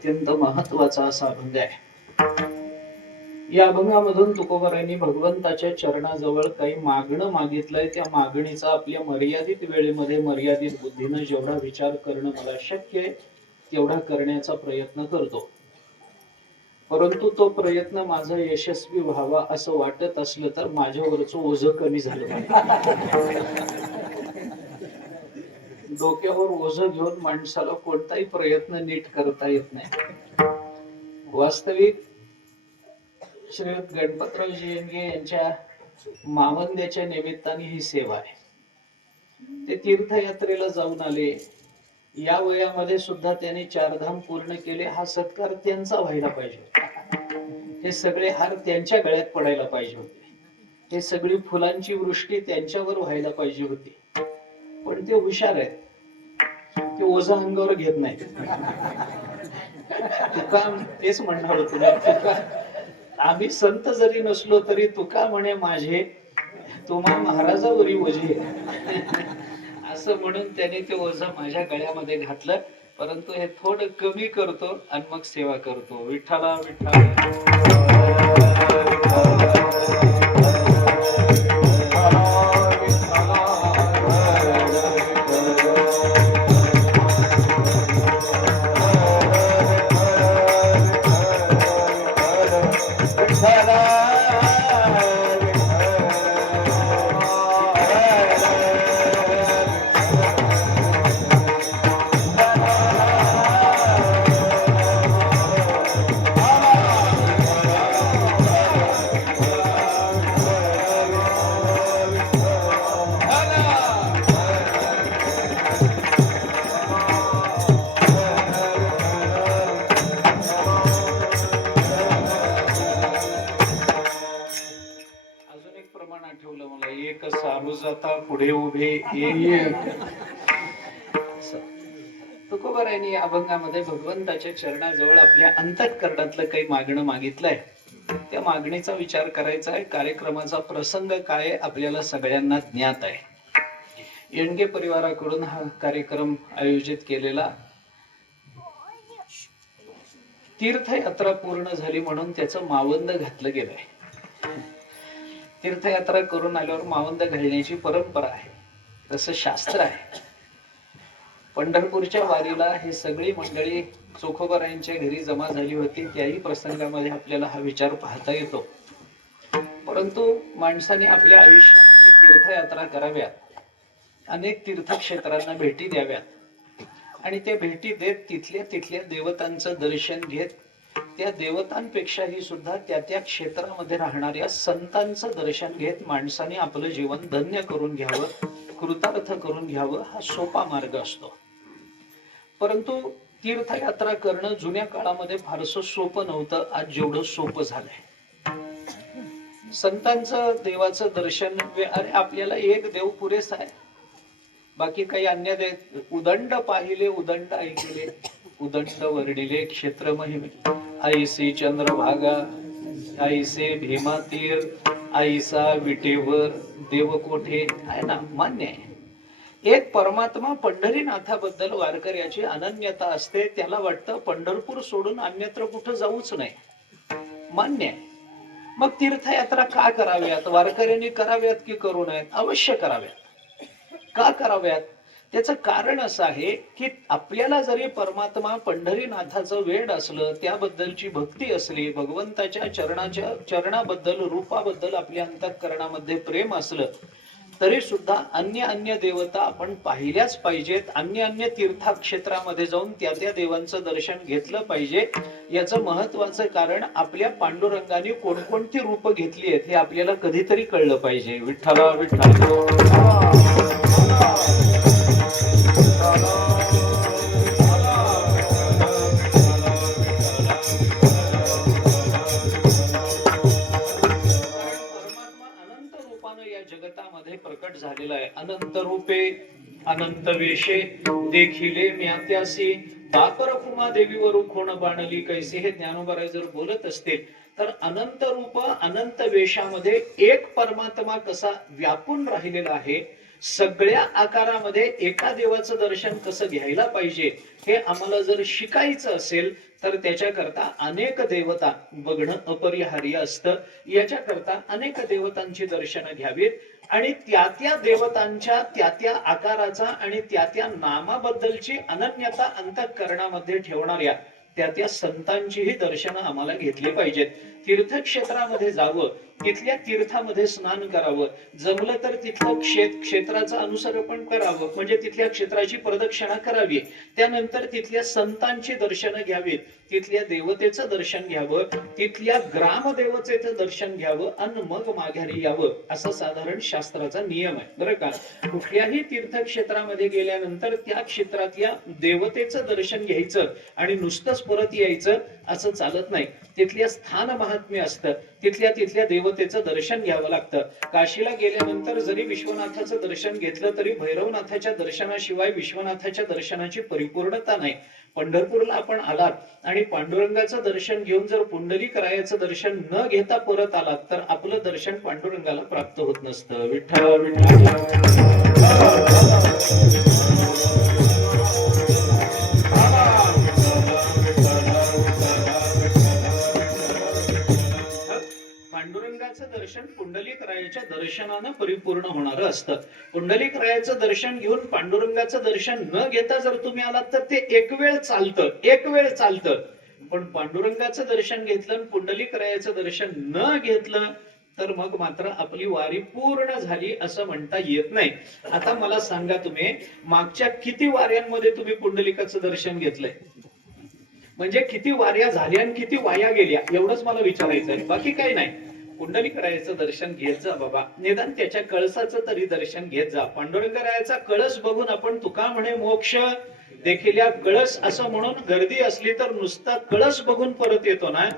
अत्यंत महत्वाचा असा अभंग आहे. या अभंगामधून तुकोबारायांनी भगवंताच्या चरणाजवळ काही मागणं मागितलंय. त्या मागणीचा आपल्या मर्यादित वेळेमध्ये मर्यादित बुद्धीनं जेवढा विचार करणं मला शक्य आहे तेवढा करण्याचा प्रयत्न करतो. परंतु तो प्रयत्न माझा यशस्वी व्हावा असं वाटत असलं तर माझ्यावरचं ओझं कमी झालं पाहिजे. डोक्यावर ओझं घेऊन माणसाला कोणताही प्रयत्न नीट करता येत नाही. वास्तविक श्रीयुत गणपतरावजी येणगे यांच्या मावंद्याच्या निमित्ताने ही सेवा आहे. ते तीर्थयात्रेला जाऊन आले. या वयामध्ये सुद्धा त्यांनी चारधाम पूर्ण केले. हा सत्कार त्यांचा व्हायला पाहिजे. हे सगळे हार त्यांच्या गळ्यात पडायला पाहिजे होते. हे सगळी फुलांची वृष्टी त्यांच्यावर व्हायला पाहिजे होती. पण ते हुशार आहेत. ते ओझा अंगावर घेत नाही. तुका तेच म्हणणार होतो मी. तुका आम्ही संत जरी नसलो तरी तुका म्हणे माझे तुम्हा महाराजावरी ओझे असं म्हणून त्याने ते ओझं माझ्या गळ्यामध्ये घातलं. परंतु हे थोडं कमी करतो आणि मग सेवा करतो. विठ्ठला विठ्ठला आठवलं मला. एक सारू जाता पुढे उभे तुकोबारायांनी या अभंगामध्ये भगवंताच्या चरणाजवळ आपल्या अंतःकरणातलं काही मागणं मागितलंय. त्या मागणीचा विचार करायचा आहे. कार्यक्रमाचा प्रसंग काय आपल्याला सगळ्यांना ज्ञात आहे. येणगे परिवाराकडून हा कार्यक्रम आयोजित केलेला. तीर्थयात्रा पूर्ण झाली म्हणून त्याचं मावंद घातलं गेलंय. तीर्थयात्रा करून आल्यावर मावंद घालण्याची परंपरा आहे, तसं शास्त्र आहे. पंढरपूरच्या वारीला ही सगळी मंडळी चोखोबारायांच्या घरी जमा झाली होती. त्याही प्रसंगामध्ये आपल्याला हा विचार पाहता येतो. परंतु माणसाने आपल्या आयुष्यामध्ये तीर्थयात्रा कराव्यात, अनेक तीर्थक्षेत्रांना भेटी द्याव्यात आणि त्या भेटी देत तिथल्या देवतांचं दर्शन घेत, त्या देवतांपेक्षाही सुद्धा त्या क्षेत्रामध्ये राहणाऱ्या संतांचं दर्शन घेत माणसाने आपलं जीवन धन्य करून घ्यावं, कृतार्थ करून घ्यावं. हा सोपा मार्ग असतो. परंतु तीर्थयात्रा करणं जुन्या काळामध्ये फारसं सोपं नव्हतं. आज जेवढं सोपं झालंय. संतांचं देवाचं दर्शन, अरे आपल्याला एक देव पुरेसा आहे. बाकी काही अन्य देव. उदंड पाहिले उदंड ऐकले, उदंड वर्णिले क्षेत्र महिमे. आईसे चंद्रभागा, आईसे भीमातीर, आईसा विटेवर देवकोठे आहे ना, मान्य आहे. एक परमात्मा पंढरीनाथाबद्दल वारकऱ्याची अनन्यता असते. त्याला वाटतं पंढरपूर सोडून अन्यत्र कुठं जाऊच नाही, मान्य आहे. मग तीर्थयात्रा का कराव्यात? वारकऱ्यांनी कराव्यात की करू नयेत? अवश्य कराव्यात. का कराव्यात? त्याचं कारण असं आहे की आपल्याला जरी परमात्मा पंढरीनाथाचं वेड असलं, त्याबद्दलची भक्ती असली, भगवंताच्या चरणाबद्दल रूपाबद्दल आपल्या अंतःकरणामध्ये प्रेम असलं, तरी सुद्धा अन्य देवता आपण पाहिल्याच पाहिजेत. अन्य तीर्थक्षेत्रामध्ये जाऊन त्या देवांचं दर्शन घेतलं पाहिजे. याचं महत्वाचं कारण आपल्या पांडुरंगाने कोणकोणती रूप घेतली आहेत हे आपल्याला कधीतरी कळलं पाहिजे. विठ्ठला विठ्ठला जगतामध्ये प्रकट झालेला आहे. अनंत रूपे अनंत वेशे देखिले म्यात्यासी, बापर कुमा देवीवर खोण बाणली कैसे. हे ज्ञानोबराय जर बोलत असतील तर अनंत रूप अनंत वेशामध्ये एक परमात्मा कसा व्यापून राहिलेला आहे, सगळ्या आकारामध्ये एका देवाचं दर्शन कसं घ्यायला पाहिजे हे आम्हाला जर शिकायचं असेल तर त्याच्याकरता अनेक देवता बघणं अपरिहार्य असतं. याच्याकरता अनेक देवतांची दर्शनं घ्यावीत आणि त्या देवतांच्या त्या आकाराचा आणि त्या नामाबद्दलची अनन्यता अंतःकरणामध्ये ठेवणाऱ्या त्या संतांचीही दर्शनं आम्हाला घेतली पाहिजेत. तीर्थक्षेत्रामध्ये जावं, तिथल्या तीर्थामध्ये स्नान करावं, जमलं तर तिथलं क्षेत्राचं अनुसरण करावं, म्हणजे तिथल्या क्षेत्राची प्रदक्षिणा करावी. त्यानंतर तिथल्या संतांची दर्शनं घ्यावीत, तिथल्या देवतेचं दर्शन घ्यावं, तिथल्या ग्रामदेवतेचं दर्शन घ्यावं आणि मग माघारी यावं, असं साधारण शास्त्राचा नियम आहे बरं का. कुठल्याही तीर्थक्षेत्रामध्ये गेल्यानंतर त्या क्षेत्रातल्या देवतेचं दर्शन घ्यायचं आणि नुसतंच परत यायचं असं चालत नाही. तिथल्या स्थान महात्म्य असतं, तिथल्या देवतेचं दर्शन घ्यावं लागतं. काशीला गेल्यानंतर जरी विश्वनाथाचं दर्शन घेतलं तरी भैरवनाथाच्या दर्शनाशिवाय विश्वनाथाच्या दर्शनाची परिपूर्णता नाही. पंढरपूरला आपण आलात आणि पांडुरंगाचं दर्शन घेऊन जर पुंडलिकरायाचं दर्शन न घेता परत आलात तर आपलं दर्शन पांडुरंगाला प्राप्त होत नसतं. विठ्ठल विठ्ठल. पांडुरंगाचं दर्शन पुंडलिकरायाच्या दर्शनानं परिपूर्ण होणारं असतं. पुंडलिकरायाचं दर्शन घेऊन पांडुरंगाचं दर्शन न घेता जर तुम्ही आलात तर ते एक वेळ चालतं. पण पांडुरंगाचं दर्शन घेतलं आणि पुंडलिकरायाचं दर्शन न घेतलं तर मग मात्र आपली वारी पूर्ण झाली असं म्हणता येत नाही. आता मला सांगा, तुम्ही मागच्या किती वाऱ्यांमध्ये तुम्ही पुंडलिकाचं दर्शन घेतलंय? म्हणजे किती वाऱ्या झाल्या आणि किती वाया गेल्या एवढंच मला विचारायचं आहे, बाकी काही नाही. पुंडलिकरायाचं दर्शन घेत जा बाबा, निदान त्याच्या कळसाचं तरी दर्शन घेत जा. पांडुरंगरायाचा कळस बघून आपण तुका म्हणे मोक्ष देखील कळस असं म्हणून गर्दी असली तर नुसता कळस बघून परत येतो ना.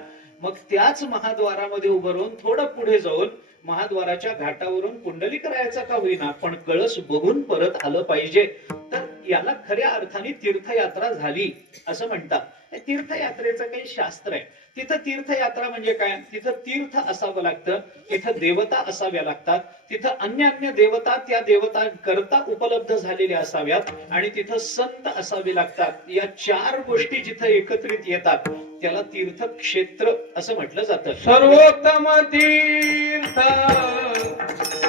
मग त्याच महाद्वारामध्ये उभं राहून थोडं पुढे जाऊन महाद्वाराच्या घाटावरून पुंडलिकरायाचा का होईना पण कळस बघून परत आलं पाहिजे. तर याला खऱ्या अर्थाने तीर्थयात्रा झाली असं म्हणतात. तीर्थयात्रेचं काही शास्त्र आहे. तिथं तीर्थयात्रा म्हणजे काय? तिथं तीर्थ असावं लागतं, तिथं देवता असाव्या लागतात, तिथं अन्य देवता त्या देवता करता उपलब्ध झालेल्या असाव्यात आणि तिथं संत असावे लागतात. या चार गोष्टी जिथं एकत्रित येतात त्याला तीर्थक्षेत्र असं म्हटलं जातं. सर्वोत्तम तीर्थ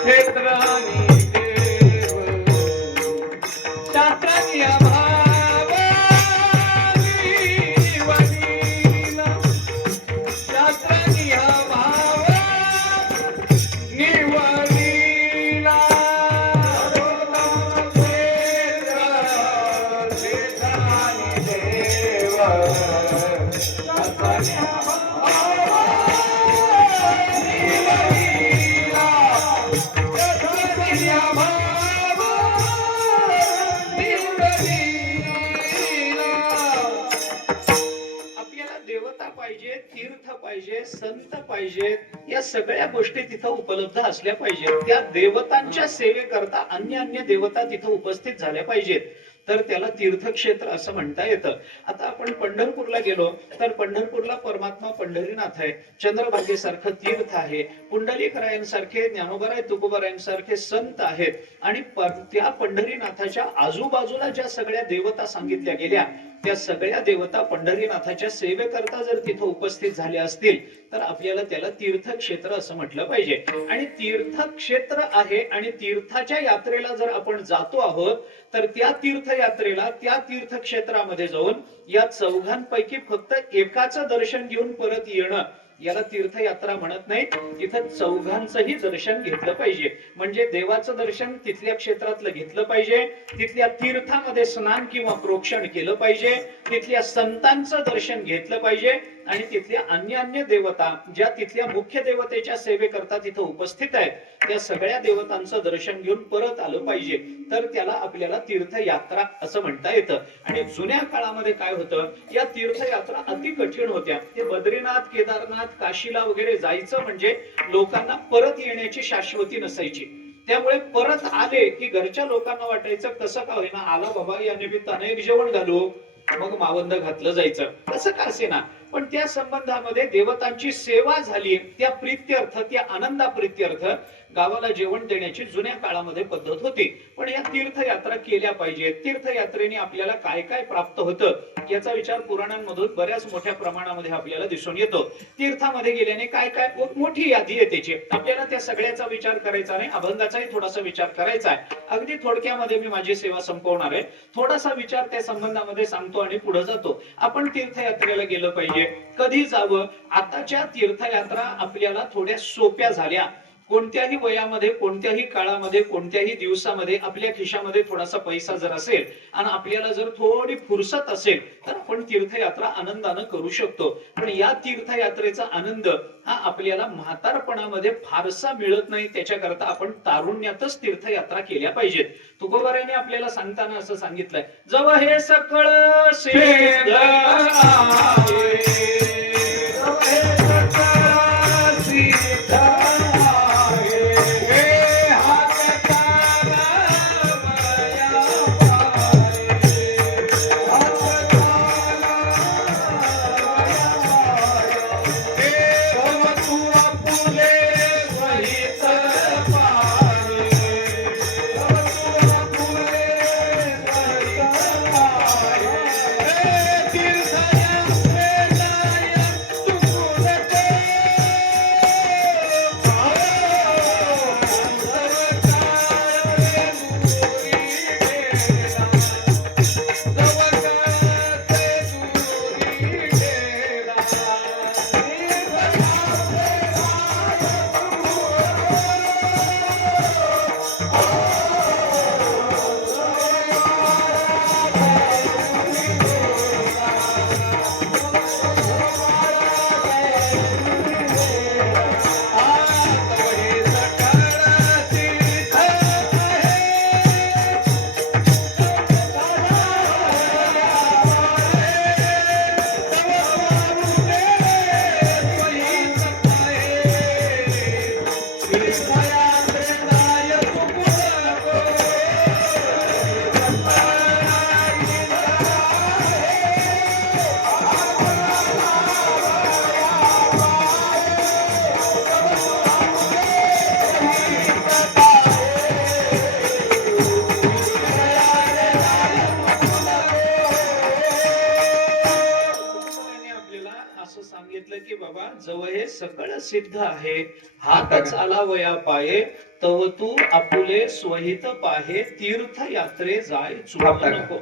क्षेत्र संत पाहिजेत, या सगळ्या गोष्टी तिथं उपलब्ध असल्या पाहिजेत. त्या देवतांच्या सेवेकरता अन्य देवता तिथं उपस्थित झाल्या पाहिजेत, तर त्याला तीर्थक्षेत्र असं म्हणता येतं. आता आपण पंढरपूरला गेलो तर पंढरपूरला परमात्मा पंढरीनाथ आहे, चंद्रभागेसारखं तीर्थ आहे, पुंडलिकरायांसारखे ज्ञानोबराय तुकोबरायांसारखे संत आहेत आणि त्या पंढरीनाथाच्या आजूबाजूला ज्या सगळ्या देवता सांगितल्या गेल्या त्या सगळ्या देवता पंढरीनाथाच्या सेवेकरता जर तिथं उपस्थित झाल्या असतील तर आपल्याला त्याला तीर्थक्षेत्र असं म्हटलं पाहिजे. आणि तीर्थक्षेत्र आहे आणि तीर्थाच्या यात्रेला जर आपण जातो आहोत तर त्या तीर्थयात्रेला त्या तीर्थक्षेत्रामध्ये जाऊन या चौघांपैकी फक्त एकाचं दर्शन घेऊन परत येणं याला तीर्थयात्रा म्हणत नाही. तिथं चौघांचंही दर्शन घेतलं पाहिजे. म्हणजे देवाचं दर्शन तिथल्या क्षेत्रातलं घेतलं पाहिजे, तिथल्या तीर्थामध्ये स्नान किंवा प्रोक्षण केलं पाहिजे, तिथल्या संतांचं दर्शन घेतलं पाहिजे आणि तिथल्या अन्य देवता ज्या तिथल्या मुख्य देवतेच्या सेवेकरता तिथं उपस्थित आहेत त्या सगळ्या देवतांचं दर्शन घेऊन परत आलं पाहिजे, तर त्याला आपल्याला तीर्थयात्रा असं म्हणता येतं. आणि जुन्या काळामध्ये काय होतं, या तीर्थयात्रा अति कठीण होत्या. ते बद्रीनाथ केदारनाथ काशीला वगैरे जायचं म्हणजे लोकांना परत येण्याची शाश्वती नसायची. त्यामुळे परत आले की घरच्या लोकांना वाटायचं कसं का होईना आला बाबा, या निमित्ताने एक जेवण घालू, मग मावंद घातलं जायचं. कसं का असेना पण त्या संबंधामध्ये देवतांची सेवा झाली, त्या प्रित्यर्थ, त्या आनंदा प्रित्यर्थ गावाला जेवण देण्याची जुन्या काळामध्ये पद्धत होती. पण या तीर्थयात्रा केल्या पाहिजेत. तीर्थयात्रेने आपल्याला काय काय प्राप्त होतं याचा विचार पुराणांमधून बऱ्याच मोठ्या प्रमाणामध्ये आपल्याला दिसून येतो. तीर्थामध्ये गेल्याने काय काय मोठी यादी आहे त्याची. आपल्याला त्या सगळ्याचा विचार करायचा नाही, अभंगाचाही थोडासा विचार करायचा आहे. अगदी थोडक्यामध्ये मी माझी सेवा संपवणार आहे. थोडासा विचार त्या संबंधामध्ये सांगतो आणि पुढे जातो. आपण तीर्थयात्रेला गेलं पाहिजे. कधी जावं? आताच्या तीर्थयात्रा आपल्याला थोड्या सोप्या झाल्या. कोणत्याही वयामध्ये, कोणत्याही काळामध्ये, कोणत्याही दिवसामध्ये आपल्या खिशामध्ये थोडासा पैसा जर असेल आणि आपल्याला जर थोडी फुरसत असेल तर आपण तीर्थयात्रा आनंदानं करू शकतो. पण या तीर्थयात्रेचा आनंद हा आपल्याला म्हातारपणामध्ये फारसा मिळत नाही. त्याच्याकरता आपण तारुण्यातच तीर्थयात्रा केल्या पाहिजेत. तुकोबारायांनी आपल्याला सांगताना असं सांगितलंय, जव हे सकळ सिद्ध आहे, जव हे सकळ सिद्ध जव हे सकळ सिद्ध आहे, हातच आला वया पाये, तव तू आपुले स्वहित पाहे, तीर्थयात्रे जाय चुको नको.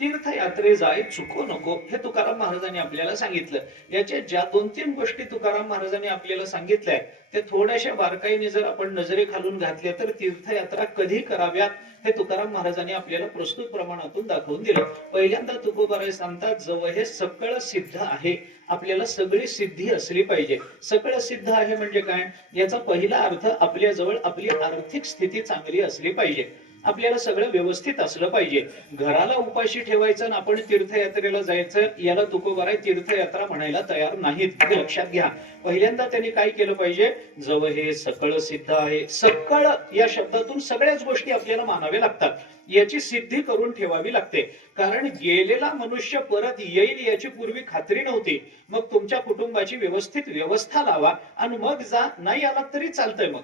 तीर्थयात्रे जाय चुको नको हे तुकाराम महाराजांनी आपल्याला सांगितलं. याच्या ज्या 2-3 गोष्टी तुकाराम महाराजांनी आपल्याला सांगितल्या ते थोड्याशा बारकाईने जर आपण नजरे खालून घातल्या तर तीर्थयात्रा कधी कराव्यात हे तुकाराम महाराजांनी आपल्याला प्रस्तुत प्रमाणातून दाखवून दिलं. पहिल्यांदा तुकोबाराय सांगतात, जव हे सकळ सिद्ध आहे, आपल्याला सगळी सिद्धी असली पाहिजे. सकळ सिद्ध आहे म्हणजे काय? याचा पहिला अर्थ आपल्या जवळ आपली आर्थिक स्थिती चांगली असली पाहिजे. आपल्याला सगळं व्यवस्थित असलं पाहिजे. घराला उपाशी ठेवायचं आणि आपण तीर्थयात्रेला जायचं याला तुकोबाराय तीर्थयात्रा म्हणायला तयार नाहीत, हे लक्षात घ्या. पहिल्यांदा त्यांनी काय केलं पाहिजे? जव हे सकळ सिद्ध आहे. सकळ या शब्दातून सगळ्याच गोष्टी आपल्याला मानाव्या लागतात. याची सिद्धी करून ठेवावी लागते. कारण गेलेला मनुष्य परत येईल याची पूर्वी खात्री नव्हती. मग तुमच्या कुटुंबाची व्यवस्थित व्यवस्था लावा आणि मग जा. नाही आला तरी चालतंय, मग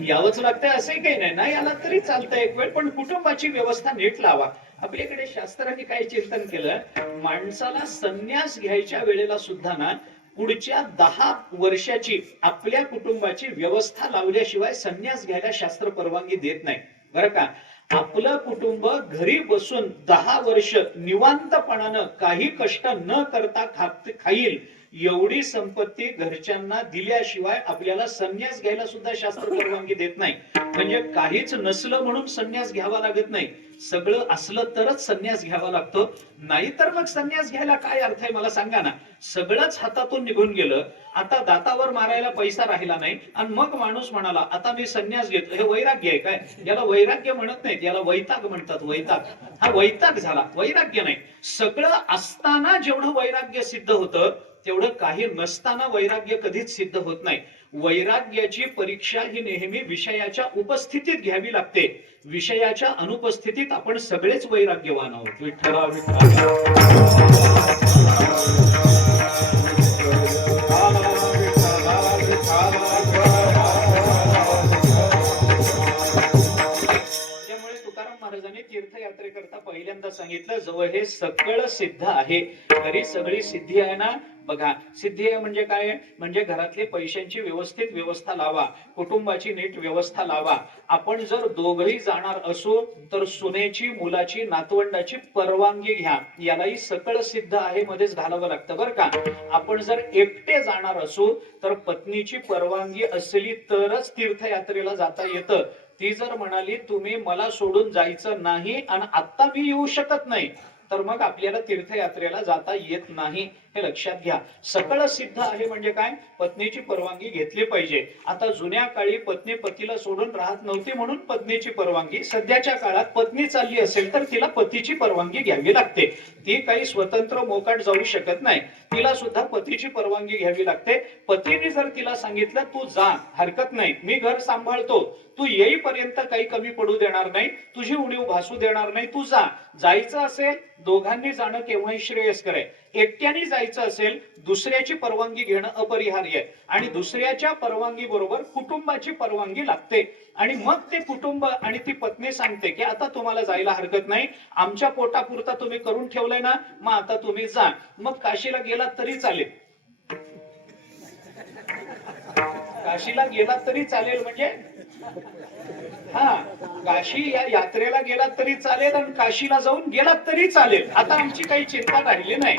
यावंच लागतंय असंही काही नाही. नाही आला तरी चालतंय एक वेळ, पण कुटुंबाची व्यवस्था नीट लावा. आपल्याकडे शास्त्राने काय चिंतन केलं, माणसाला संन्यास घ्यायच्या वेळेला सुद्धा ना पुढच्या 10 वर्षाची आपल्या कुटुंबाची व्यवस्था लावल्याशिवाय संन्यास घ्यायला शास्त्र परवानगी देत नाही बरं का. आपलं कुटुंब घरी बसून 10 वर्ष निवांतपणानं काही कष्ट न करता खाईल एवढी संपत्ती घरच्यांना दिल्याशिवाय आपल्याला संन्यास घ्यायला सुद्धा शास्त्र परवानगी देत नाही. म्हणजे काहीच नसलं म्हणून संन्यास घ्यावा लागत नाही, सगळं असलं तरच संन्यास घ्यावा लागतो. नाहीतर मग संन्यास घ्यायला काय अर्थ आहे मला सांगा ना. सगळंच हातातून निघून गेलं, आता दातावर मारायला पैसा राहिला नाही आणि मग माणूस म्हणाला आता मी संन्यास घेतो. हे वैराग्य आहे काय? याला वैराग्य म्हणत नाहीत, याला वैताग म्हणतात. वैताग हा वैताग झाला, वैराग्य नाही. सगळं असताना जेवढं वैराग्य सिद्ध होतं तेवढं काही नसताना वैराग्य कधीच सिद्ध होत नाही. वैराग्याची परीक्षा ही नेहमी विषयाच्या उपस्थितीत घ्यावी लागते. विषयाच्या अनुपस्थितीत आपण सगळेच वैराग्यवान आहोत. विठ्ठला विठ्ठला. सकळ सिद्ध आहे. घरी सगळी सिद्धी आहे ना. बघा, सिद्धी आहे म्हणजे काय? म्हणजे घरातली पैशांची व्यवस्थित व्यवस्था लावा, कुटुंबाची नीट व्यवस्था लावा. आपण जर दोघही जाणार असो तर सुनेची, मुलाची, नातवंडाची परवानगी घ्या. यालाही सकळ सिद्ध आहे मध्येच घालावं लागतं बरं का. आपण जर एकटे जाणार असो तर पत्नीची परवानगी असली तरच तीर्थयात्रेला जाता येतं. ती जर म्हणाली तुम्ही मला सोडून जायचं नाही आणि आता मी येऊ शकत नाही, तर मग आपल्याला तीर्थयात्रेला जाता येत नाही, हे लक्षात घ्या. सकळ सिद्ध आहे म्हणजे काय? पत्नीची परवानगी घेतली पाहिजे. आता जुन्या काळी पत्नी पतीला सोडून राहत नव्हती म्हणून पत्नीची परवानगी. सध्याच्या काळात पत्नी चालली असेल तर तिला पतीची परवानगी घ्यावी लागते. ती काही स्वतंत्र मोकाट जाऊ शकत नाही, तिला सुद्धा पतीची परवानगी घ्यावी लागते. पतीने जर तिला सांगितलं तू जा, हरकत नाही, मी घर सांभाळतो, तू येईपर्यंत काही कमी पडू देणार नाही, तुझी उणीव भासू देणार नाही, तू जा. जायचं असेल दोघांनी जाणं केव्हाही श्रेयस्कर आहे. एकट्याने जायचं असेल दुसऱ्याची परवानगी घेणं अपरिहार्य आहे आणि दुसऱ्याच्या परवानगी बरोबर कुटुंबाची परवानगी लागते. आणि मग ते कुटुंब आणि ती पत्नी सांगते की आता तुम्हाला जायला हरकत नाही, आमच्या पोटापुरता तुम्ही करून ठेवलंय ना, मग आता तुम्ही जा. मग काशीला गेलात तरी चालेल, काशीला गेलात तरी चालेल म्हणजे हा, काशी या यात्रेला गेलात तरी चालेल आणि काशीला जाऊन गेलात तरी चालेल. आता आमची काही चिंता राहिली नाही.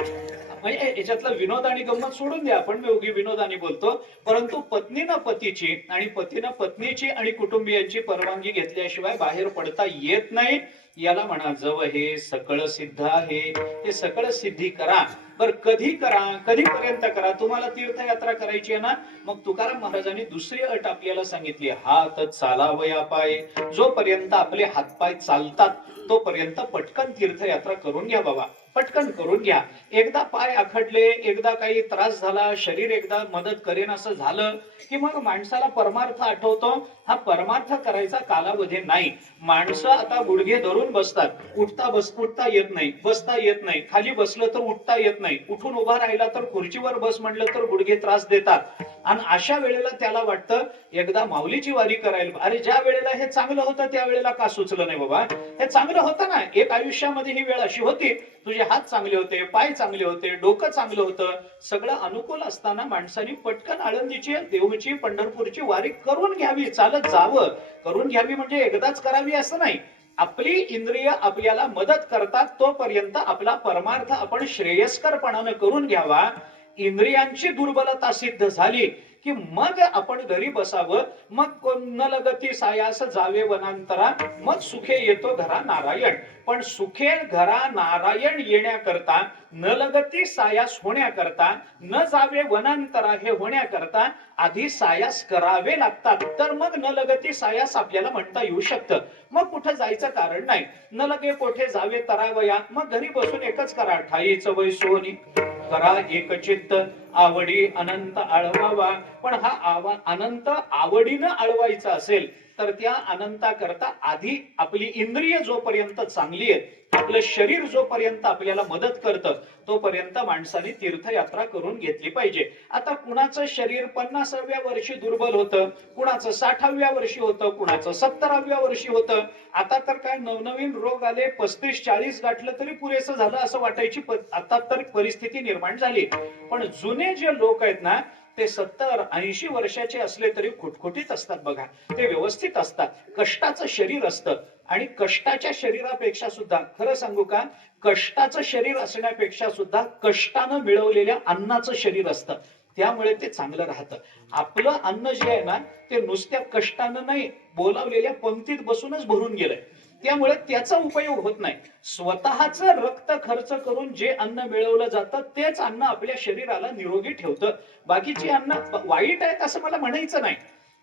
म्हणजे याच्यातला विनोद आणि गंमत सोडून द्या, आपण मी उगी विनोदाने बोलतो. परंतु पत्नीनं पतीची आणि पतीनं पत्नीची आणि कुटुंबियांची परवानगी घेतल्याशिवाय बाहेर पडता येत नाही. याला म्हणा जव हे सकळ सिद्ध आहे. हे सकळ सिद्धी करा. बर कधी करा, कधीपर्यंत करा? तुम्हाला तीर्थयात्रा करायची आहे ना, मग तुकाराम महाराजांनी दुसरी अट आपल्याला सांगितली, हात चालावया पाय. जोपर्यंत आपले हातपाय चालतात तोपर्यंत पटकन तीर्थयात्रा करून घ्या बाबा, पटकन करून घ्या. एकदा पाय आखडले, एकदा काही त्रास झाला, शरीर एकदा मदत करेन असं झालं की मग माणसाला परमार्थ आठवतो. हा परमार्थ करायचा कालावधी नाही. माणसं आता गुडघे धरून बसतात, उठता येत नाही, बसता येत नाही, खाली बसलं तर उठता येत नाही, उठून उभा राहिला तर खुर्चीवर बस म्हणलं तर गुडघे त्रास देतात. आणि अशा वेळेला त्याला वाटतं एकदा माऊलीची वारी करायला. अरे ज्या वेळेला हे चांगलं होतं त्या वेळेला का सुचलं नाही बाबा? हे चांगलं होतं ना, एक आयुष्यामध्ये ही वेळ अशी होती, तुझे हात चांगले होते, पाय चांगले होते, डोकं चांगलं होतं, सगळं अनुकूल असताना माणसाने पटकन आळंदीची, देऊची, पंढरपूरची वारी करून घ्यावी, चालत जावं. करून घ्यावी म्हणजे एकदाच करावी असं नाही. आपली इंद्रिय आपल्याला मदत करतात तोपर्यंत आपला परमार्थ आपण श्रेयस्करपणानं करून घ्यावा. इंद्रियांची दुर्बलता सिद्ध झाली की मग आपण घरी बसावं. मग न लगती सायास जावे वनांतरा, मग सुखे येतो घरा नारायण. पण सुखे घरा नारायण येण्याकरता, न लगती सायास होण्याकरता, न जावे वनांतरा हे होण्याकरता आधी सायास करावे लागतात. तर मग न लगती सायास आपल्याला म्हणता येऊ शकतं. मग कुठं जायचं कारण नाही. न लगे कोठे जावे तरावया, मग घरी बसून एकच करा, ठाईच वै सोनी करा एक चित्त, आवडी अनंत आळवावा. पण हा अनंत आवडीनं आळवायचा असेल तर त्या अनंताकरता आधी आपली इंद्रिय जोपर्यंत चांगली आहेत, आपलं शरीर जोपर्यंत आपल्याला मदत करतं तोपर्यंत माणसाने तीर्थयात्रा करून घेतली पाहिजे. आता कुणाचं शरीर 50व्या वर्षी दुर्बल होतं, कुणाचं 60व्या वर्षी होतं, कुणाचं 70व्या वर्षी होतं. आता तर काय नवनवीन रोग आले, 35-40 गाठलं तरी पुरेसं झालं असं वाटायची आता तर परिस्थिती निर्माण झाली. पण जुने जे लोक आहेत ना, ते 70-80 वर्षाचे असले तरी खुटखुटीत असतात बघा, ते व्यवस्थित असतात. कष्टाचं शरीर असतं आणि कष्टाच्या शरीरापेक्षा सुद्धा, खरं सांगू का, कष्टाचं शरीर असण्यापेक्षा सुद्धा कष्टानं मिळवलेल्या अन्नाचं शरीर असतं, त्यामुळे ते चांगलं राहतं. आपलं अन्न जे आहे ना, ते नुसत्या कष्टानं नाही, बोलावलेल्या पंक्तीत बसूनच भरून गेलंय, त्यामुळे त्याचा उपयोग होत नाही. स्वतःचं रक्त खर्च करून जे अन्न मिळवलं जातं तेच अन्न आपल्या शरीराला निरोगी ठेवतं. बाकीची अन्न वाईट आहेत असं मला म्हणायचं नाही.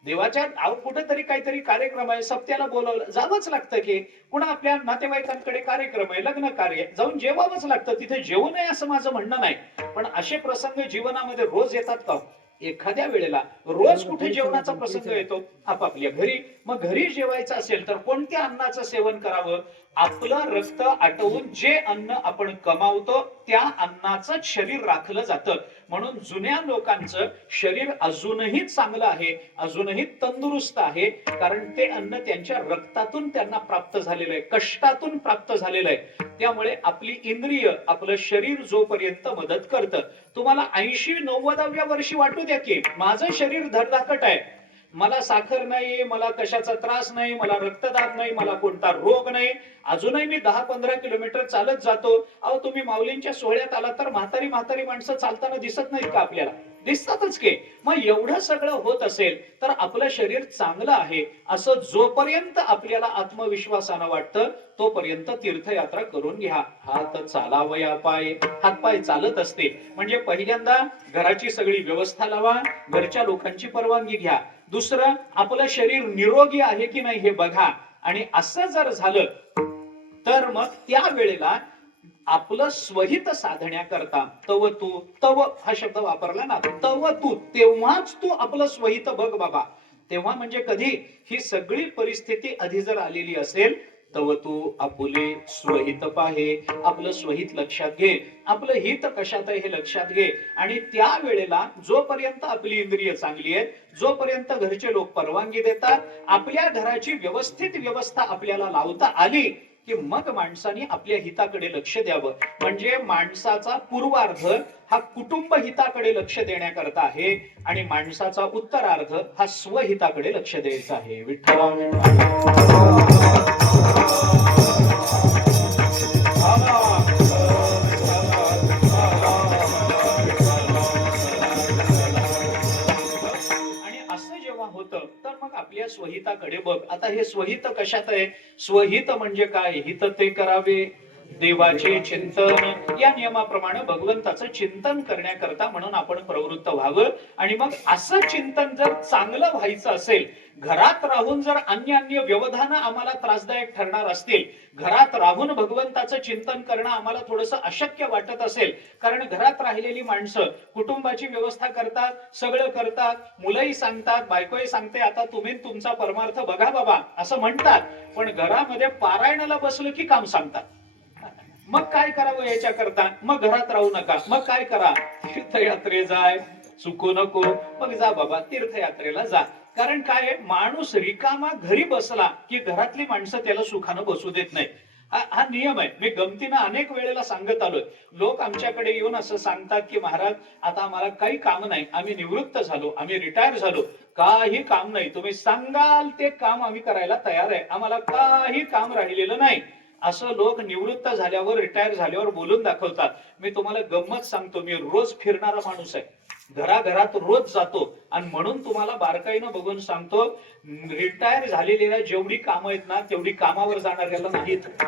देवाच्या कुठेतरी काहीतरी कार्यक्रम आहे, सप्त्याला बोलावलं जावंच लागतं की, पुन्हा आपल्या नातेवाईकांकडे कार्यक्रम आहे, लग्न कार्य, जाऊन जेवावंच लागतं. तिथे जेवू नये असं माझं म्हणणं नाही, पण असे प्रसंग जीवनामध्ये रोज येतात का? एखाद्या वेळेला रोज कुठे जेवणाचा प्रसंग येतो आपापल्या घरी. मग घरी जेवायचं असेल तर कोणत्या अन्नाचं सेवन करावं? आपलं रक्त आटवून जे अन्न आपण कमावतो त्या अन्नाचं शरीर राखलं जातं. म्हणून जुन्या लोकांचं शरीर अजूनही चांगलं आहे, अजूनही तंदुरुस्त आहे, कारण ते अन्न त्यांच्या रक्तातून त्यांना प्राप्त झालेलं आहे, कष्टातून प्राप्त झालेलं आहे. त्यामुळे आपली इंद्रिय, आपलं शरीर जोपर्यंत मदत करतं. तुम्हाला 80-90व्या वर्षी वाटू द्या की माझं शरीर धडधाकट आहे, मला साखर नाही, मला कशाचा त्रास नाही, मला रक्तदाब नाही, मला कोणता रोग नाही, अजूनही मी 10-15 किलोमीटर चालत जातो. अहो तुम्ही माऊलींच्या सोहळ्यात आला तर म्हातारी म्हातारी माणसं चालताना दिसत नाहीत का? आपल्याला दिसतातच की. मग एवढं सगळं होत असेल तर आपलं शरीर चांगलं आहे असं जोपर्यंत आपल्याला आत्मविश्वासानं वाटतं तोपर्यंत तीर्थयात्रा करून घ्या. हात चालावया पाय, हातपाय चालत असते म्हणजे पहिल्यांदा घराची सगळी व्यवस्था लावा, घरच्या लोकांची परवानगी घ्या. दुसरं, आपलं शरीर निरोगी आहे की नाही हे बघा. आणि असं जर झालं तर मग त्या वेळेला आपलं स्वहित साधण्याकरता तव तू, तव हा शब्द वापरला ना, तव तू, तेव्हाच तू आपलं स्वहित बघ बाबा. तेव्हा म्हणजे कधी? ही सगळी परिस्थिती आधी जर आलेली असेल, तव तू आपुले स्वहित पाहे, आपलं स्वहित लक्षात घे, आपलं हित कशात आहे हे लक्षात घे. आणि त्या वेळेला जोपर्यंत आपली इंद्रिय चांगली आहेत, जोपर्यंत घरचे लोक परवानगी देतात, आपल्या घराची व्यवस्थित व्यवस्था आपल्याला लावता आली की मग माणसाने आपल्या हिताकडे लक्ष द्यावं. म्हणजे माणसाचा पूर्वार्ध हा कुटुंब हिताकडे लक्ष देण्याकरता आहे आणि माणसाचा उत्तरार्ध हा स्वहिताकडे लक्ष द्यायचा आहे. होतं तर मग आपल्या स्वहिताकडे बघ. आता हे स्वहित कशात आहे? स्वहित म्हणजे काय? हित ते करावे देवाचे चिंतन, या नियमाप्रमाणे भगवंताचं चिंतन करण्याकरता म्हणून आपण प्रवृत्त व्हावं. आणि मग असं चिंतन जर चांगलं व्हायचं असेल, घरात राहून जर अन्य व्यवधान आम्हाला त्रासदायक ठरणार असतील, घरात राहून भगवंताचं चिंतन करणं आम्हाला थोडंसं अशक्य वाटत असेल, कारण घरात राहिलेली माणसं कुटुंबाची व्यवस्था करतात, सगळं करतात, मुलंही सांगतात, बायकोही सांगते आता तुम्ही तुमचा परमार्थ बघा बाबा असं म्हणतात, पण घरामध्ये पारायणाला बसलं की काम सांगतात. मग काय करावं याच्याकरता? मग घरात राहू नका. मग काय करा? तीर्थयात्रे जाय, चुकू नको. मग जा बाबा तीर्थयात्रेला जा. कारण काय, माणूस रिकामा घरी बसला की घरातली माणसं त्याला सुखानं बसू देत नाही. हा नियम आहे. मी गमतीनं अनेक वेळेला सांगत आलोय. लोक आमच्याकडे येऊन असं सांगतात की महाराज आता आम्हाला काही काम नाही, आम्ही निवृत्त झालो, आम्ही रिटायर झालो, काही काम नाही, तुम्ही सांगाल ते काम आम्ही करायला तयार आहे, आम्हाला काही काम राहिलेलं नाही. असं लोक निवृत्त झाल्यावर, रिटायर झाल्यावर बोलून दाखवतात. मी तुम्हाला गंमत सांगतो, मी रोज फिरणारा माणूस आहे, घराघरात रोज जातो आणि म्हणून तुम्हाला बारकाईनं बघून सांगतो, रिटायर झालेल्या जेवढी कामं आहेत ना तेवढी कामावर जाणाऱ्याला नाहीत.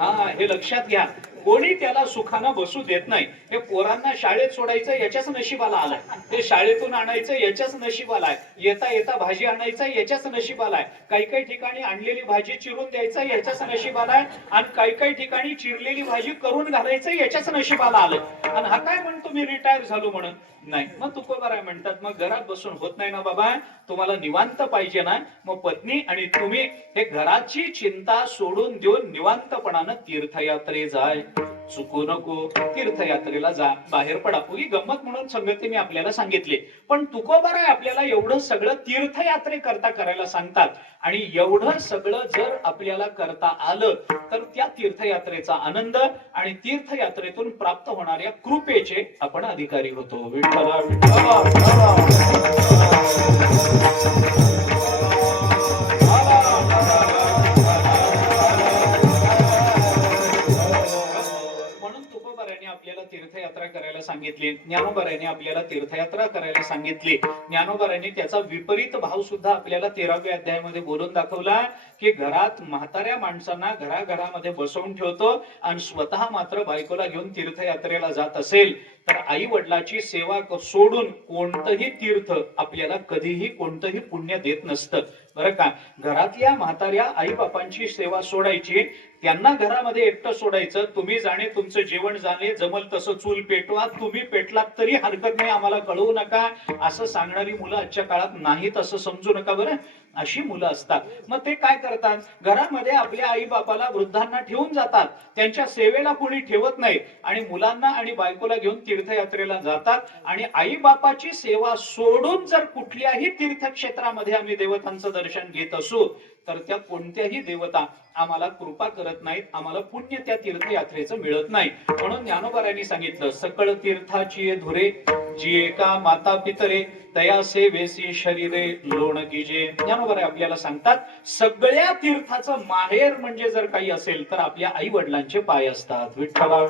हा, हे लक्षात घ्या. कोणी त्याला सुखानं बसू देत नाही. हे पोरांना शाळेत सोडायचं याच्याच नशिबाला आलाय, ते शाळेतून आणायचं याच्याच नशिबाला आहे, येता येता भाजी आणायचं याच्याच नशिबाला आहे, काही काही ठिकाणी आणलेली भाजी चिरून द्यायचं याच्याच नशिबाला आहे, आणि काही काही ठिकाणी चिरलेली भाजी करून घालायचं याच्याच नशिबाला आलंय. आणि हा काय म्हणतो मी रिटायर झालो म्हणून? नाही. मग तुकोबाराय म्हणतात मग घरात बसून होत नाही ना बाबा, तुम्हाला निवांत पाहिजे ना, मग पत्नी आणि तुम्ही हे घराची चिंता सोडून देऊन निवांतपणानं तीर्थयात्रे जाय, चुकू नको, तीर्थयात्रेला जा, बाहेर पडा. ही गंमत म्हणून संगती मी आपल्याला सांगितली. पण तुकोबाराय आपल्याला एवढं सगळं तीर्थयात्रे करता करायला सांगतात. आणि एवढं सगळं जर आपल्याला करता आलं तर त्या तीर्थयात्रेचा आनंद आणि तीर्थयात्रेतून प्राप्त होणाऱ्या कृपेचे आपण अधिकारी होतो. विठ्ठला विठ्ठला. आपल्याला तीर्थयात्रा करायला सांगितली, ज्ञानोबारायांनी आपल्याला तीर्थयात्रा करायला सांगितली. ज्ञानोबारायांनी त्याचा विपरीत भाव सुद्धा आपल्याला 13व्या अध्यायामध्ये बोलून दाखवला की घरात म्हाताऱ्या माणसांना घराघरामध्ये बसवून ठेवतो आणि स्वतः मात्र बायकोला घेऊन तीर्थयात्रेला जात असेल तर आई वडिलाची सेवा सोडून कोणतंही तीर्थ आपल्याला कधीही कोणतंही पुण्य देत नसतं. बरं का? घरातल्या म्हाताऱ्या आई बापांची सेवा सोडायची, त्यांना घरामध्ये एकटं सोडायचं, तुम्ही जाणे तुमचं जेवण जाणे, जमल तसं चूल पेटवा, तुम्ही पेटलात तरी हरकत नाही, आम्हाला कळवू नका, असं सांगणारी मुलं आजच्या काळात नाहीत असं समजू नका बरं. अशी मुलं असतात. मग ते काय करतात, घरामध्ये आपल्या आई बापाला वृद्धांना ठेवून जातात, त्यांच्या सेवेला कोणी ठेवत नाही आणि मुलांना आणि बायकोला घेऊन तीर्थयात्रेला जातात आणि आई बापाची सेवा सोडून जर कुठल्याही तीर्थक्षेत्रामध्ये आम्ही देवतांचं दर्शन घेत असू तर त्या कोणत्याही देवता आम्हाला कृपा करत नाहीत, आम्हाला पुण्य त्या तीर्थयात्रेचं मिळत नाही. म्हणून ज्ञानोबारांनी सांगितलं, सकळ तीर्थाची धुरे जी एका माता पितरे तया सेवेसी शरीरे लोण गिजे. ज्ञानोबा आपल्याला सांगतात सगळ्या तीर्थाचं माहेर म्हणजे जर काही असेल तर आपल्या आई वडिलांचे पाय असतात. विठ्ठला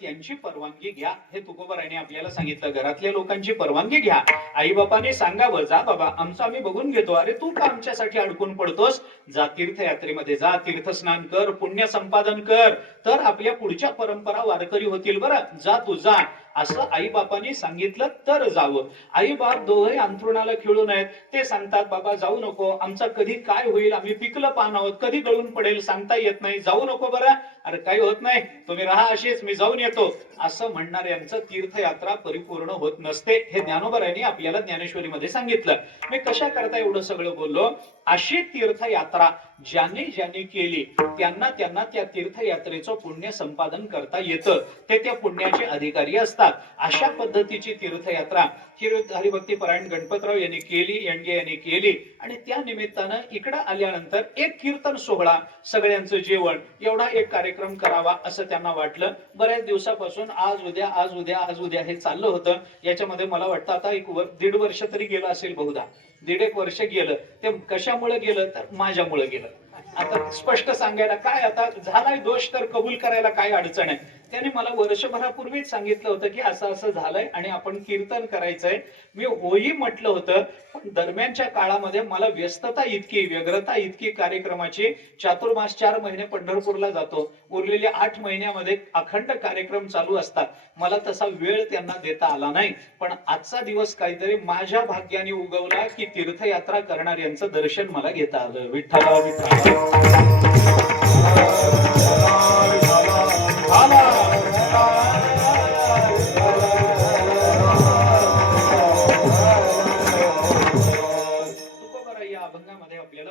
त्यांची परवानगी घ्या, हे तुकोबारांनी आपल्याला सांगितलं. घरातल्या लोकांची परवानगी घ्या, आई बापाने सांगावं, जा बाबा आमचं आम्ही बघून घेतो, अरे तू का आमच्यासाठी अडकून पडतोस, जा तीर्थयात्रेमध्ये जा, तीर्थस्नान कर, पुण्य संपादन कर, तर आपल्या पुढच्या परंपरा वारकरी होतील बरं, जा तू जा, असं आई बापांनी सांगितलं तर जावं. आई बाप दोघे अंथरुणाला खिळू नयेत, ते सांगतात बाबा जाऊ नको, आमचा कधी काय होईल, आम्ही पिकलं पान आहोत, कधी गळून पडेल सांगता येत नाही, जाऊ नको बरं, अरे काही होत नाही, तुम्ही राहा अशीच, मी जाऊन येतो, असं म्हणणाऱ्यांचं तीर्थयात्रा परिपूर्ण होत नसते. हे ज्ञानोबारांनी आपल्याला ज्ञानेश्वरीमध्ये सांगितलं. मी कशा करता एवढं सगळं बोललो, अशी तीर्थयात्रा ज्यांनी ज्यांनी केली त्यांना त्यांना त्या तीर्थयात्रेचं पुण्य संपादन करता येतं, ते त्या पुण्याचे अधिकारी असतात. अशा पद्धतीची तीर्थयात्रा हरिभक्ती परायण गणपतराव यांनी केली, यंगे यांनी केली आणि त्या निमित्तानं इकडं आल्यानंतर एक कीर्तन सोहळा, सगळ्यांचं जेवण, एवढा एक कार्यक्रम करावा असं त्यांना वाटलं. बऱ्याच दिवसापासून आज उद्या आज उद्या आज उद्या हे चाललं होतं. याच्यामध्ये मला वाटतं आता 1.5 वर्ष तरी गेलं असेल, बहुधा 1.5 वर्ष गेलं. ते कशामुळे गेलं तर माझ्यामुळे गेलं. आता स्पष्ट सांगायला काय, आता झालाय दोष तर कबूल करायला काय अडचण आहे. त्याने मला वर्षभरापूर्वीच सांगितलं होतं की असं असं झालंय आणि आपण कीर्तन करायचंय. मी होई म्हटलं होतं, पण दरम्यानच्या काळामध्ये मला व्यस्तता इतकी, व्यग्रता इतकी कार्यक्रमाची, चातुर्मास 4 महिने पंढरपूरला जातो, उरलेले 8 महिन्यामध्ये अखंड कार्यक्रम चालू असतात, मला तसा वेळ त्यांना देता आला नाही. पण आजचा दिवस काहीतरी माझ्या भाग्याने उगवला की तीर्थयात्रा करणाऱ्यांचं दर्शन मला घेता आलं. विठ्ठला विठ्ठला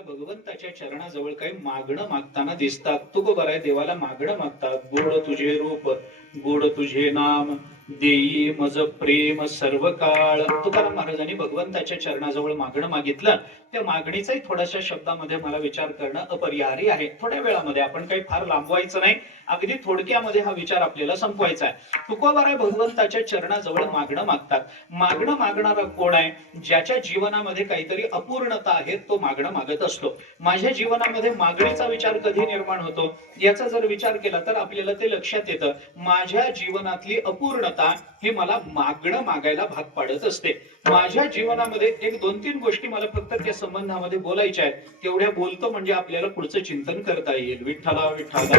भगवंताच्या चरणाजवळ काही मागणं मागताना दिसतात. तुकोबाराय देवाला मागणं मागतात, गोड तुझे रूप गोड तुझे नाम देई मज प्रेम सर्व काळ. तुकाराम महाराजांनी भगवंताच्या चरणाजवळ मागणं मागितलं. त्या मागणीचाही थोड्याशा शब्दामध्ये मला विचार करणं अपरिहार्य आहे. थोड्या वेळामध्ये आपण काही फार लांबवायचं नाही, अगदी थोडक्यामध्ये हा विचार आपल्याला संपवायचा आहे. तुकोबाराय भगवंताच्या चरणाजवळ मागणं मागतात. मागणं मागणारा कोण आहे, ज्याच्या जीवनामध्ये काहीतरी अपूर्णता आहे तो मागणं मागत असतो. माझ्या जीवनामध्ये मागणीचा विचार कधी निर्माण होतो याचा जर विचार केला तर आपल्याला ते लक्षात येतं, माझ्या जीवनातली अपूर्णता हे मला मागणं मागायला भाग पाडत असते. माझ्या जीवनामध्ये 1-2-3 गोष्टी मला फक्त त्या संबंधामध्ये बोलायच्या आहेत, तेवढ्या बोलतो म्हणजे आपल्याला पुढचं चिंतन करता येईल. विठ्ठला विठ्ठला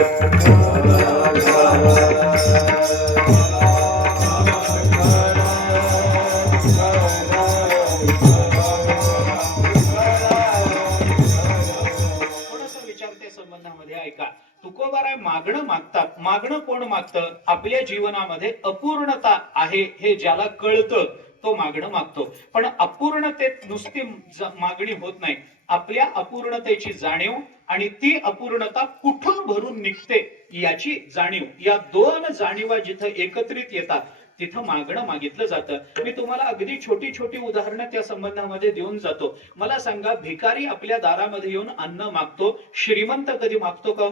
ऐका. तुकोबाराय मागणं मागतात. मागणं कोण मागतं, आपल्या जीवनामध्ये अपूर्णता आहे हे ज्याला कळतं तो मागणं मागतो. पण अपूर्णतेत नुसती मागणी होत नाही, आपल्या अपूर्णतेची जाणीव आणि ती अपूर्णता कुठून भरून निघते याची जाणीव, या 2 जाणीवा जिथं एकत्रित येतात तिथं मागणं मागितलं जातं. मी तुम्हाला अगदी छोटी छोटी उदाहरणं त्या संबंधामध्ये देऊन जातो. मला सांगा, भिकारी आपल्या दारामध्ये येऊन अन्न मागतो, श्रीमंत कधी मागतो का?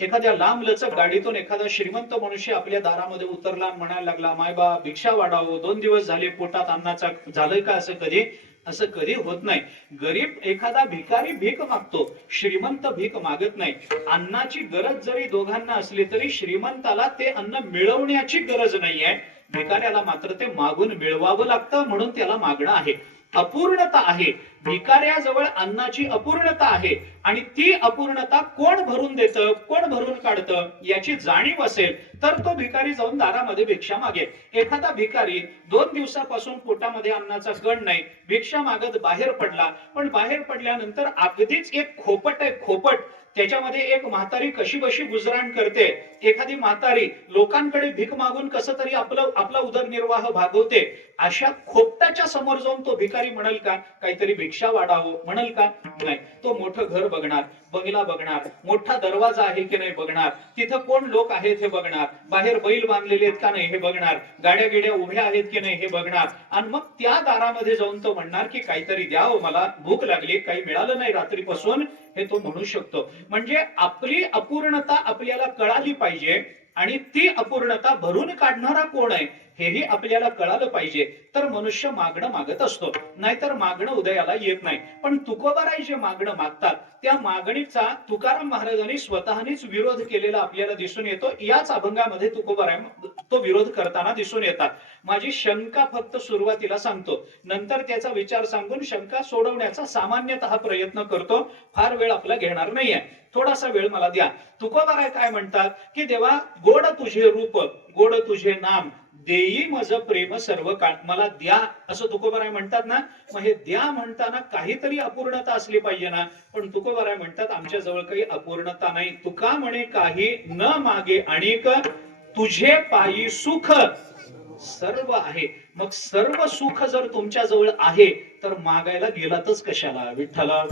एखाद्या लांब लचक गाडीतून एखादा श्रीमंत मनुष्य आपल्या दारामध्ये उतरला आणि म्हणायला लागला, मायबा भिक्षा वाढावं, 2 दिवस झाले पोटात अन्नाचा, झालंय का असं कधी? असं कधी होत नाही. गरीब एखादा भिकारी भीक मागतो, श्रीमंत भीक मागत नाही. अन्नाची गरज जरी दोघांना असली तरी श्रीमंताला ते अन्न मिळवण्याची गरज नाहीये, भिकाऱ्याला मात्र ते मागून मिळवावं लागतं, म्हणून त्याला मागणं आहे. अपूर्णता आहे. भिकाऱ्याजवळ अन्नाची अपूर्णता आहे आणि ती अपूर्णता कोण भरून देतं, कोण भरून काढतं याची जाणीव असेल तर तो भिकारी जाऊन दारामध्ये भिक्षा मागेल. एखादा भिकारी 2 दिवसापासून पोटामध्ये अन्नाचा कण नाही, भिक्षा मागत बाहेर पडला, पण बाहेर पडल्यानंतर अगदीच एक खोपट आहे, खोपट. त्याच्यामध्ये एक म्हातारी कशी बशी गुजराण करते. एखादी म्हातारी लोकांकडे भीक मागून कसं तरी आपला उदरनिर्वाह भागवते. अशा खोपटाच्या समोर जाऊन तो भिकारी म्हणेल का काहीतरी भिक्षा वाढावं, म्हणेल का? नाही. तो मोठं घर बघणार, बंगला बघणार, मोठा दरवाजा आहे की नाही बघणार, तिथं कोण लोक आहेत हे बघणार, बाहेर बैल बांधलेले आहेत का नाही हे बघणार, गाड्या गिड्या उभ्या आहेत की नाही हे बघणार. आणि मग त्या दारामध्ये जाऊन तो म्हणणार की काहीतरी द्यावं, मला भूक लागली, काही मिळालं नाही रात्रीपासून, हे तो म्हणू शकतो. म्हणजे आपली अपूर्णता आपल्याला कळाली पाहिजे आणि ती अपूर्णता भरून काढणारा कोण आहे हेही आपल्याला कळालं पाहिजे, तर मनुष्य मागणं मागत असतो, नाहीतर मागणं उदयाला येत नाही. पण तुकोबाराय जे मागणं मागतात त्या मागणीचा तुकाराम महाराजांनी स्वतःनीच विरोध केलेला आपल्याला दिसून येतो. याच अभंगामध्ये तुकोबाराय तो विरोध करताना दिसून येतात. माझी शंका फक्त सुरुवातीला सांगतो, नंतर त्याचा विचार सांगून शंका सोडवण्याचा सामान्यतः प्रयत्न करतो. फार वेळ आपला घेणार नाहीये, थोडासा वेळ मला द्या. तुकोबाराय काय म्हणतात की देवा गोड तुझे रूप, गोड तुझे नाम, देई मज प्रेम सर्व काळ, मला द्या असं तुकोबाराय म्हणतात ना. मग हे द्या म्हणताना काहीतरी अपूर्णता असली पाहिजे ना. पण तुकोबाराय म्हणतात आमच्या जवळ काही अपूर्णता नाही. तुका म्हणे काही न मागे अनेक, तुझे पायी सुख सर्व आहे. मग सर्व सुख जर तुमच्या जवळ आहे तर मागायला गेलातच कशाला? विठ्ठला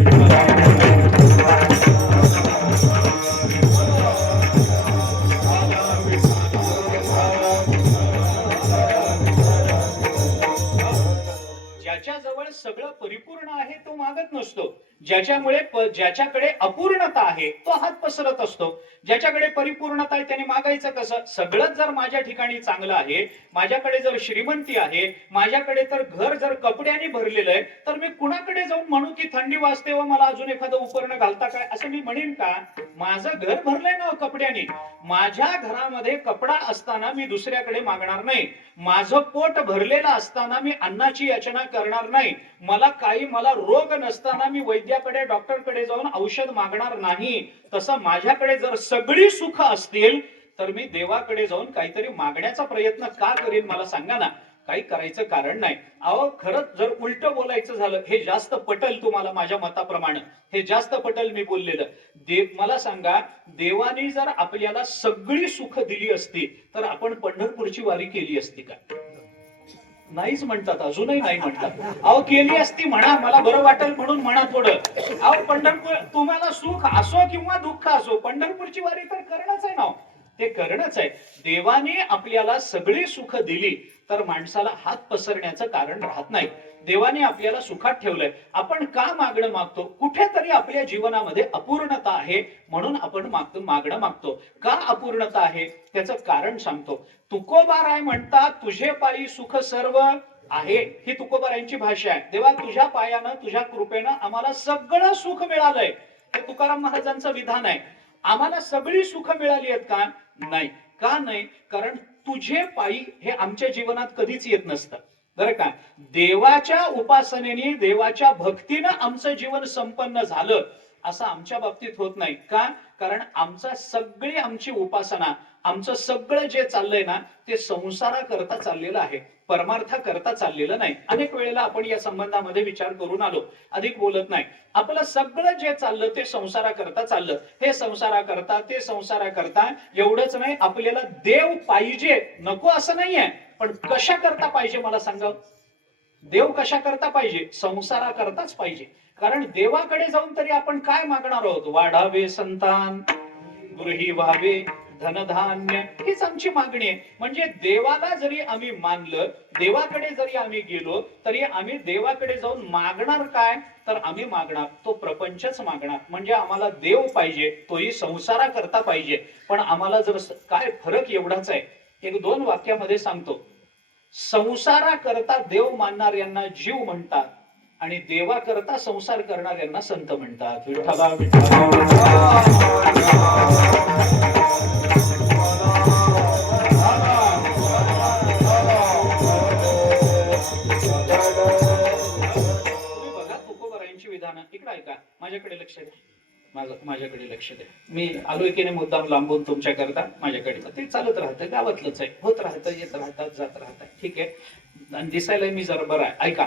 ज्याच्याजवळ सगळं परिपूर्ण आहे तो मागत नसतो. ज्याच्याकडे अपूर्णता आहे तो हात पसरत असतो. ज्याच्याकडे परिपूर्णता आहे त्याने मागायचं कसं? सगळंच जर माझ्या ठिकाणी चांगलं आहे, माझ्याकडे जर श्रीमंती आहे, माझ्याकडे तर घर जर कपड्याने भरलेलं आहे, तर मी कुणाकडे जाऊन म्हणू की थंडी वाजते व मला अजून एखादं उपकरण घालता काय, असं मी म्हणेन का? माझं घर भरलंय ना कपड्याने. माझ्या घरामध्ये कपडा असताना मी दुसऱ्याकडे मागणार नाही. माझं पोट भरलेलं असताना मी अन्नाची याचना करणार नाही. मला रोग नसताना मी वैद्याकडे डॉक्टरकडे जाऊन औषध मागणार नाही. तसं माझ्याकडे जर सगळी सुख असतील तर मी देवाकडे जाऊन काहीतरी मागण्याचा प्रयत्न का करेन? मला सांगा ना. काही करायचं कारण नाही. अहो खरंच जर उलट बोलायचं झालं, हे जास्त पटल तुम्हाला माझ्या मताप्रमाणे, हे जास्त पटल मी बोललेलं. मला सांगा, देवाने जर आपल्याला सगळी सुख दिली असती तर आपण पंढरपूरची वारी केली असती का? नाहीच म्हणतात, अजूनही नाही म्हणतात. अहो केली असती म्हणा, मला बरं वाटेल म्हणून म्हणा थोडं. अहो पंढरपूर, तुम्हाला सुख असो किंवा दुःख असो, पंढरपूरची वारी तर करणंच आहे ना, ते करणंच आहे. देवाने आपल्याला सगळी सुख दिली तर माणसाला हात पसरण्याचं कारण राहत नाही. देवाने आपल्याला सुखात ठेवलंय, आपण का मागणं मागतो? कुठेतरी आपल्या जीवनामध्ये अपूर्णता आहे म्हणून आपण मागणं मागतो. का अपूर्णता आहे त्याचं कारण सांगतो. तुकोबाराय म्हणतात तुझे पायी सुख सर्व आहे. ही तुकोबारायांची भाषा आहे. देवा तुझ्या पायानं, तुझ्या कृपेनं आम्हाला सगळं सुख मिळालंय. हे तुकाराम महाराजांचं विधान आहे. आम्हाला सगळी सुख मिळाली आहेत का? नाही. का नाही? कारण तुझे पायी हे आमच्या जीवनात कधीच येत नसतं बरं का. देवाच्या उपासनेने, देवाच्या भक्तीनं आमचं जीवन संपन्न झालं असं आमच्या बाबतीत होत नाही. का? कारण आमची उपासना, आमचं सगळं जे चाललंय ना ते संसाराकरता चाललेलं आहे, परमार्थाकरता चाललेलं नाही. अनेक वेळेला आपण या संबंधामध्ये विचार करून आलो, अधिक बोलत नाही. आपलं सगळं जे चाललं ते संसाराकरता चाललं. हे संसाराकरता, ते संसाराकरता. एवढंच नाही, आपल्याला देव पाहिजे, नको असं नाहीये, पण कशा करता पाहिजे मला सांगा. देव कशा करता पाहिजे? संसाराकरताच पाहिजे. कारण देवाकडे जाऊन तरी आपण काय मागणार आहोत? वाढावे संतान, गृही व्हावे धनधान्य, हीच आमची मागणी आहे. म्हणजे देवाला जरी आम्ही मानलं, देवाकडे जरी आम्ही गेलो तरी आम्ही देवाकडे जाऊन मागणार काय? तर आम्ही मागणार तो प्रपंचच मागणार. म्हणजे आम्हाला देव पाहिजे, तोही संसाराकरता पाहिजे. पण आम्हाला जर काय फरक एवढाच आहे, 1-2 वाक्यामध्ये सांगतो. संसाराकरता देव मानणाऱ्यांना जीव म्हणतात आणि देवाकरता संसार करणाऱ्यांना संत म्हणतात. विठ्ठला विठ्ठला. विधान, इकडे ऐका, माझ्याकडे लक्ष द्या, माझ्याकडे लक्ष द्या. मी आलोय की नाही मुद्दाम लांबून तुमच्या करता, माझ्याकडे ते चालत राहतं, गावातलंच आहे, होत राहतं, येत राहतात, जात राहतात, ठीक आहे. आणि दिसायला मी जरा बरं आहे, ऐका.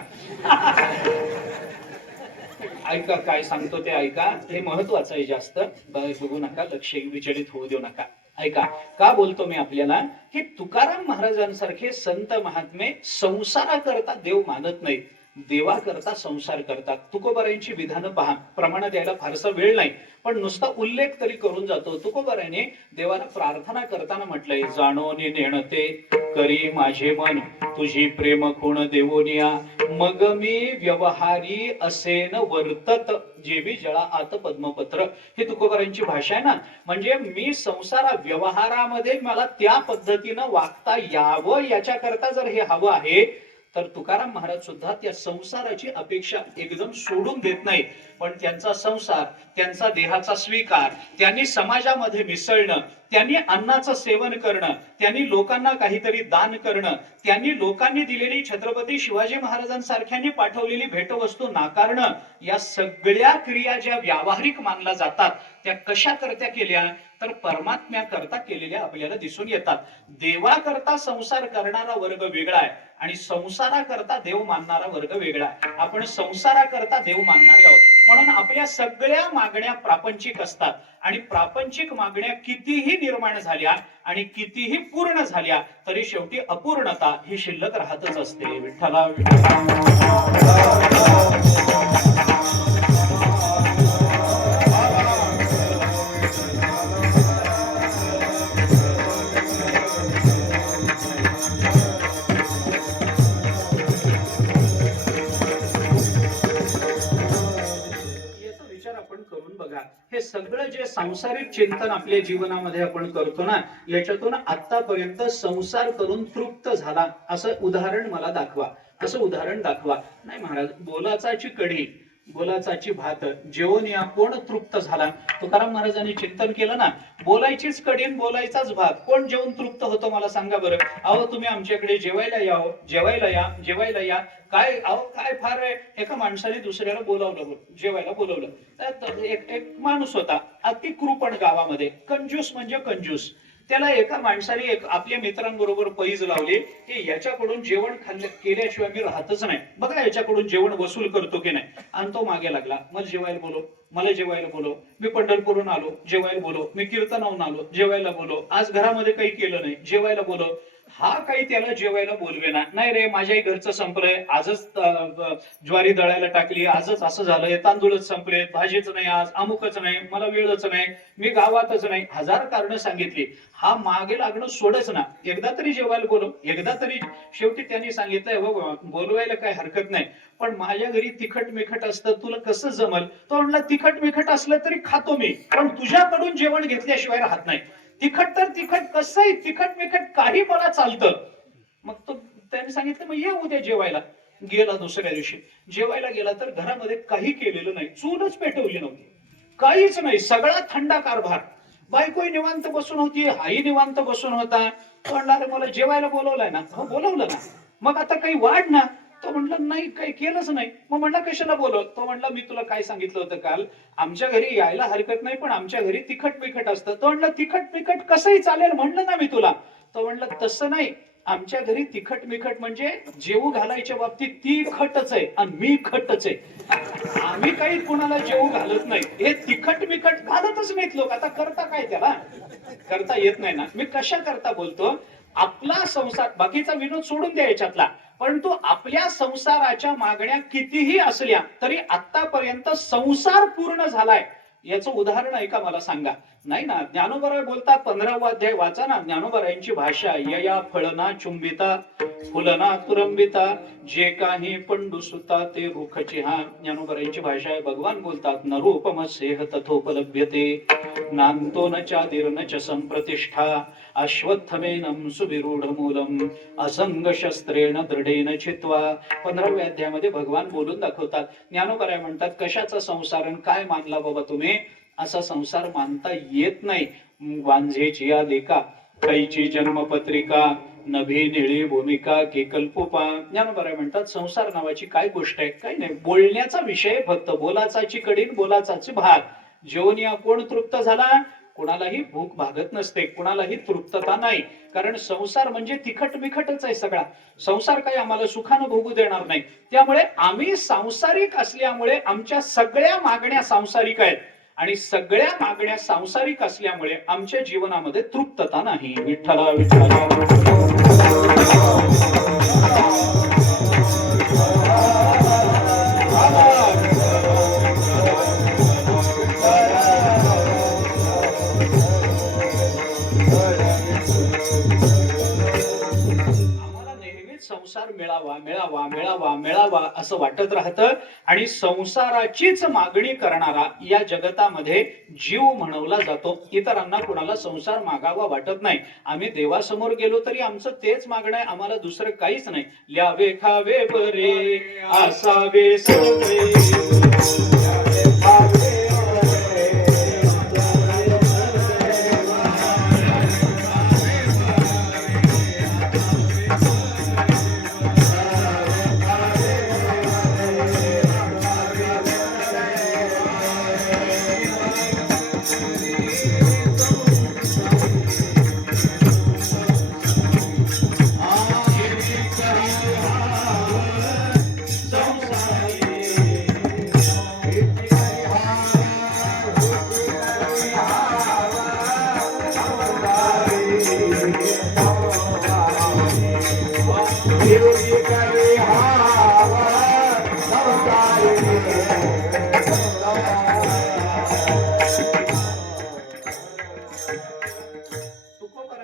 ऐका काय सांगतो ते ऐका, हे महत्वाचं आहे, जास्त बघू नका, लक्ष विचलित होऊ देऊ नका. ऐका, का बोलतो मी आपल्याला की तुकाराम महाराजांसारखे संत महात्मे संसाराकरता देव मानत नाहीत, देवा करता संसार करतात. तुकोबारायांची विधानं पहा, प्रमाण द्यायला फारसा वेळ नाही, पण नुसता उल्लेख तरी करून जातो. तुकोबारायाने देवाला प्रार्थना करताना म्हटलंय, जाणोनी नेणते करी माझे मन, तुझी प्रेम खूण देवोनिया, मग मी व्यवहारी असेन वर्तत, जेवी जळा आत पद्मपत्र. हे तुकोबारायांची भाषा आहे ना. म्हणजे मी संसार व्यवहारामध्ये मला त्या पद्धतीनं वागता यावं, याच्याकरता जर हे हवं आहे, तर तुकाराम महाराज सुद्धा त्या संसाराची अपेक्षा एकदम सोडून देत नाही. पण त्यांचा संसार, त्यांचा देहाचा स्वीकार, त्यांनी समाजामध्ये मिसळणं, त्यांनी अन्नाचं सेवन करणं, त्यांनी लोकांना काहीतरी दान करणं, त्यांनी लोकांनी दिलेली छत्रपती शिवाजी महाराजांसारख्यांनी पाठवलेली भेटवस्तू नाकारणं, या सगळ्या क्रिया ज्या व्यावहारिक मानल्या जातात, त्या कशा करता केल्या, तर परमात्म्या करता केलेल्या आपल्याला दिसून येतात. देवा करता संसार करणारा वर्ग वेगळा आहे आणि संसारा करता देव मानणारा वर्ग वेगळा आहे. आपण संसारा करता देव मानणारे आहोत, म्हणून आपल्या सगळ्या मागण्या प्रापंचिक असतात. आणि प्रापंचिक मागण्या कितीही निर्माण झाल्या आणि कितीही पूर्ण झाल्या, तरी शेवटी अपूर्णता ही शिल्लक राहतच असते. विठ्ठला हे सगळं जे सांसारिक चिंतन आपल्या जीवनामध्ये आपण करतो ना, याच्यातून आतापर्यंत संसार करून तृप्त झाला असं उदाहरण मला दाखवा, असं उदाहरण दाखवा. नाही महाराज, बोलाचाची कढी, बोलाचाची भात जेवण या कोण तृप्त झाला? तुकाराम महाराजांनी चिंतन केलं ना, बोलायचीच कढी, बोलायचाच भात, कोण जेवण तृप्त होतो मला सांगा बरं. अहो तुम्ही आमच्याकडे जेवायला या, जेवायला या, जेवायला या. काय अहो काय फार आहे, एका माणसाने दुसऱ्याला बोलावलं, जेवायला बोलवलं. एक माणूस होता अति कृपण गावामध्ये, कंजूस म्हणजे कंजूस. त्याला एका माणसाने आपल्या मित्रांबरोबर पैज लावली की याच्याकडून जेवण केल्याशिवाय मी राहतच नाही, बघा याच्याकडून जेवण वसूल करतो की नाही. आणि तो मागे लागला, मला जेवायला बोलव, मला जेवायला बोलव, मी पंढरपूरहून आलो, जेवायला बोलव, मी कीर्तनाहून आलो, जेवायला बोलव, आज घरामध्ये काही केलं नाही, जेवायला बोलव. हा काही त्याला जेवायला बोलवेना. नाही रे, माझ्याही घरचं संपलंय, आजच ज्वारी दळायला टाकली, आजच असं झालंय, तांदूळच संपले, भाजीच नाही, आज अमुकच नाही, मला वेळच नाही, मी गावातच नाही, हजार कारण सांगितली. हा मागे लागणं सोडच ना, एकदा तरी जेवायला बोलव, एकदा तरी. शेवटी त्यांनी सांगितलंय, हो बोलवायला काही हरकत नाही, पण माझ्या घरी तिखट मिखट असतं, तुला कसं जमल? तो म्हणला, तिखट मिखट असलं तरी खातो मी, पण तुझ्याकडून जेवण घेतल्याशिवाय राहत नाही. तिखट तर तिखट, कसंही तिखट मिखट काही मला चालतं. मग तो त्याने सांगितलं, मग ये उद्या जेवायला. गेला दुसऱ्या दिवशी जेवायला गेला, तर घरामध्ये काही केलेलं नाही, चूलच पेटवली नव्हती, काहीच नाही, सगळा थंडा कारभार. बायकोही निवांत बसून होती, हाही निवांत बसून होता. तो म्हणला, मला जेवायला बोलवलंय ना? हो बोलवलं ना, मग आता काही वाढ ना. तो म्हणला, नाही काही केलंच नाही. मग म्हणला, कशाला बोलव? तो म्हणला, मी तुला काय सांगितलं होतं काल, आमच्या घरी यायला हरकत नाही, पण आमच्या घरी तिखट मिखट असतं. तो म्हणला, तिखट मिखट कसंही चालेल म्हणलं ना मी तुला. तो म्हणला, तसं नाही, आमच्या घरी तिखट मिखट म्हणजे जेवू घालायच्या बाबतीत ती खटच आहे आणि मी खटच आहे. आम्ही काही कुणाला जेवू घालत नाही, हे तिखट मिखट घालतच नाहीत लोक. आता करता काय, त्याला करता येत नाही ना. मी कशा करता बोलतो, आपला संसार, बाकीचा विनोद सोडून द्या याच्यातला, परंतु आपल्या संसाराच्या मागण्या कितीही असल्या तरी आतापर्यंत संसार पूर्ण झालाय याचं उदाहरण आहे का मला सांगा? नाही ना. ज्ञानोबराय बोलतात, 15वा अध्याय वाचा ना, ज्ञानोबरायांची भाषा, यया फळना चुंबिता फुलना तुरंबिता, जे काही पंडुसुता ते रुखची. हा ज्ञानोबरायांची भाषा आहे. भगवान बोलतात, न रूपमस्येह तथोपलभ्यते, नांतो न चादिर न च संप्रतिष्ठा, अश्वत्थमेनं सुविरूढ मूलम, असंग शस्त्रेण दृढेन छित्वा. 15व्या अध्यायामध्ये भगवान बोलून दाखवतात. ज्ञानोबराय म्हणतात, कशाचा संसार काय मानला बाबा तुम्ही? असा संसार मानता येत नाही. वांझेची या लेका, कैची जन्मपत्रिका, नभी निळी भूमिका के कल्पोपा. ज्ञानोबा म्हणतात संसार नावाची काय गोष्ट आहे, काही नाही, बोलण्याचा विषय फक्त. बोलाचाची कडीन बोलाचाची भात. जेवण कोण तृप्त झाला, कुणालाही भूक भागत नसते, कुणालाही तृप्तता नाही. कारण संसार म्हणजे तिखट बिखटच आहे सगळा. संसार काही आम्हाला सुखानं भोगू देणार नाही. त्यामुळे आम्ही सांसारिक असल्यामुळे आमच्या सगळ्या मागण्या सांसारिक आहेत आणि सगळ्या मागण्या सांसारिक असल्यामुळे आमच्या जीवनामध्ये तृप्तता नाही. विठ्ठला विठ्ठला. संसार मिळावा मिळावा मिळावा मिळावा असं वाटत राहतं आणि संसाराचीच मागणी करणारा या जगतामध्ये जीव म्हणवला जातो. इतरांना कुणाला संसार मागावा वाटत नाही. आम्ही देवासमोर गेलो तरी आमचं तेच मागणं आहे, आम्हाला दुसरं काहीच नाही. ल्यावे खावे बरे असावे सगळे.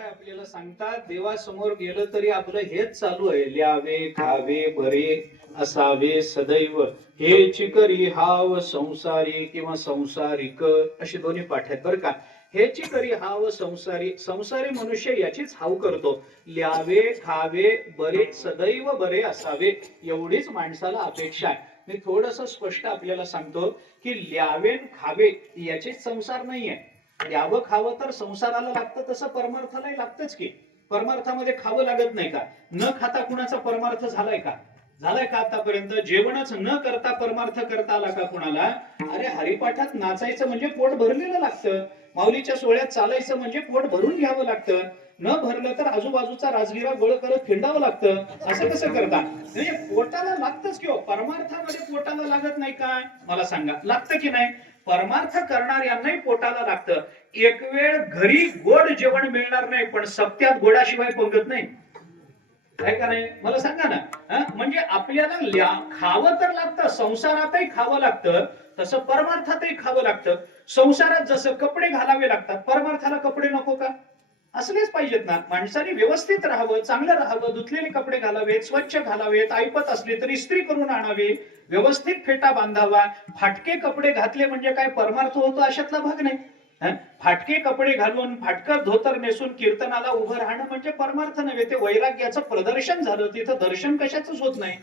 आपल्याला सांगतात देवासमोर गेलं तरी आपलं हेच चालू आहे. ल्यावे खावे बरे असावे सदैव हेच करी हाव संसारी किंवा संसारिक अशी दोन्ही पाठ आहेत बरं का. हेच करी हाव संसारी, संसारी मनुष्य याचीच हाव करतो. ल्यावे खावे बरे सदैव बरे असावे एवढीच माणसाला अपेक्षा आहे. मी थोडस स्पष्ट आपल्याला सांगतो की ल्यावे खावे याचीच संसार नाहीये. यावं खावं तर संसाराला लागतं तसं परमार्थालाही लागतच की. परमार्थामध्ये खावं लागत नाही का? न खाता कुणाचा परमार्थ झालाय का? झालाय का आतापर्यंत? जेवणच न करता परमार्थ करता आला का कुणाला? अरे हरिपाठात नाचायचं म्हणजे पोट भरलेलं लागतं. माऊलीच्या सोहळ्यात चालायचं म्हणजे पोट भरून घ्यावं लागतं. न भरलं तर आजूबाजूचा राजगिरा गोळ करत फिरडावं लागतं. असं कसं करता? म्हणजे पोटाला लागतच किंवा परमार्थामध्ये पोटाला लागत नाही का? मला सांगा, लागतं की नाही? परमार्थ करणाऱ्यांनाही पोटाला लागतं. एक वेळ घरी गोड जेवण मिळणार नाही पण सप्त्यात गोडाशिवाय पंगत नाही, आहे का नाही? मला सांगा ना. म्हणजे आपल्याला खावं तर लागतं, संसारातही खावं लागतं, तसं परमार्थातही खावं लागतं. संसारात जसं कपडे घालावे लागतात, परमार्थाला कपडे नको का? असलेच पाहिजेत ना. माणसाने व्यवस्थित राहावं, चांगलं राहावं, धुतलेले कपडे घालावेत, स्वच्छ घालावेत, ऐपत असले तर इस्त्री करून आणावी, व्यवस्थित फेटा बांधावा. फाटके कपडे घातले म्हणजे काय परमार्थ होतो अशातला भाग नाही. फाटके कपडे घालून फाटकं धोतर नेसून कीर्तनाला उभं राहणं म्हणजे परमार्थ नव्हे, ते वैराग्याचं प्रदर्शन झालं. तिथं दर्शन कशाच होत नाही.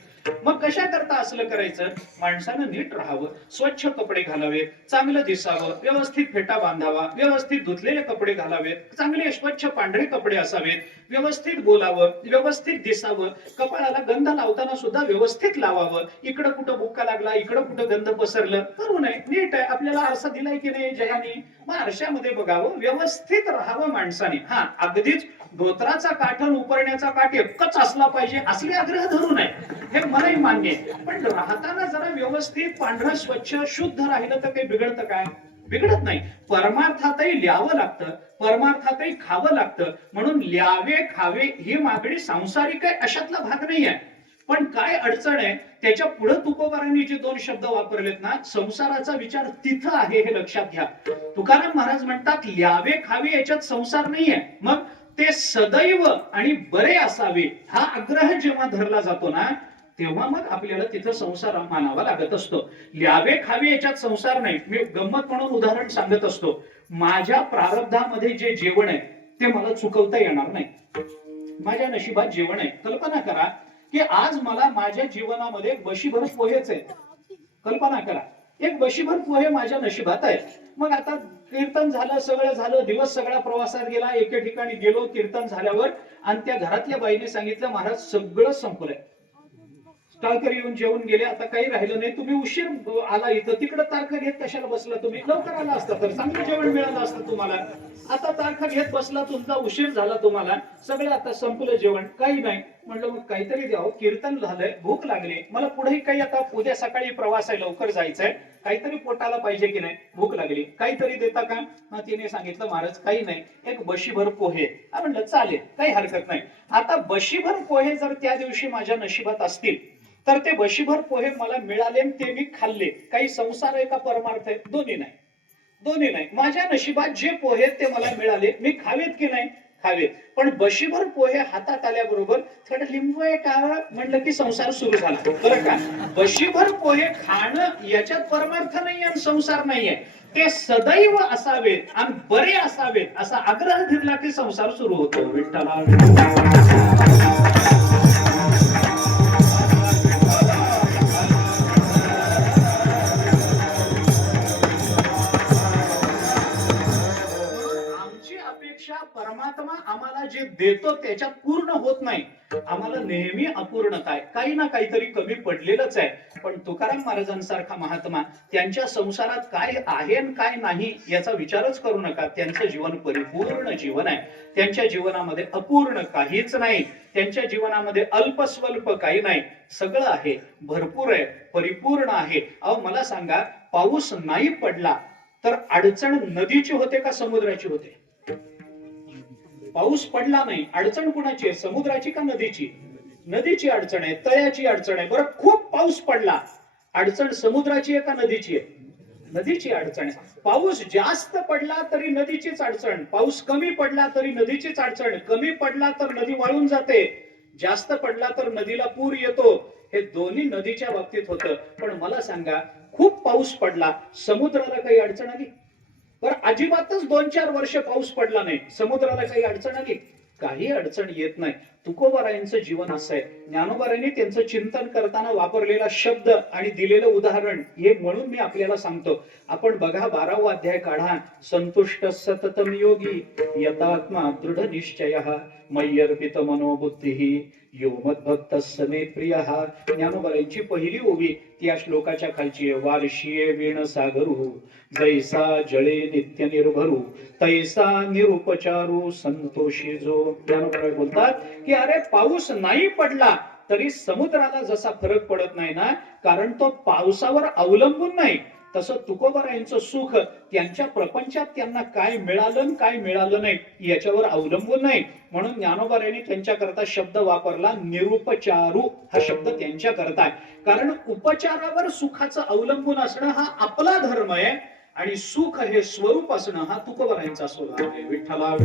मग कशा करता असलं करायचं? माणसानं नीट राहावं, स्वच्छ कपडे घालावेत, चांगलं दिसावं, व्यवस्थित फेटा बांधावा, व्यवस्थित धुतलेले कपडे घालावेत, चांगले स्वच्छ पांढरे कपडे असावेत, व्यवस्थित बोलावं, व्यवस्थित दिसावं, कपाळाला गंध लावताना सुद्धा व्यवस्थित लावावं. इकडं कुठं बुक्का लागला, इकडं कुठं गंध पसरलं करू नये. नीट आहे. आपल्याला आरसा दिलाय की नाही जयाने? मग आरशामध्ये बघावं, व्यवस्थित राहावं माणसाने. हा, अगदीच धोत्राचा काठ आणि उपरण्याचा काठ एकच असला पाहिजे असले आग्रह धरू नये, हे मलाही मान्य आहे. पण राहताना जरा व्यवस्थित पांढरं स्वच्छ शुद्ध राहिलं तर काही बिघडतं काय? बिघडत नाही. परमार्थातही ल्यावं लागतं, परमार्थातही खावं लागतं. म्हणून ल्यावे खावे ही मागणी सांसारिक आहे अशातला भाग नाही आहे. पण काय अडचण आहे, त्याच्या पुढे तुकोबारांनी जे दोन शब्द वापरलेत ना, संसाराचा विचार तिथं आहे हे लक्षात घ्या. तुकाराम महाराज म्हणतात ल्यावे खावे याच्यात संसार नाहीये. मग ते सदैव आणि बरे असावे हा आग्रह जेव्हा धरला जातो ना, तेव्हा मग आपल्याला तिथं संसार मानावा लागत असतो. ल्यावे खावे याच्यात संसार नाही. मी गंमत म्हणून उदाहरण सांगत असतो. माझ्या प्रारब्धामध्ये जे जेवण आहे ते मला चुकवता येणार नाही. माझ्या नशिबात जेवण आहे. कल्पना करा की आज मला माझ्या जीवनामध्ये बशीभर पोहेच आहेत. कल्पना करा एक बशीभर पोहे माझ्या नशिबात आहे. मग आता कीर्तन झालं, सगळं झालं, दिवस सगळा प्रवासात गेला. एके ठिकाणी गेलो कीर्तन झाल्यावर, आणि त्या घरातल्या बाईने सांगितलं, महाराज सगळं संपलंय, टाळकरी येऊन जेवून गेले, आता काही राहिलं नाही. तुम्ही उशीर आला इथं, तिकडे तारखा घेत कशाला बसला? तुम्ही लवकर आला असता तर चांगलं जेवण मिळालं असतं तुम्हाला. आता तारखा घेत बसला, तुमचा उशीर झाला तुम्हाला, सगळं आता संपलं जेवण, काही नाही. म्हणलं मग काहीतरी द्यावं, कीर्तन झालंय, भूक लागली, मला पुढेही काही आता उद्या सकाळी प्रवास आहे, लवकर जायचंय, काहीतरी पोटाला पाहिजे की नाही, भूक लागली, काहीतरी देता का? मग तिने सांगितलं, महाराज काही नाही, एक बशीभर पोहे. म्हणलं चालेल, काही हरकत नाही. आता बशीभर पोहे जर त्या दिवशी माझ्या नशिबात असतील तर ते बशीभर पोहे मला मिळाले, ते मी खाल्ले. काही संसार आहे का परमार्थ आहे? दोन्ही नाही, दोन्ही नाही. माझ्या नशिबात जे पोहे ते मला मिळाले, मी खावेत की नाही? खावेत. पण बशीभर पोहे हातात आल्याबरोबर थोडं लिंबू आहे का म्हणलं की संसार सुरू झाला, बरं का? बशीभर पोहे खाणं याच्यात परमार्थ नाहीये आणि संसार नाहीये. ते सदैव असावेत आणि बरे असावेत असा आग्रह धरला की संसार सुरू होतो. विठ्ठला परमात्मा आम्हाला जे देतो त्याच्यात पूर्ण होत नाही. आम्हाला नेहमी अपूर्णता आहे, काही ना काहीतरी कमी पडलेलंच आहे. पण तुकाराम महाराजांसारखा महात्मा, त्यांच्या संसारात काय आहे आणि काय नाही याचा विचारच करू नका. त्यांचं जीवन परिपूर्ण जीवन आहे. त्यांच्या जीवनामध्ये अपूर्ण काहीच नाही. त्यांच्या जीवनामध्ये अल्पस्वल्प काही नाही, सगळं आहे, भरपूर आहे, परिपूर्ण आहे. अहो मला सांगा, पाऊस नाही पडला तर अडचण नदीची होते का समुद्राची होते? पाऊस पडला नाही, अडचण कुणाची आहे? समुद्राची का नदीची? नदीची अडचण आहे, तळ्याची अडचण आहे. बरं, खूप पाऊस पडला, अडचण समुद्राची आहे का नदीची आहे? नदीची अडचण आहे. पाऊस जास्त पडला तरी नदीचीच अडचण, पाऊस कमी पडला तरी नदीचीच अडचण. कमी पडला तर नदी वाळून जाते, जास्त पडला तर नदीला पूर येतो. हे दोन्ही नदीच्या बाबतीत होतं. पण मला सांगा, खूप पाऊस पडला, समुद्राला काही अडचण आली? बरं, अजिबातच 2-4 वर्ष पाऊस पडला नाही, समुद्राला काही अडचण आली? काही अडचण येत नाही. तुकोबारायांचं जीवन असं आहे. ज्ञानोबारायांनी त्यांचं चिंतन करताना वापरलेला शब्द आणि दिलेलं उदाहरण हे म्हणून मी आपल्याला सांगतो. आपण बघा, 12वा अध्याय काढा. संतुष्ट सततम योगी यतात्मा दृढ निश्चयः मय्यर्पित मनोबुद्धिः यो मद्भक्तस्य मे प्रियः. ज्ञानोबारायांची पहिली ओवी ती या श्लोकाच्या खालची आहे. वार्षिये वीण सागरू जैसा जळे नित्य निर्भरू तैसा निरुपचारू संतोषी जो. ज्ञानोबा बोलतात की अरे, पाऊस नाही पडला तरी समुद्राला जसा फरक पडत नाही ना, कारण तो पावसावर अवलंबून नाही, तसं तुकोबारायांचं सुख त्यांच्या प्रपंचात त्यांना काय मिळालं काय मिळालं नाही याच्यावर अवलंबून नाही. म्हणून ज्ञानोबारायांनी त्यांच्या करता शब्द वापरला निरुपचारू. हा शब्द त्यांच्या करता आहे, कारण उपचारावर सुखाचं अवलंबून असणं हा आपला धर्म आहे आणि सुख हे स्वरूप असणं हा तुकोबारायांचा स्वभाव आहे. विठ्ठला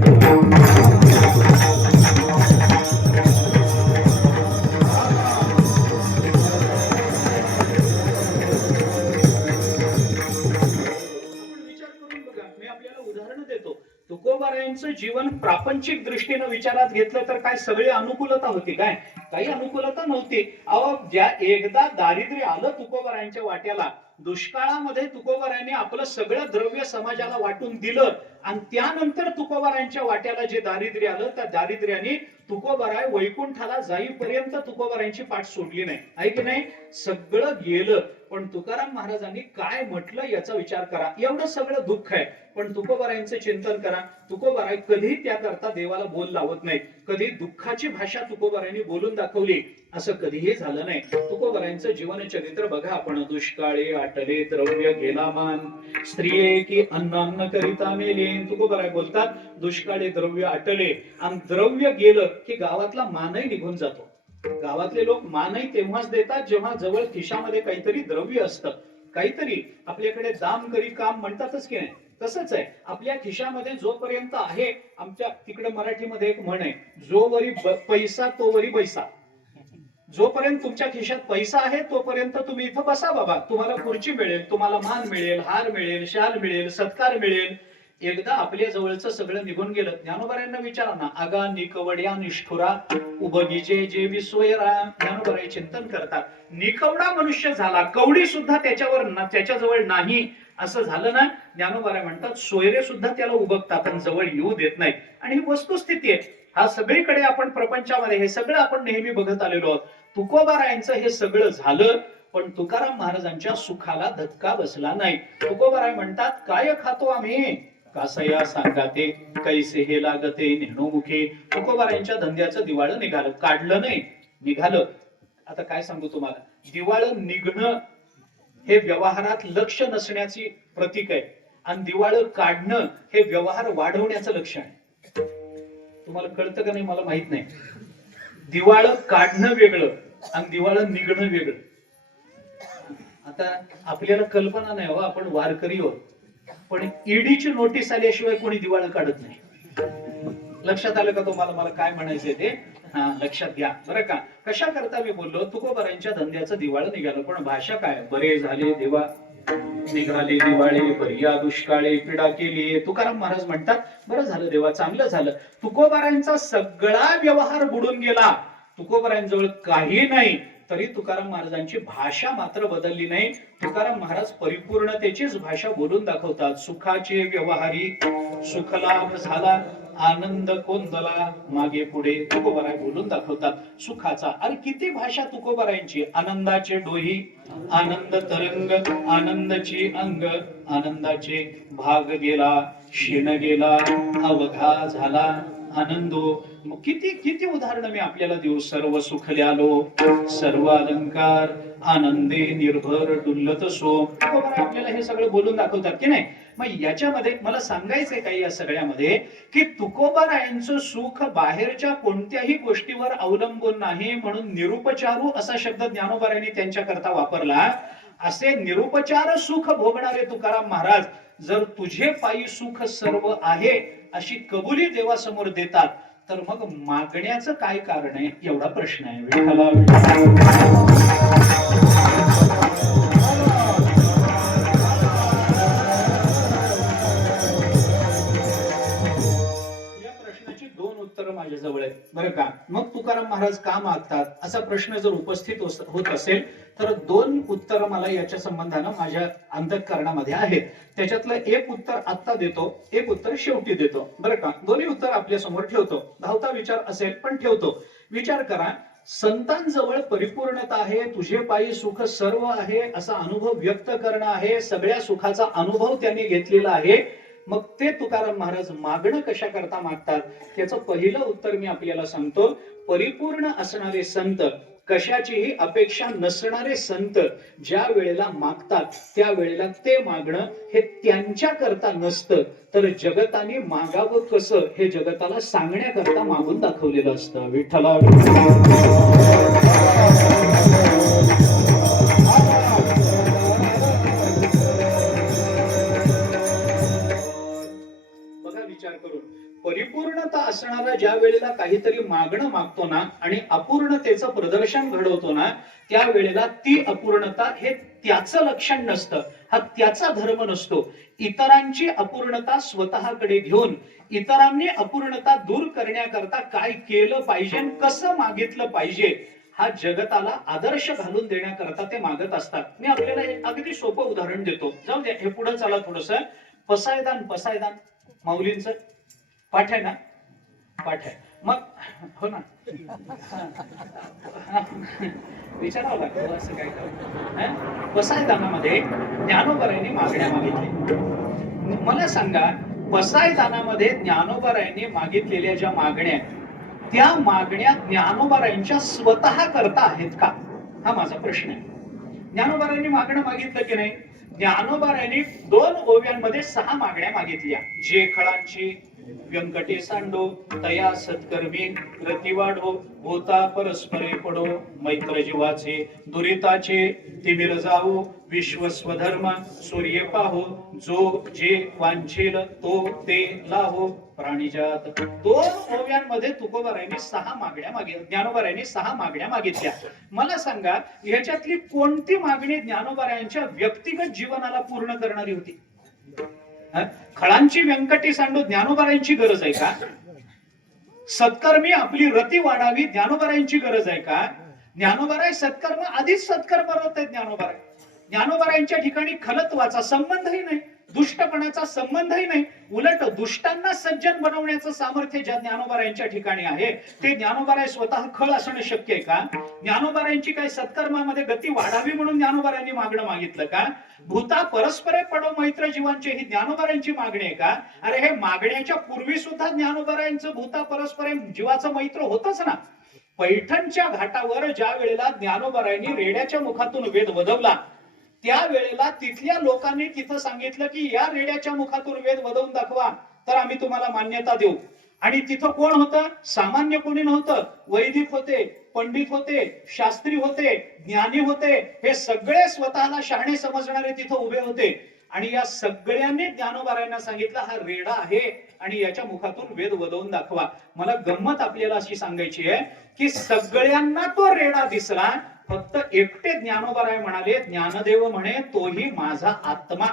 तुकोबारायांचं जीवन प्रापंचिक दृष्टीने विचारात घेतलं तर काय सगळी अनुकूलता होती? काय काही अनुकूलता नव्हती. अहो, ज्या एकदा दारिद्र्य आलं तुकोबारायांच्या वाट्याला, दुष्काळामध्ये तुकोबारायांनी आपलं सगळं द्रव्य समाजाला वाटून दिलं आणि त्यानंतर तुकोबारायांच्या वाट्याला जे दारिद्र्य आलं, त्या दारिद्र्याने तुकोबाराय वैकुंठाला जाईपर्यंत तुकोबारायांची पाठ सोडली नाही, आहे की नाही? सगळं गेलं. पण तुकाराम महाराजांनी काय म्हटलं याचा विचार करा. एवढं सगळं दुःख आहे, पण तुकोबारायांचं चिंतन करा. तुकोबाराय कधी त्याकरता देवाला बोल लावत नाही, कधी दुःखाची भाषा तुकोबारायांनी बोलून दाखवली असं कधीही झालं नाही. तुकोबारायांचं जीवन चरित्र बघा आपण. दुष्काळे आटले द्रव्य गेला मान, स्त्रिये की अन्न करिता मेले. तुकोबाराय बोलतात, दुष्काळे द्रव्य आटले आणि द्रव्य गेलं की गावातला मानही निघून जातो. गावातले लोक मानही तेव्हाच देतात जेव्हा जवळ खिशामध्ये काहीतरी द्रव्य असतं. काहीतरी आपल्याकडे दाम करी काम म्हणतातच की नाही, तसंच आहे. आपल्या खिशामध्ये जोपर्यंत आहे, आमच्या तिकडे मराठीमध्ये एक म्हण आहे, जो वरी पैसा तो वरी पैसा. जोपर्यंत तुमच्या खिशात पैसा आहे तोपर्यंत तुम्ही इथं बसा बाबा, तुम्हाला खुर्ची मिळेल, तुम्हाला मान मिळेल, हार मिळेल, शाल मिळेल, सत्कार मिळेल. एकदा आपल्या जवळचं सगळं निघून गेलं. ज्ञानोबारायांना विचारा ना, आगा निकवड्या निष्ठुरा उभगीचे जे विसोयरा. ज्ञानोबाराय चिंतन करतात, निकवडा मनुष्य झाला, कवडी सुद्धा त्याच्याजवळ नाही असं झालं ना. ज्ञानोबाराय म्हणतात सोयरे सुद्धा त्याला उबगतात आणि जवळ येऊ देत नाही. आणि ही वस्तुस्थिती आहे. हा सगळीकडे आपण प्रपंचामध्ये हे सगळं आपण नेहमी बघत आलेलो आहोत. तुकोबारायांचं हे सगळं झालं, पण तुकाराम महाराजांच्या सुखाला धक्का बसला नाही. तुकोबाराय म्हणतात, काय खातो आम्ही कासया सांगाते, कैसे हे लागते नेणोमुखे. तुकोबारायांच्या धंद्याचं दिवाळं निघालं, काढलं नाही, निघालं. आता काय सांगू तुम्हाला, दिवाळं निघणं हे व्यवहारात लक्ष नसण्याची प्रतीक आहे, आणि दिवाळं काढणं हे व्यवहार वाढवण्याचं लक्षण आहे. तुम्हाला कळतं का नाही मला माहित नाही. दिवाळं काढणं वेगळं आणि दिवाळं निघणं वेगळं. आता आपल्याला कल्पना नाही हो, आपण वारकरी आहोत, पण ईडीची नोटीस आल्याशिवाय कोणी दिवाळं काढत नाही. लक्षात आलं का तुम्हाला मला काय म्हणायचंय ते? हा, लक्षात घ्या बरं का. कशा करता मी बोललो, तुकोबारायांच्या धंद्याचं दिवाळं निघालं, पण भाषा काय, बरे झाले देवा निघाले दिवाळे, बरिया दुष्काळे पीडा केली. तुकाराम महाराज म्हणतात बरं झालं देवा, चांगलं झालं. तुकोबारायांचा सगळा व्यवहार बुडून गेला, तुकोबारायांजवळ काही नाही, तरी तुकाराम महाराजांची भाषा मात्र बदलली नाही. तुकाराम महाराज परिपूर्णतेचीच भाषा बोलून दाखवतात. सुखाचे व्यवहारी सुखलाभ झाला, आनंद कोंदला मागे पुढे. तुकोबाराय बोलून दाखवतात सुखाचा. अरे किती भाषा तुकोबारायांची. आनंदाचे डोही आनंद तरंग, आनंदाची अंग आनंदाचे भाग गेला, क्षीण गेला, अवघा झाला आनंदो. मग किती किती उदाहरणं मी आपल्याला देऊ. सर्व सुखल्यालो सर्व अलंकार आनंदे निर्भर डुल्लत सो. आपल्याला हे सगळं बोलून दाखवतात की नाही. मग याच्यामध्ये मला सांगायचंय काही या सगळ्यामध्ये, की तुकोबारायांचं सुख बाहेरच्या कोणत्याही गोष्टीवर अवलंबून नाही, म्हणून निरुपचारू असा शब्द ज्ञानोबारायांनी त्यांच्या करता वापरला. असे निरुपचार सुख भोगणारे तुकाराम महाराज जर तुझे पायी सुख सर्व आहे अशी कबुली देवासमोर देतात, तर मग मागण्याचं काय कारण आहे एवढा प्रश्न आहे. या प्रश्नाची दोन उत्तरं माझ्याजवळ आहेत बरं का. मग तुकाराम महाराज का मागतात असा प्रश्न जर उपस्थित होत असेल, तर दोन उत्तर मला याच्या संबंधानं माझ्या अंतःकरणामध्ये आहेत. त्याच्यातलं एक उत्तर आत्ता देतो, एक उत्तर शेवटी देतो बरं का. दोन्ही उत्तर आपल्या समोर ठेवतो. धावता विचार असेल पण ठेवतो. विचार करा, संतांजवळ परिपूर्णता आहे, तुझे पायी सुख सर्व आहे असा अनुभव व्यक्त करणं आहे, सगळ्या सुखाचा अनुभव त्यांनी घेतलेला आहे. मग ते तुकाराम महाराज मागणं कशा करता मागतात, त्याचं पहिलं उत्तर मी आपल्याला सांगतो. परिपूर्ण असणारे संत, कशाचीही अपेक्षा नसणारे संत ज्या वेळेला मागतात, त्या वेळेला ते मागणं हे त्यांच्या करता नसतं, तर जगताने मागावं कसं हे जगताला सांगण्याकरता मागून दाखवलेलं असतं. विठ्ठला बघा विचार करून. परिपूर्णता असणारा ज्या वेळेला काहीतरी मागणं मागतो ना आणि अपूर्णतेचं प्रदर्शन घडवतो ना, त्या वेळेला ती अपूर्णता हे त्याचं लक्षण नसतं, हा त्याचा धर्म नसतो. इतरांची अपूर्णता स्वतःकडे घेऊन इतरांनी अपूर्णता दूर करण्याकरता काय केलं पाहिजे, कसं मागितलं पाहिजे, हा जगताला आदर्श घालून देण्याकरता ते मागत असतात. मी आपल्याला एक अगदी सोपं उदाहरण देतो. जाऊ द्या, हे पुढे चला थोडस. पसायदान माऊलींचं पाठ आहे ना, पाठ आहे. मग हो ना, विचारावं लागतं असं काय करा. पसायदानामध्ये ज्ञानोबारायांनी मागण्या मागितल्या. मला सांगा, पसायदानामध्ये ज्ञानोबारायांनी मागितलेल्या ज्या मागण्या, त्या मागण्या ज्ञानोबारायांच्या स्वतः करता आहेत का, हा माझा प्रश्न आहे. ज्ञानोबारायांनी मागणं मागितलं की नाही? ज्ञानोबारायांनी 2 ओव्यांमध्ये 6 मागण्या मागितल्या. जे खळांची व्यंकटे सांडो, तया सत्कर्मी रती वाढो, होता परस्परे पडो, मैत्र जीवाचे दुरिताचे तिमिर जावो, विश्व स्वधर्म सूर्य पाहो, जो जे वांछेल तो ते लाहो, प्राणीजात. 2 ओव्यांमध्ये तुकोबारायांनी 6 मागण्या मागितल्या, ज्ञानोबारायांनी 6 मागण्या मागितल्या. मला सांगा, ह्याच्यातली कोणती मागणी ज्ञानोबारायांच्या व्यक्तिगत जीवनाला पूर्ण करणारी होती? खळांची व्यंकटी सांडू ज्ञानोबारायांची गरज आहे का? सत्कर्मी आपली रती वाढावी ज्ञानोबारायांची गरज आहे का? ज्ञानोबाराय सत्कर्म आधीच सत्कर्म करत आहेत. ज्ञानोबारायांच्या ठिकाणी खलत्वाचा संबंधही नाही, दुष्टपणाचा संबंधही नाही. उलट दुष्टांना सज्जन बनवण्याचं सामर्थ्य ज्या ज्ञानोबारायांच्या ठिकाणी आहे ते ज्ञानोबाराय स्वतः खळ असणं शक्य आहे का? ज्ञानोबारायांची काही सत्कर्मामध्ये गती वाढावी म्हणून ज्ञानोबारायांनी मागणं मागितलं का? भूता परस्परे पडो मैत्र जीवांची ही ज्ञानोबारायांची मागणी आहे का? अरे हे मागण्याच्या पूर्वी सुद्धा ज्ञानोबारायांचं भूता परस्परे जीवाचं मैत्र होतच ना. पैठणच्या घाटावर ज्या वेळेला ज्ञानोबारायांनी रेड्याच्या मुखातून वेद वदवला त्या वेळेला तिथल्या लोकांनी तिथं सांगितलं की या रेड्याच्या मुखातून वेद वदवून दाखवा तर आम्ही तुम्हाला मान्यता देऊ. आणि तिथं कोण होतं? सामान्य कोणी नव्हतं. वैदिक होते, पंडित होते, शास्त्री होते, ज्ञानी होते. हे सगळे स्वतःला शहाणे समजणारे तिथं उभे होते. आणि या सगळ्यांनी ज्ञानोबारायांना सांगितलं हा रेडा आहे आणि याच्या मुखातून वेद वदवून दाखवा. मला गंमत आपल्याला अशी सांगायची आहे की सगळ्यांना तो रेडा दिसला, फक्त एकटे ज्ञानोबाराय म्हणाले, ज्ञानदेव म्हणे तोही माझा आत्मा,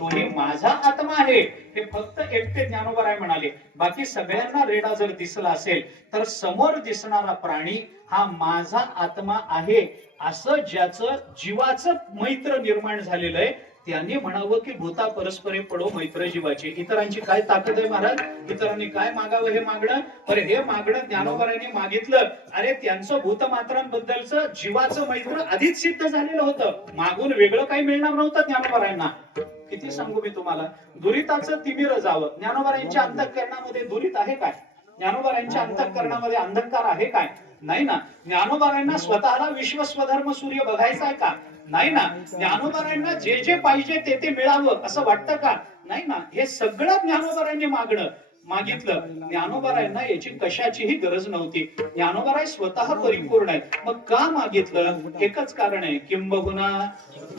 तोही माझा आत्मा आहे. हे फक्त एकटे ज्ञानोबाराय म्हणाले. बाकी सगळ्यांना रेडा जर दिसला असेल तर समोर दिसणारा प्राणी हा माझा आत्मा आहे असं ज्याचं जीवाचं मैत्र निर्माण झालेलं आहे त्यांनी म्हणावं की भूता परस्परे पडो मैत्र जीवाची. इतरांची काय ताकद आहे महाराज? इतरांनी काय मागावं हे मागणं? अरे हे मागणं ज्ञानोबारायांनी मागितलं. अरे त्यांचं भूतमात्रांबद्दलचं जीवाचं मैत्र आधीच सिद्ध झालेलं होतं. मागून वेगळं काही मिळणार नव्हतं ज्ञानोबारायांना. किती सांगू मी तुम्हाला, दुरिताचं तिमिर जावं. ज्ञानोबारायांच्या अंतःकरणामध्ये दुरित आहे काय? ज्ञानोबारायांच्या अंतःकरणामध्ये अंधकार आहे काय? नाही ना. ज्ञानोबारायांना स्वतःला विश्वस्वधर्म सूर्य बघायचा आहे का? नाही ना. ज्ञानोबारायांना जे जे पाहिजे ते ते मिळावं असं वाटतं का? नाही ना. हे सगळं ज्ञानोबारायांनी मागितलं. ज्ञानोबारायांना याची कशाचीही गरज नव्हती. ज्ञानोबाराय स्वतः परिपूर्ण आहेत. मग का मागितलं? एकच कारण आहे, किंबहुना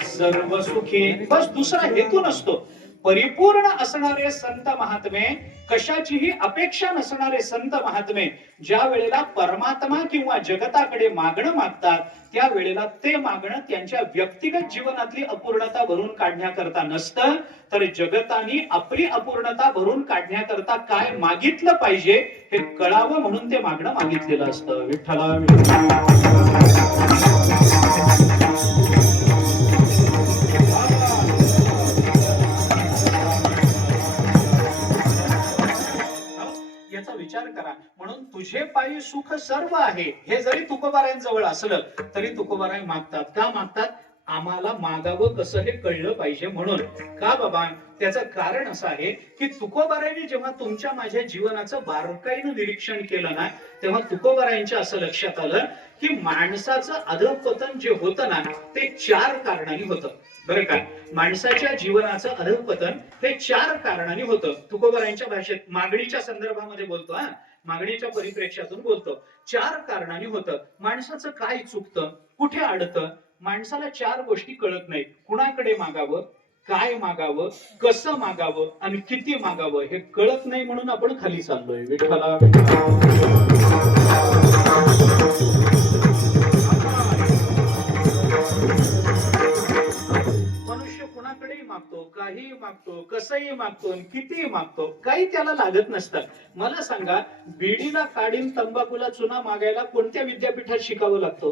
सर्व सुखी. बस, दुसरा हेतू नसतो. परिपूर्ण असणारे संत महात्मे, कशाचीही अपेक्षा नसणारे संत महात्मे ज्या वेळेला परमात्मा किंवा जगताकडे मागणं मागतात त्या वेळेला ते मागणं त्यांच्या व्यक्तिगत जीवनातली अपूर्णता भरून काढण्याकरता नसतं, तर जगताने आपली अपूर्णता भरून काढण्याकरता काय मागितलं पाहिजे हे कळावं म्हणून ते मागणं मागितलेलं असतं. विठ्ठला विचार करा. म्हणून तुझे पायी सुख सर्व आहे हे जरी तुकोबारायांजवळ असलं तरी तुकोबाराय मागतात. का मागतात? आम्हाला मागावं कसं हे कळलं पाहिजे म्हणून. का बाबा? त्याचं कारण असं आहे की तुकोबारायांनी जेव्हा तुमच्या माझ्या जीवनाचं बारकाईनं निरीक्षण केलं ना तेव्हा तुकोबारायांच्या असं लक्षात आलं की माणसाचं अधःपतन जे होतं ना ते 4 कारणांनी होतं. बरं का? माणसाच्या जीवनाचं अधःपतन हे 4 कारणांनी होतं. तुकोबारायांच्या भाषेत मागणीच्या संदर्भामध्ये बोलतो, मागणीच्या परिप्रेक्ष्यातून बोलतो. 4 कारणांनी होतं. माणसाचं काय चुकतं, कुठे अडतं? माणसाला 4 गोष्टी कळत नाहीत. कुणाकडे मागावं, काय मागावं, कसं मागावं आणि किती मागावं हे कळत नाही म्हणून आपण खाली चाललोय. विठ्ठला मनुष्य कुणाकडेही मागतो, काही मागतो, कसंही मागतो, कितीही मागतो, काही त्याला लागत नसतं. मला सांगा, बिडीला काढीन तंबाखूला चुना मागायला कोणत्या विद्यापीठात शिकावं लागतो?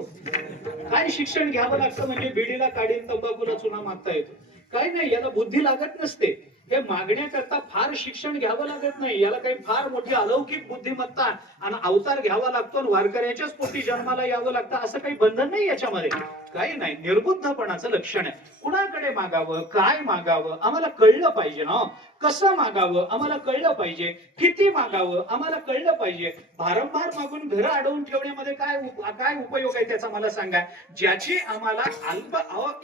काय शिक्षण घ्यावं लागतं म्हणजे बिडीला काढीन तंबाखूला चुना मागता येतो? काही नाही, याला बुद्धी लागत नसते. हे मागण्याकरता फार शिक्षण घ्यावं लागत नाही. याला काही फार मोठी अलौकिक बुद्धिमत्ता आणि अवतार घ्यावा लागतो, वारकऱ्याच्याच पोटी जन्माला यावं लागतं असं काही बंधन नाही याच्यामध्ये. काही नाही, निर्बुद्धपणाचं लक्षण आहे. कुणाकडे मागावं, काय मागावं आम्हाला कळलं पाहिजे ना. कसं मागावं आम्हाला कळलं पाहिजे. किती मागावं आम्हाला कळलं पाहिजे. भारंभार मागून घरं अडवून ठेवण्यामध्ये काय उपयोग आहे त्याचा मला सांगा. ज्याची आम्हाला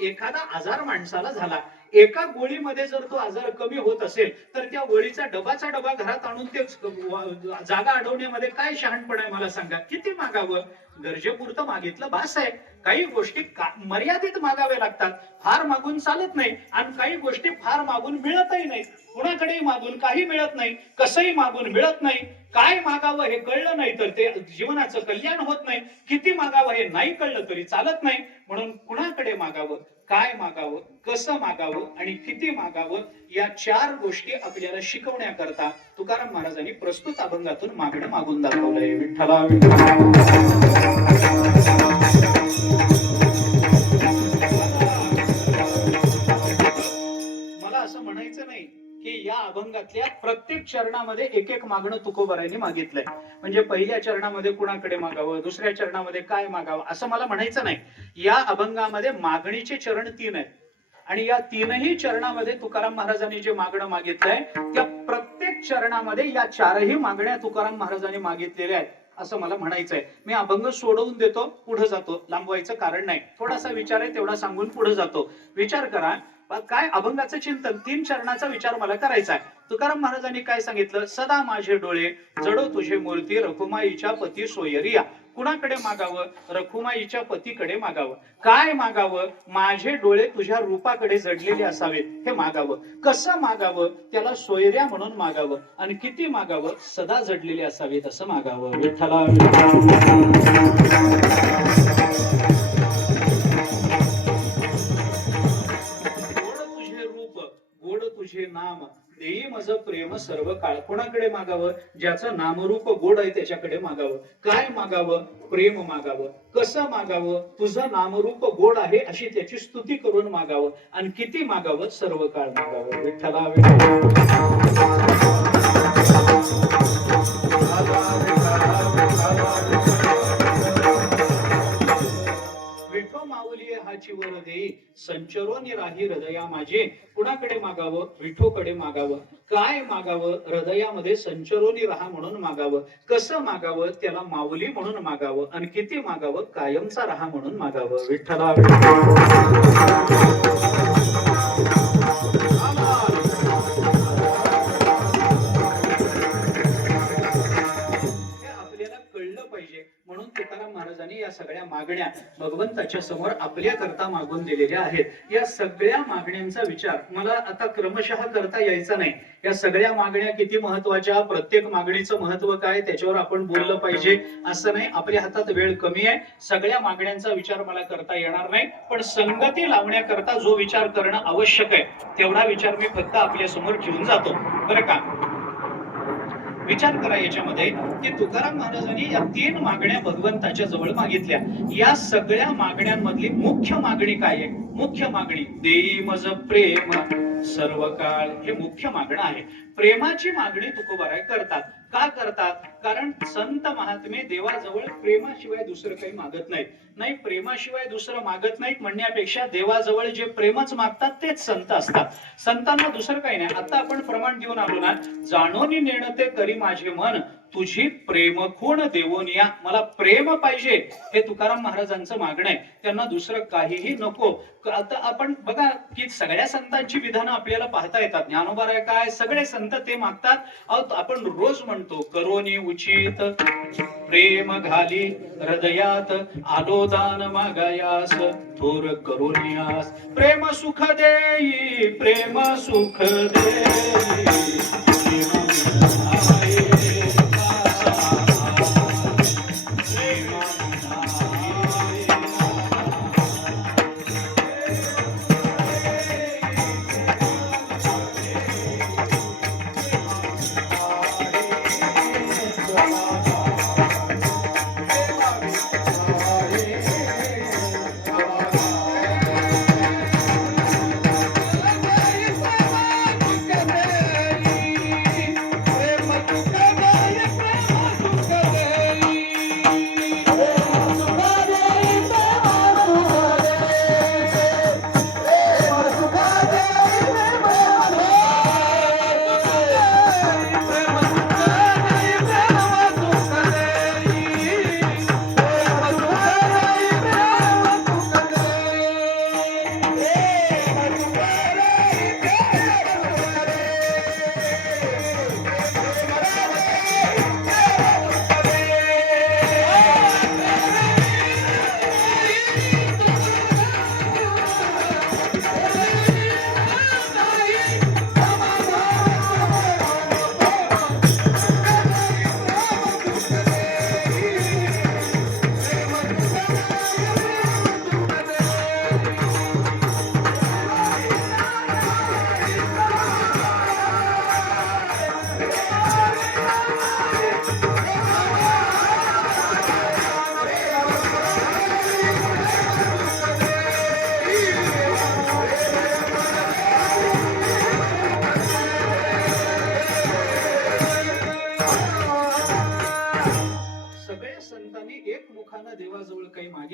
एखादा आजार माणसाला झाला, एका गोळीमध्ये जर तो आजार कमी होत असेल तर त्या गोळीचा डबा घरात आणून ते जागा अडवण्यामध्ये काय शहाणपण आहे मला सांगा. किती मागावं? गरजेपुरतं मागितलं बास आहे. काही गोष्टी मर्यादित मागाव्या लागतात, फार मागून चालत नाही. आणि काही गोष्टी फार मागून मिळतही नाही. कुणाकडेही मागून काही मिळत नाही, कसंही मागून मिळत नाही. काय मागावं हे कळलं नाही तर ते जीवनाचं कल्याण होत नाही. किती मागावं हे नाही कळलं तरी चालत नाही. म्हणून कुणाकडे मागावं, काय मागावं, कसं मागावं आणि किती मागावं या 4 गोष्टी आपल्याला शिकवण्याकरता तुकाराम महाराजांनी प्रस्तुत अभंगातून मागणं मागून दाखवलंय. विठ्ठला मला असं म्हणायचं नाही की या अभंगातल्या प्रत्येक चरणामध्ये एक एक मागणं तुकोबारायांनी मागितलंय. म्हणजे पहिल्या चरणामध्ये कुणाकडे मागावं, दुसऱ्या चरणामध्ये काय मागावं असं मला म्हणायचं नाही. या अभंगामध्ये मागणीचे चरण 3 आहेत आणि या 3ही चरणामध्ये तुकाराम महाराजांनी जे मागणं मागितलंय त्या प्रत्येक चरणामध्ये या 4ही मागण्या तुकाराम महाराजांनी मागितलेल्या आहेत असं मला म्हणायचंय. मी अभंग सोडवून देतो, पुढे जातो, लांबवायचं कारण नाही. थोडासा विचार आहे तेवढा सांगून पुढे जातो. विचार करा काय अभंगाचं चिंतन 3 चरणाचा विचार मला करायचा आहे. तुकाराम महाराजांनी काय सांगितलं, सदा माझे डोळे जडो तुझे मूर्ती रखुमाईच्या पती सोयरिया. कुणाकडे मागावं, रखुमाईच्या पतीकडे मागावं. काय मागावं, माझे डोळे तुझ्या रूपाकडे जडलेले असावेत हे मागावं. कसं मागावं, त्याला सोयर्या म्हणून मागावं. आणि किती मागावं, सदा जडलेले असावेत असं मागावं. विठ्ठला तुझे नाम देई मज प्रेम सर्व काळ. कोणाकडे मागावं, ज्याचं नामरूप गोड आहे त्याच्याकडे मागावं. काय मागावं, प्रेम मागावं. कसं मागावं, तुझं नामरूप गोड आहे अशी त्याची स्तुती करून मागावं. आणि किती मागावं, सर्व काळ मागावं. विठ्ठला विठो माऊली हाची वर देई संचरोनी राही हृदया माझे. कुणाकडे मागावं, विठोकडे मागावं. काय मागावं, हृदयामध्ये संचरोनी राहा म्हणून मागावं. कसं मागावं, त्याला माऊली म्हणून मागावं. आणि किती मागावं, कायमचा राहा म्हणून मागावं. विठ्ठला म्हणून तुकाराम महाराजांनी या सगळ्या मागण्या भगवंताच्या समोर आपल्या करता मागून दिलेल्या आहेत. या सगळ्या मागण्यांचा विचार मला आता क्रमशः करता यायचा नाही. या सगळ्या मागण्या किती महत्वाच्या, प्रत्येक मागणीचं महत्व काय त्याच्यावर आपण बोललं पाहिजे असं नाही. आपल्या हातात वेळ कमी आहे, सगळ्या मागण्यांचा विचार मला करता येणार नाही. पण संगती लावण्याकरता जो विचार करणं आवश्यक आहे तेवढा विचार मी फक्त आपल्या समोर घेऊन जातो बरं का. विचार करा याच्यामध्ये की तुकाराम महाराजांनी या 3 मागण्या भगवंताच्या जवळ मागितल्या. या सगळ्या मागण्यांमधली मुख्य मागणी काय आहे, मुख्य मागणी देई मज प्रेम सर्व काळ हे मुख्य मागणं आहे. प्रेमाची मागणी तुकोबाराय करतात. का करतात, कारण संत महात्मे देवाजवळ प्रेमाशिवाय दुसरं काही मागत नाहीत. नाही प्रेमाशिवाय दुसरं मागत नाहीत म्हणण्यापेक्षा देवाजवळ जे प्रेमच मागतात तेच संत असतात. संतांना दुसरं काही नाही. आता आपण प्रमाण घेऊन आलो ना, जाणोनी नेणते करी माझे मन तुझी प्रेम खूण देवोनिया. मला प्रेम पाहिजे हे तुकाराम महाराजांचं मागणं आहे. त्यांना दुसरं काहीही नको. आता आपण बघा की सगळ्या संतांची विधानं आपल्याला पाहता येतात. ज्ञानोबाराय काय सगळे संत ते मागतात. आपण रोज म्हणतो करोनी उचित प्रेम घाली हृदयात आलो दान मागायास थोर करोनियास. प्रेम सुख देई प्रेम सुख देई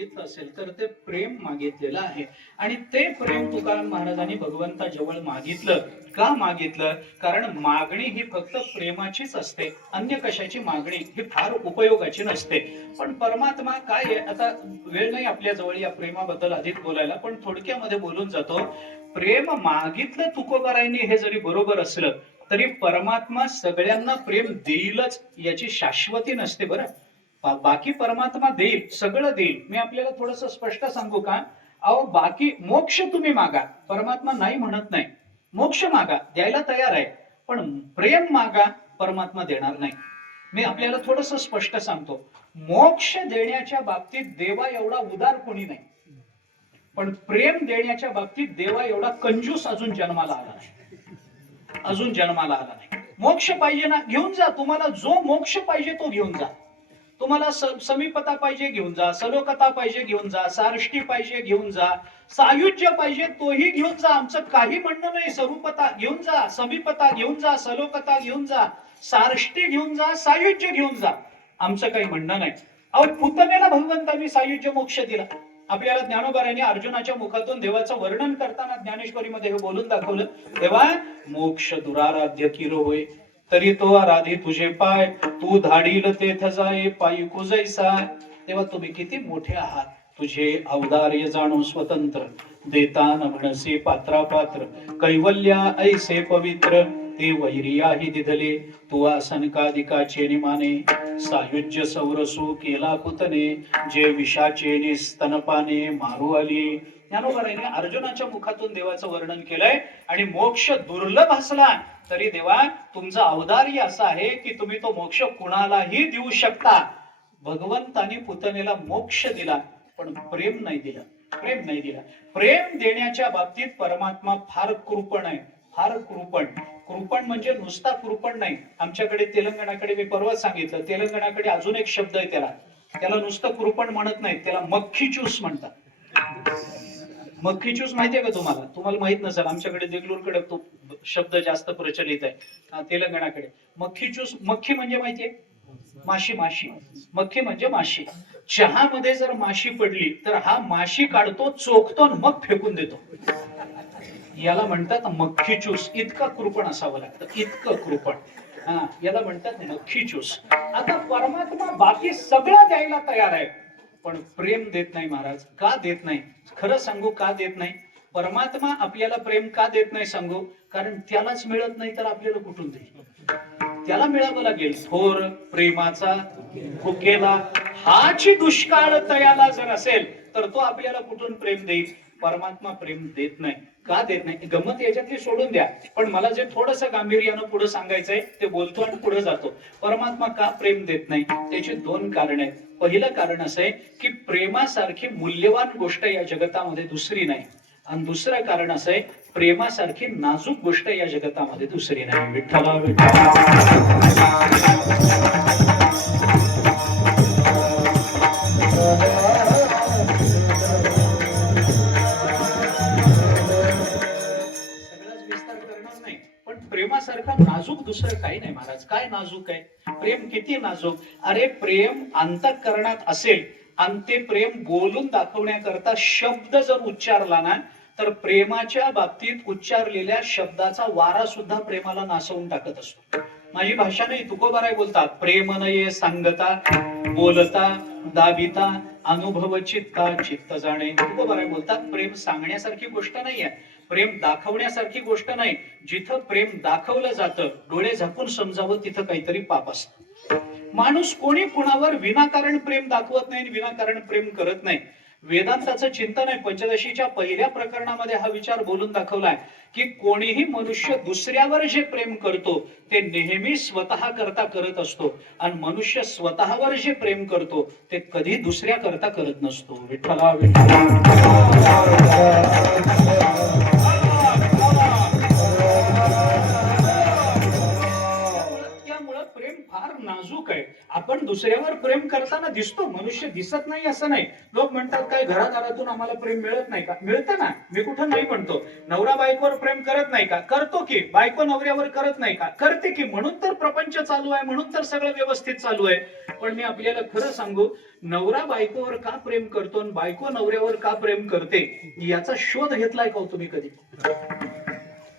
मागितलं असेल तर ते प्रेम मागितलेलं आहे. आणि ते प्रेम तुकाराम महाराजांनी भगवंताजवळ मागितलं. का मागितलं? कारण मागणी ही फक्त प्रेमाचीच असते, अन्य कशाची मागणी ही फार उपयोगाची नसते. पण परमात्मा काय आहे, आता वेळ नाही आपल्या जवळ या प्रेमाबद्दल अधिक बोलायला, पण थोडक्यामध्ये बोलून जातो. प्रेम मागितलं तुकोबारायांनी हे जरी बरोबर असलं तरी परमात्मा सगळ्यांना प्रेम देईलच याची शाश्वती नसते बरं. बाकी परमात्मा देईल, सगळं देईल. मी आपल्याला थोडस स्पष्ट सांगू का? अहो बाकी मोक्ष तुम्ही मागा, परमात्मा नाही म्हणत नाही. मोक्ष मागा, द्यायला तयार आहे, पण प्रेम मागा, परमात्मा देणार नाही. मी आपल्याला थोडस स्पष्ट सांगतो. मोक्ष देण्याच्या बाबतीत देवा एवढा उदार कोणी नाही, पण प्रेम देण्याच्या बाबतीत देवा एवढा कंजूस अजून जन्माला आला नाही, अजून जन्माला आला नाही. मोक्ष पाहिजे ना, घेऊन जा. तुम्हाला जो मोक्ष पाहिजे तो घेऊन जा. तुम्हाला समीपता पाहिजे घेऊन जा, सलोकता पाहिजे घेऊन जा, सारष्टी पाहिजे घेऊन जा, सायुज्य पाहिजे तोही घेऊन जा. आमचं काही म्हणणं नाही. स्वरूपता घेऊन जा, समीपता घेऊन जा, सलोकता घेऊन जा, सारष्टी घेऊन जा, सायुज्य घेऊन जा. आमचं काही म्हणणं नाही. अहो पुतनेला भगवंतांनी सायुज्य मोक्ष दिला. आपल्याला ज्ञानोबारांनी अर्जुनाच्या मुखातून देवाचं वर्णन करताना ज्ञानेश्वरीमध्ये हे बोलून दाखवलं. तेव्हा मोक्ष दुराराध्य किर होय, तरी तो आराधी तुझे पाय, तू धाडील तेथ जाये पायी कुजैसा. तेव्हा तुम्ही किती मोठे आहात, तुझे अवदार्य जाणू स्वतंत्र, देतान म्हणसे पात्रापात्र, कैवल्या ऐसे पवित्र, ते वैरियाही दिधले, तू आसनकादिकाचे निमाने, सायुज्य सौरसू केला पुतने, जे विषाचे स्तनपाने मारू आली. ज्ञानोबारांनी अर्जुनाच्या मुखातून देवाचं वर्णन केलंय. आणि मोक्ष दुर्लभ असला तरी देवा तुमचं औदार्य असं आहे की तुम्ही तो मोक्ष कुणालाही देऊ शकता. भगवंतानी पुतनेला मोक्ष दिला, पण प्रेम नाही दिलं. प्रेम नाही दिलं. प्रेम देण्याच्या बाबतीत परमात्मा फार कृपण आहे, फार कृपण. कृपण म्हणजे नुसता कृपण नाही. आमच्याकडे तेलंगणाकडे मी परवा सांगितलं, तेलंगणाकडे अजून एक शब्द आहे त्याला नुसतं कृपण म्हणत नाही, त्याला मक्खी चूस म्हणतात. मक्खी चूस माहितीये का तुम्हाला? तुम्हाला माहित नसेल, आमच्याकडे देगलूरकडे तो शब्द जास्त प्रचलित आहे. तेलंगणाकडे मक्खी चूस, मक्खी म्हणजे माहितीये? माशी. माशी, मक्खी म्हणजे माशी. चहामध्ये जर माशी पडली तर हा माशी काढतो, चोखतो, मग फेकून देतो. याला म्हणतात मक्खी चूस. इतका कृपण असावं लागतं, इतकं कृपण. याला म्हणतात मक्खी चूस. आता परमात्मा बाकी सगळं द्यायला तयार आहे, पण प्रेम देत नाही महाराज. का देत नाही? खरं सांगू का देत नाही? परमात्मा आपल्याला प्रेम का देत नाही सांगू? कारण त्यालाच मिळत नाही तर आपल्याला कुठून देईल? त्याला मिळावं लागेल. थोर प्रेमाचा भुकेला हाची दुष्काळ तयाला जर असेल तर तो आपल्याला कुठून प्रेम देईल? परमात्मा प्रेम देत नाही. का देत नाही? गमत याच्यातली सोडून द्या, पण मला जे थोडस गांभीर्यानं पुढे सांगायचंय ते बोलतो आणि पुढे जातो. परमात्मा का प्रेम देत नाही? त्याची दोन कारण आहेत. पहिलं कारण असं आहे की प्रेमासारखी मूल्यवान गोष्ट या जगतामध्ये दुसरी नाही. आणि दुसरं कारण असं आहे, प्रेमासारखी नाजूक गोष्ट या जगतामध्ये दुसरी नाही. विठ्ठला प्रेमासारखा नाजूक दुसरं काही नाही महाराज. काय नाजूक आहे? प्रेम किती नाजूक. अरे प्रेम अंतःकरणात असेल आणि ते प्रेम बोलून दाखवण्याकरता शब्द जर उच्चारला ना, तर प्रेमाच्या बाबतीत उच्चारलेल्या शब्दाचा वारा सुद्धा प्रेमाला नासवून टाकत असतो. माझी भाषा नाही, तुकोबाराय बोलतात, प्रेम नये सांगता बोलता दाबिता अनुभव चित्ता चित्त जाणे. तुकोबाराय बोलतात प्रेम सांगण्यासारखी गोष्ट नाहीये, प्रेम दाखवण्यासारखी गोष्ट नाही. जिथं प्रेम दाखवलं जातं, डोळे झाकून समजावं, तिथं काहीतरी पाप असतं. माणूस कोणी कुणावर विनाकारण प्रेम दाखवत नाही, विनाकारण प्रेम करत नाही. वेदांताचं चिंतन आहे. पंचदशीच्या पहिल्या प्रकरणामध्ये हा विचार बोलून दाखवलाय की कोणीही मनुष्य दुसऱ्यावर जे प्रेम करतो ते नेहमी स्वतः करता करत असतो, आणि मनुष्य स्वतःवर जे प्रेम करतो ते कधी दुसऱ्या करता करत नसतो. विठ्ठला त्यामुळं प्रेम फार नाजूक आहे. आपण दुसऱ्यावर प्रेम करताना दिसतो, मनुष्य दिसत नाही असं नाही. लोक म्हणतात काय घरादारातून आम्हाला प्रेम मिळत नाही का? मिळतं ना, मी कुठं नाही म्हणतो. नवरा बायकोवर प्रेम करत नाही का? करतो की. बायको नवऱ्यावर करत नाही का? करते की. म्हणून तर प्रपंच चालू आहे, म्हणून तर सगळं व्यवस्थित चालू आहे. पण मी आपल्याला खरं सांगू, नवरा बायकोवर का प्रेम करतो आणि बायको नवऱ्यावर का प्रेम करते याचा शोध घेतलाय का हो तुम्ही कधी?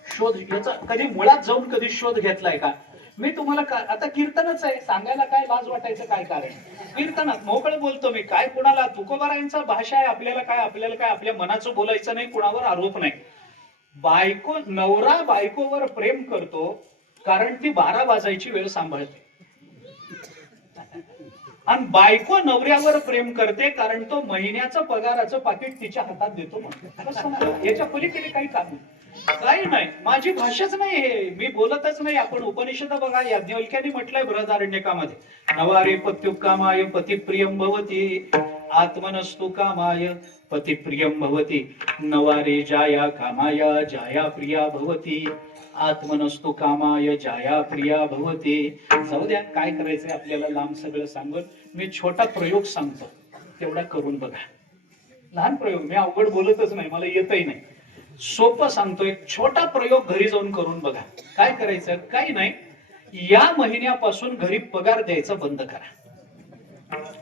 शोध याचा कधी मुळात जाऊन कधी शोध घेतलाय का? मी तुम्हाला आता कीर्तनच आहे, सांगायला काय लाज वाटायचं काय कारण? कीर्तनात मोकळं बोलतो मी, काय कुणाला तुकोबारायांचा भाषा आहे, आपल्याला काय आपल्या मनाचं बोलायचं नाही, कुणावर आरोप नाही. नवरा बायकोवर प्रेम करतो कारण ती 12 वाजायची वेळ सांभाळते, आणि बायको नवऱ्यावर प्रेम करते कारण तो महिन्याचं पगाराचं पाकिट तिच्या हातात देतो म्हणतो. याच्या पलीकडे काही काम नाही, काही नाही. माझी भाषाच नाही, हे मी बोलतच नाही. आपण उपनिषद बघा, याज्ञवल्क्याने म्हटलंय बृहदारण्यकामध्ये, नवारे पत्युकामाय पतिप्रियं भवति आत्मनस्तु कामाय पतिप्रियं भवति नवारे जाया कामाय जाया प्रिया भवति आत्मनस्तु कामाय जाया प्रिया भवति. जाऊ द्या, काय करायचंय आपल्याला लांब सगळं सांगून. मी छोटा प्रयोग सांगतो, तेवढा करून बघा. लहान प्रयोग, मी अवघड बोलतच नाही, मला येतही नाही. सोपं सांगतो, एक छोटा प्रयोग घरी जाऊन करून बघा. काय करायचं? काही नाही, या महिन्यापासून घरी पगार द्यायचा बंद करा.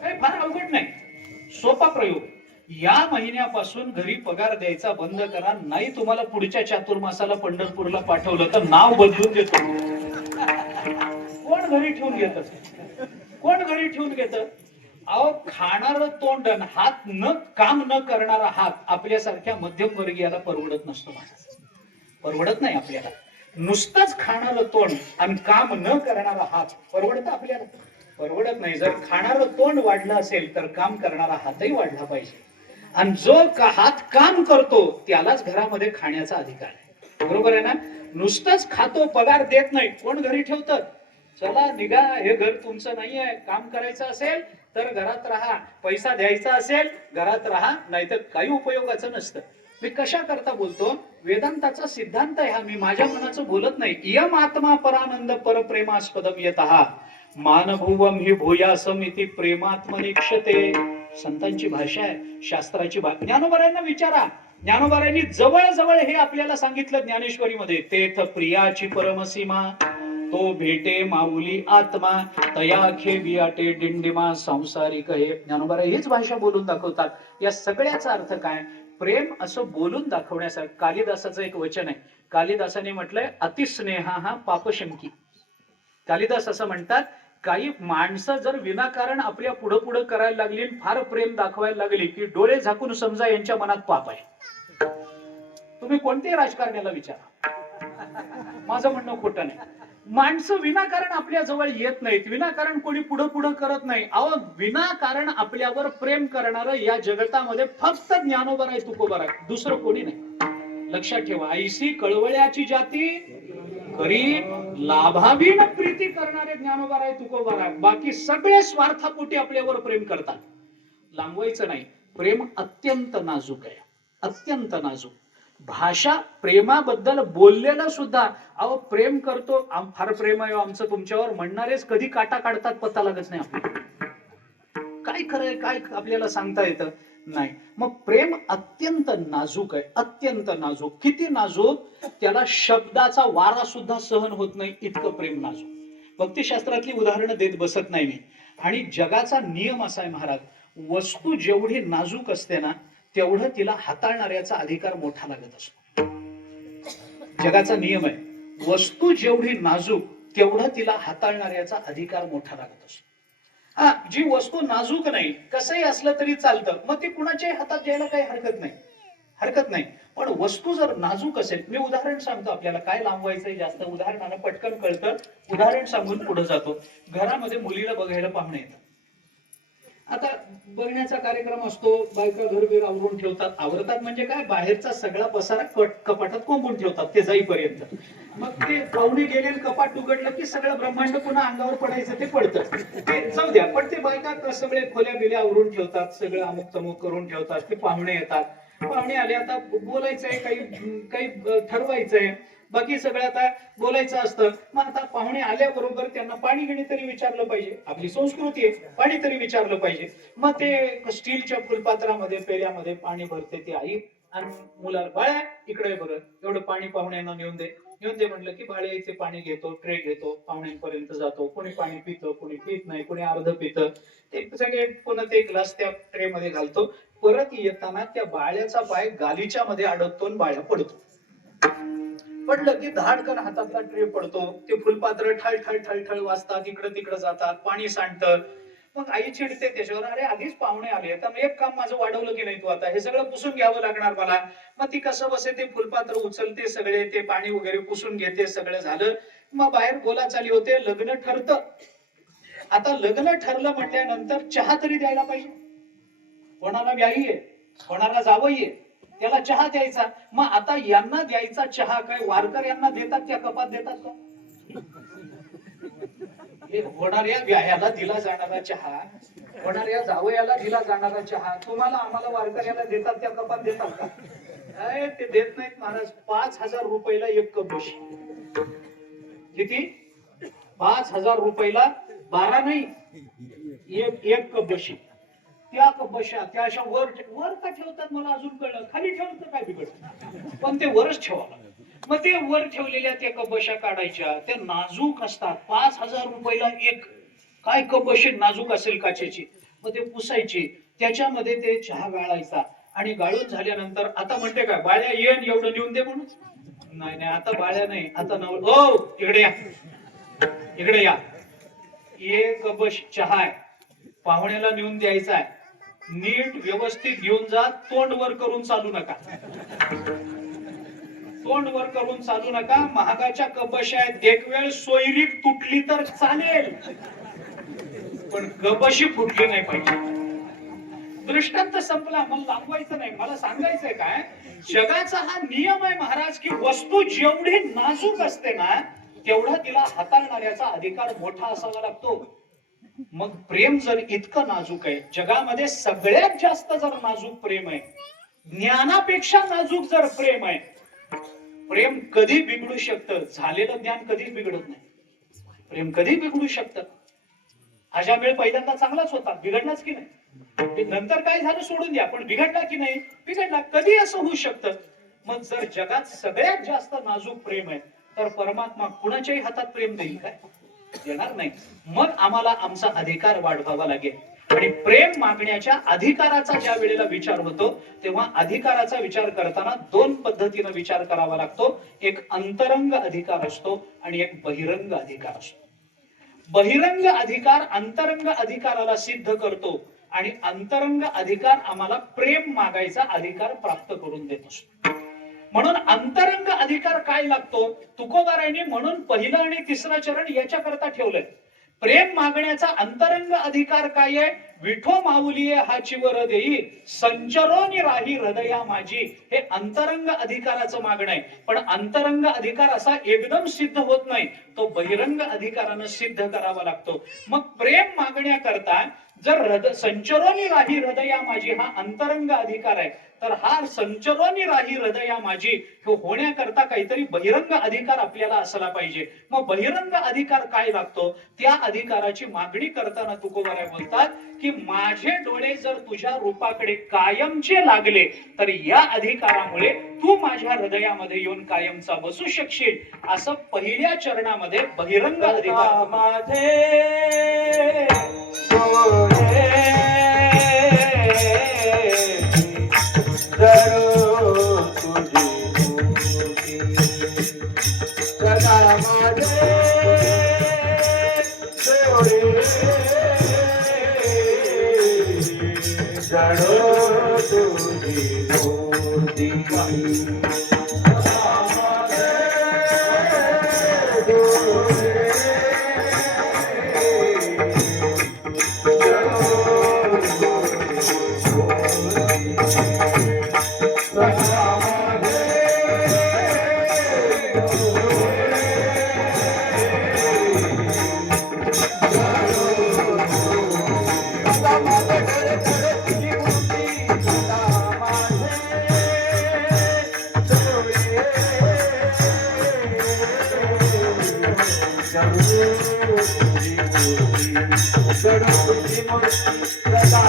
काही फार अवघड नाही, सोपा प्रयोग. या महिन्यापासून घरी पगार द्यायचा बंद करा. नाही तुम्हाला पुढच्या चातुर्मासाला पंढरपूरला पाठवलं तर नाव बदलून देतो. कोण घरी ठेवून घेत? कोण घरी ठेवून घेत? अहो, खाणार तोंड, हात न काम न करणारा हात आपल्यासारख्या मध्यमवर्गीयाला परवडत नसतो. परवडत नाही आपल्याला. नुसतंच खाणारं तोंड आणि काम न करणारा हात परवडत आपल्याला? परवडत नाही. जर खाणारं तोंड वाढलं असेल तर काम करणारा हातही वाढला पाहिजे. आणि जो हात काम करतो त्यालाच घरामध्ये खाण्याचा अधिकार आहे. बरोबर आहे ना? नुसतंच खातो, पगार देत नाही, कोण घरी ठेवतं? चला निघा, हे घर तुमचं नाही आहे. काम करायचं असेल तर घरात राहा, पैसा द्यायचा असेल घरात राहा, नाहीतर काही उपयोगाचं नसतं. मी कशा करता बोलतो? वेदांताचा सिद्धांत आहे हा, मी माझ्या मनाचं बोलत नाही. इयम आत्मा परानंद परप्रेमास्पदम यतः मानभुवम हि भूयासम इति प्रेमात्मनिक्षते. संतांची भाषा आहे, शास्त्राची भाषा. ज्ञानोबारायांना विचारा, ज्ञानोबारायांनी जवळ हे आपल्याला सांगितलं ज्ञानेश्वरीमध्ये. तेथ प्रियाची परमसीमा, तो भेटे माऊली आत्मा, तया खेबी आटे डिंडिमा संसारिक हे. ज्ञानोबाराय हीच भाषा बोलून दाखवतात. या सगळ्याचा अर्थ काय? प्रेम असं बोलून दाखवण्यासाठी. कालिदासाचं एक वचन आहे, कालिदासाने म्हटलंय अतिस्नेहा हा पापशंकी. कालिदास असं म्हणतात, काही माणसं जर विनाकारण आपल्या पुढं करायला लागली, फार प्रेम दाखवायला लागली, की डोळे झाकून समजा यांच्या मनात पाप आहे. तुम्ही कोणत्याही राजकारण्याला विचारा, माझं म्हणणं खोटं नाही. माणसं विनाकारण आपल्या जवळ येत नाहीत, विनाकारण कोणी पुढं करत नाही. अहो, विनाकारण आपल्यावर प्रेम करणारं या जगतामध्ये फक्त ज्ञानोबाराय तुकोबाराय, दुसरं कोणी नाही. लक्षात ठेवा, ऐसी कळवळ्याची जाती खरी लाभावी न प्रीती करणारे ज्ञानोबाराय तुकोबाराय. बाकी सगळे स्वार्थापोटी आपल्यावर प्रेम करतात. लांबवायचं नाही. प्रेम अत्यंत नाजूक आहे, अत्यंत नाजूक. भाषा प्रेमाबद्दल बोललेलं सुद्धा, अहो प्रेम करतो, फार प्रेम आहे आमचं तुमच्यावर म्हणणारेच कधी काटा काढतात पत्ता लागत नाही आपल्याला. काय खरंय, काय आपल्याला सांगता येतं नाही. मग प्रेम अत्यंत नाजूक आहे, अत्यंत नाजूक. किती नाजूक? त्याला शब्दाचा वारा सुद्धा सहन होत नाही, इतकं प्रेम नाजूक. भक्तिशास्त्रातली उदाहरणं देत बसत नाही मी. आणि जगाचा नियम असा आहे महाराज, वस्तू जेवढी नाजूक असते ना, तेवढं तिला हाताळणाऱ्याचा अधिकार मोठा लागत असतो. जगाचा नियम आहे, वस्तू जेवढी नाजूक तेवढं तिला हाताळणाऱ्याचा अधिकार मोठा लागत असतो. हा, जी वस्तू नाजूक नाही, कसंही असलं तरी चालतं, मग ती कुणाच्याही हातात द्यायला काही हरकत नाही. पण वस्तू जर नाजूक असेल, मी उदाहरण सांगतो आपल्याला, काय लांबवायचंय जास्त, उदाहरणानं पटकन कळतं. उदाहरण सांगून पुढे जातो. घरामध्ये मुलीला बघायला पाहुणे येतात. आता बघण्याचा कार्यक्रम असतो, बायका घरबीर आवरून ठेवतात. आवरतात म्हणजे काय, बाहेरचा सगळा पसारा कपाटात कोंबून ठेवतात ते जाईपर्यंत. मग ते पाहुणे गेले, कपाट उघडलं की सगळं ब्रह्मांड पुन्हा अंगावर पडायचं ते पडतं. ते जाऊ द्या, पण ते बायका सगळे खोल्या बिल्या आवरून ठेवतात, सगळं अमुक तमुक करून ठेवतात. ते पाहुणे येतात, पाहुणे आले, आता बोलायचंय, काही ठरवायचंय. बाकी सगळं आता बोलायचं असतं. मग आता पाहुणे आल्याबरोबर त्यांना पाणी घेणे तरी विचारलं पाहिजे, आपली संस्कृती आहे, पाणी तरी विचारलं पाहिजे. मग ते स्टीलच्या फुलपात्रामध्ये पेल्यामध्ये पाणी भरते ती आई आणि मुलाला, बाळ्या इकडे बरं, एवढं पाणी पाहुण्यांना नेऊन दे म्हटलं की बाळ्या इथे पाणी घेतो, ट्रे घेतो, पाहुण्यांपर्यंत जातो. कोणी पाणी पितं, कोणी पित नाही, कोणी अर्ध पितं. ते सगळे पुन्हा ते ग्लास त्या ट्रे मध्ये घालतो. परत येताना त्या बाळ्याचा पाय गालीच्या मध्ये अडकतो आणि बाळ्या पडतो. पडलं की धाडकन हातातला ट्रे पडतो. ते फुलपात्र ठळ ठळ ठळ ठळ वाजतात, इकडं तिकडं जातात, पाणी सांडतं. मग आई चिडते त्याच्यावर, अरे आधीच पाहुणे आले तर एक काम माझं वाढवलं की नाही तू, आता हे सगळं पुसून घ्यावं लागणार मला. मग ती कसं बसे ते फुलपात्र उचलते, सगळे ते पाणी वगैरे पुसून घेते. सगळं झालं, मग बाहेर बोला चाली होते, लग्न ठरतं. आता लग्न ठरलं म्हटल्यानंतर चहा तरी द्यायला पाहिजे. कोणाला व्याही आहे, कोणाला जावई आहे, त्याला चहा द्यायचा. मग आता यांना द्यायचा चहा काय वारकऱ्यांना देतात त्या कपात देतात का? होणाऱ्या व्याह्याला दिला जाणारा चहा, होणाऱ्या जावयाला दिला जाणारा चहा तुम्हाला आम्हाला वारकऱ्याला देतात त्या कपात देतात का? ते देत नाहीत महाराज. 5,000 रुपयाला एक कप बशी. किती? 5,000 रुपयाला 12 नाही, एक कप बशी. त्या कप बशा त्या अशा वर का ठेवतात मला अजून कळलं. खाली ठेवलं तर काय बिघडत, पण ते वरच ठेवावं लागतं. मग ते वर ठेवलेल्या त्या कपबशा काढायच्या, त्या नाजूक असतात. 5,000 रुपयाला एक. काय कपबशी नाजूक असेल काचेची. मग ते पुसायची, त्याच्यामध्ये ते चहा गाळायचा आणि गाळून झाल्यानंतर आता म्हणते काय, बाळ्या येण एवढं नेऊन दे म्हणून. नाही आता बाळ्या नाही, आता ओ इकडे या, इकडे या. एक कपबश चहा आहे, पाहुण्याला नेऊन द्यायचा आहे. नीट व्यवस्थित घेऊन जा, तोंड वर करून चालू नका. तोंड वर करून चालू नका. महागाच्या कपबशा आहेत, एक वेळ सोयरीक तुटली तर चालेल, पण कपबशी फुटली नाही पाहिजे. दृष्टांत संपला, मला लांबवायचं नाही. मला सांगायचंय काय, जगाचा हा नियम आहे महाराज, की वस्तू जेवढी नाजूक असते ना तेवढा तिला हाताळणाऱ्याचा अधिकार मोठा असावा लागतो. मग प्रेम जर इतकं नाजूक आहे, जगामध्ये सगळ्यात जास्त जर नाजूक प्रेम आहे, ज्ञानापेक्षा नाजूक जर प्रेम आहे, प्रेम कधी बिघडू शकतं? झालेलं ज्ञान कधीच बिघडत नाही. प्रेम कधी बिघडू शकतं? अजामेळ पहिल्यांदा चांगलाच होता, बिघडलाच की नाही? नंतर काय झालं सोडून द्या, पण बिघडला की नाही? बिघडला. कधी असं होऊ शकतं? मग जर जगात सगळ्यात जास्त नाजूक प्रेम आहे, तर परमात्मा कुणाच्याही हातात प्रेम देईल काय? देणार नाही. मग आम्हाला आमचा अधिकार वाढवावा लागेल. आणि प्रेम मागण्याच्या अधिकाराचा ज्या वेळेला विचार होतो, तेव्हा अधिकाराचा विचार करताना दोन पद्धतीने विचार करावा लागतो. एक अंतरंग अधिकार असतो आणि एक बहिरंग अधिकार असतो. बहिरंग अधिकार अंतरंग अधिकाराला सिद्ध करतो आणि अंतरंग अधिकार आम्हाला प्रेम मागायचा अधिकार प्राप्त करून देत असतो. म्हणून अंतरंग अधिकार काय लागतो? तुकोबारायांनी म्हणून पहिलं आणि तिसरं चरण याच्या करता ठेवलंय. प्रेम मागण्याचा अंतरंग अधिकार काय आहे? विठो माऊलीये हाची वर देई, संचरोनी राही हृदया माझी. हे अंतरंग अधिकाराचं मागणं आहे. पण अंतरंग अधिकार असा एकदम सिद्ध होत नाही, तो बहिरंग अधिकारानं सिद्ध करावा लागतो. मग प्रेम मागण्याकरता जर संचरोनी राही हृदया माझी हा अंतरंग अधिकार आहे, तर हा संचरोनी राही हृदया माझी होण्याकरता काहीतरी बहिरंग अधिकार आपल्याला असला पाहिजे. मग बहिरंग अधिकार काय लागतो? त्या अधिकाराची मागणी करताना तुकोबाराय बोलतात की माझे डोळे जर तुझ्या रूपाकडे कायमचे लागले, तर या अधिकारामुळे तू माझ्या हृदयामध्ये येऊन कायमचा बसू शकशील. असं पहिल्या चरणामध्ये बहिरंग अधिकार माझे गणपती मूर्ती सदा